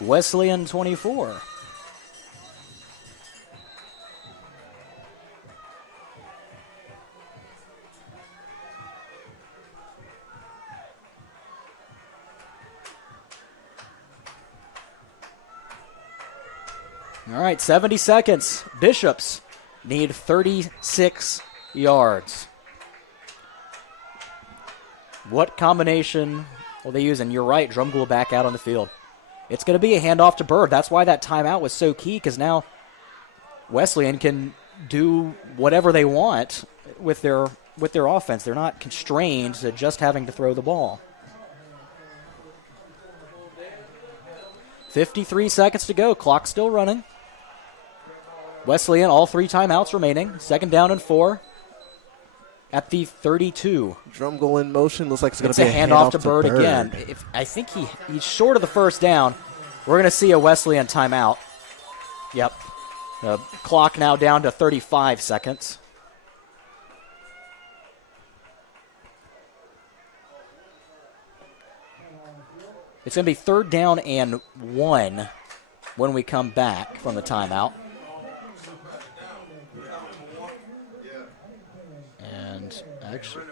Wesleyan 24. All right, 70 seconds. Bishops need 36 yards. What combination will they use? And you're right, Drumgoole back out on the field. It's going to be a handoff to Bird. That's why that timeout was so key, because now Wesleyan can do whatever they want with their offense. They're not constrained to just having to throw the ball. 53 seconds to go. Clock still running. Wesleyan, all 3 timeouts remaining. 2nd down and 4 at the 32. Drumgoole in motion. Looks like it's going It's to be a handoff to Bird again. I think he's short of the 1st down. We're going to see a Wesleyan timeout. Yep. The clock now down to 35 seconds. It's going to be 3rd down and 1 when we come back from the timeout. And actually,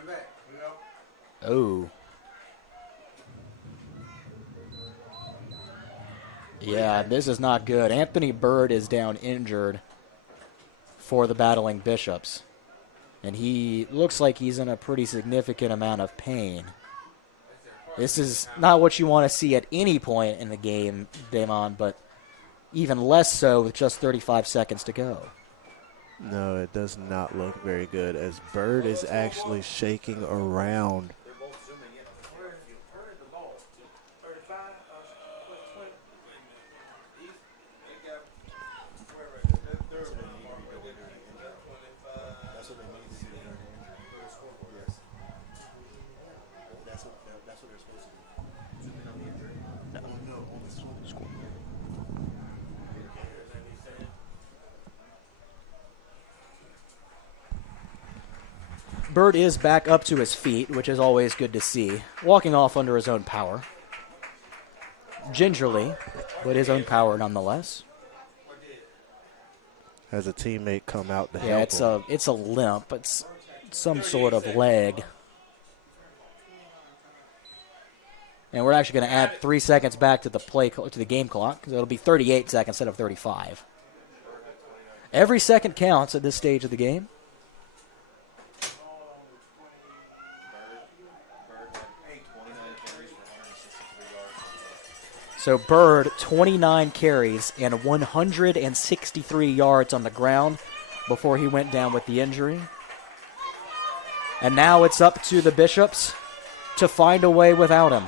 yeah, this is not good. Anthony Bird is down injured for the battling Bishops. And he looks like he's in a pretty significant amount of pain. This is not what you want to see at any point in the game, Damon, but even less so with just 35 seconds to go. No, it does not look very good as Bird is actually shaking around. Bird is back up to his feet, which is always good to see. Walking off under his own power. Gingerly, but his own power nonetheless. Has a teammate come out to help him. It's a limp. It's some sort of leg. And we're actually going to add 3 seconds back to the game clock, because it'll be 38 seconds instead of 35. Every second counts at this stage of the game. So Bird, 29 carries and 163 yards on the ground before he went down with the injury. And now it's up to the Bishops to find a way without him.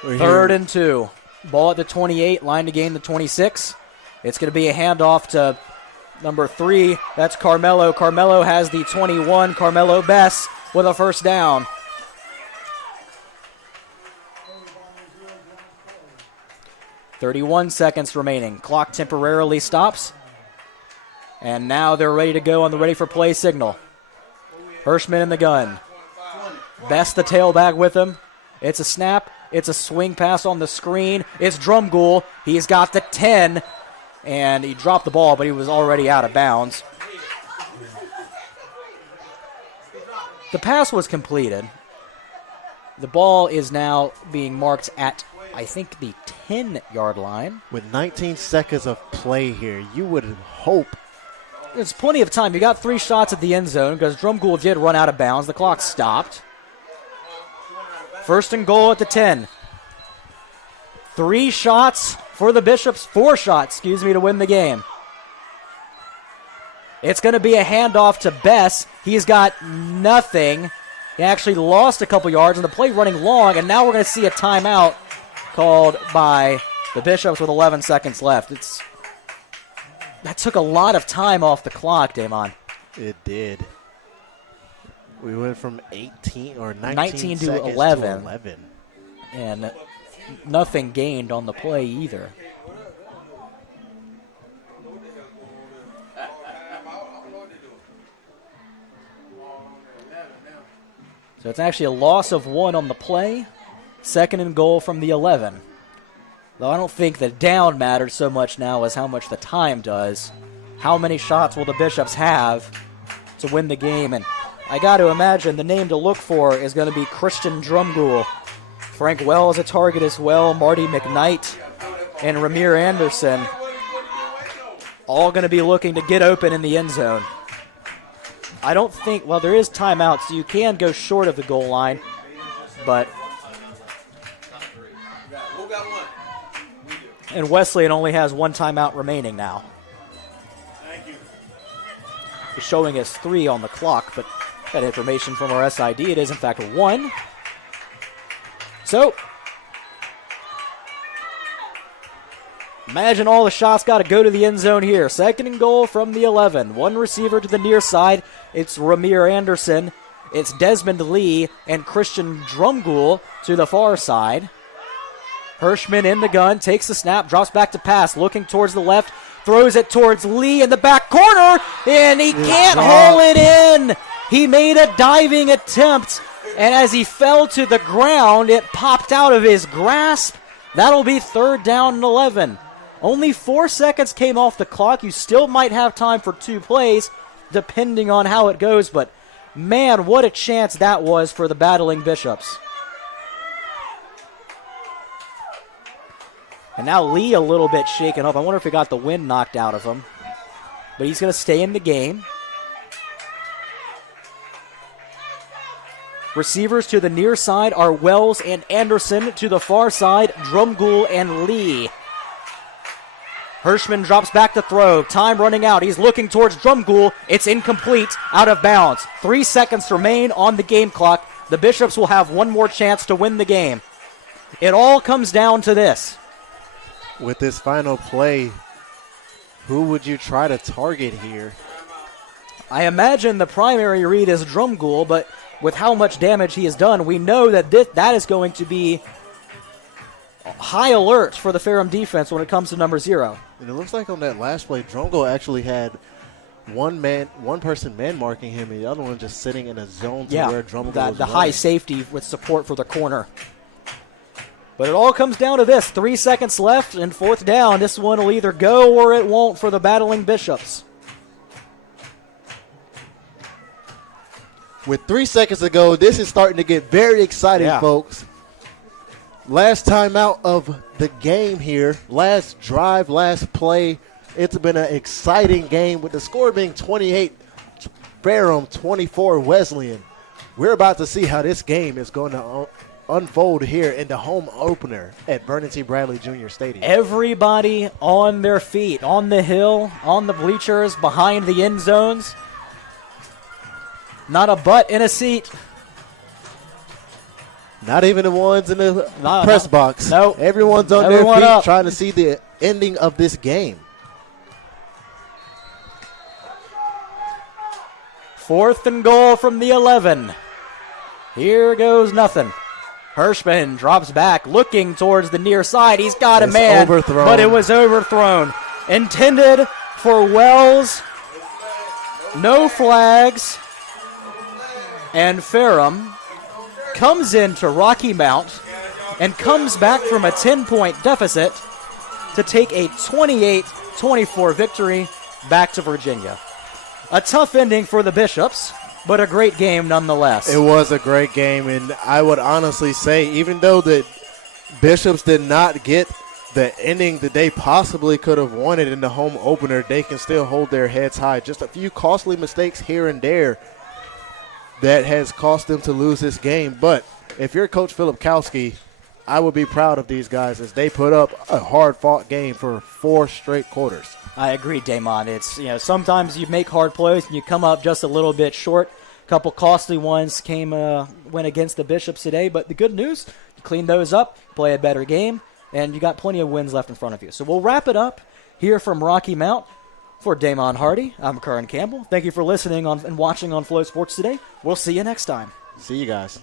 3rd and 2. Ball at the 28, line to gain the 26. It's going to be a handoff to number 3. That's Carmelo. Carmelo has the 21. Carmelo Bess with a 1st down. 31 seconds remaining. Clock temporarily stops. And now they're ready to go on the ready for play signal. Hirschman in the gun. Best the tailback with him. It's a snap. It's a swing pass on the screen. It's Drumgoole. He's got the 10. And he dropped the ball, but he was already out of bounds. The pass was completed. The ball is now being marked at, I think, the 10-yard line. With 19 seconds of play here, you would hope There's plenty of time. You got 3 shots at the end zone because Drumgoole did run out of bounds. The clock stopped. 1st and goal at the 10. 3 shots for the Bishops. 4 shots, to win the game. It's going to be a handoff to Bess. He's got nothing. He actually lost a couple yards and the play running long, and now we're going to see a timeout called by the Bishops with 11 seconds left. That took a lot of time off the clock, Damon. It did. We went from 19 or 19 to seconds 11. to 11. And nothing gained on the play either. So it's actually a loss of 1 on the play. 2nd and goal from the 11. Though I don't think the down matters so much now as how much the time does. How many shots will the Bishops have to win the game? And I got to imagine the name to look for is going to be Christian Drumgoole. Frank Wells a target as well. Marty McKnight and Ramir Anderson all going to be looking to get open in the end zone. I don't think, well, there is timeout, so you can go short of the goal line, but. And Wesleyan only has 1 timeout remaining now. It's showing us 3 on the clock, but that information from our SID, it is in fact 1. So, imagine all the shots got to go to the end zone here. 2nd and goal from the 11. 1 receiver to the near side. It's Ramir Anderson. It's Desmond Lee and Christian Drumgoole to the far side. Hirschman in the gun, takes the snap, drops back to pass, looking towards the left, throws it towards Lee in the back corner, and he can't haul it in. He made a diving attempt, and as he fell to the ground, it popped out of his grasp. That'll be 3rd down and 11. Only 4 seconds came off the clock. You still might have time for 2 plays, depending on how it goes, but man, what a chance that was for the battling Bishops. And now Lee a little bit shaken up. I wonder if he got the wind knocked out of him. But he's going to stay in the game. Receivers to the near side are Wells and Anderson. To the far side, Drumgoole and Lee. Hirschman drops back to throw. Time running out. He's looking towards Drumgoole. It's incomplete, out of bounds. 3 seconds remain on the game clock. The Bishops will have 1 more chance to win the game. It all comes down to this. With this final play, who would you try to target here? I imagine the primary read is Drumgoole, but with how much damage he has done, we know that that is going to be high alert for the Ferrum defense when it comes to number 0. And it looks like on that last play, Drumgoole actually had one person man marking him, and the other one just sitting in a zone to where Drumgoole was the high safety with support for the corner. But it all comes down to this. 3 seconds left and 4th down. This one will either go or it won't for the battling Bishops. With 3 seconds to go, this is starting to get very exciting, folks. Last time out of the game here. Last drive, last play. It's been an exciting game with the score being 28, Ferrum 24, Wesleyan. We're about to see how this game is going to unfold here in the home opener at Vernon T. Bradley Jr. Stadium. Everybody on their feet, on the hill, on the bleachers, behind the end zones. Not a butt in a seat. Not even the ones in the press box. Nope. Everyone's on their feet trying to see the ending of this game. 4th and goal from the 11. Here goes nothing. Hirschman drops back, looking towards the near side. He's got a man, but it was overthrown. Intended for Wells. No flags. And Ferrum comes into Rocky Mount and comes back from a 10-point deficit to take a 28-24 victory back to Virginia. A tough ending for the Bishops, but a great game nonetheless. It was a great game, and I would honestly say, even though the Bishops did not get the ending that they possibly could have wanted in the home opener, they can still hold their heads high. Just a few costly mistakes here and there that has cost them to lose this game. But if you're Coach Filipkowski, I would be proud of these guys as they put up a hard-fought game for 4 straight quarters. I agree, Damon. It's, sometimes you make hard plays and you come up just a little bit short. A couple costly ones went against the Bishops today, but the good news, you clean those up, play a better game, and you got plenty of wins left in front of you. So we'll wrap it up here from Rocky Mount. For Damon Hardy, I'm Curran Campbell. Thank you for listening and watching on Flow Sports today. We'll see you next time. See you guys.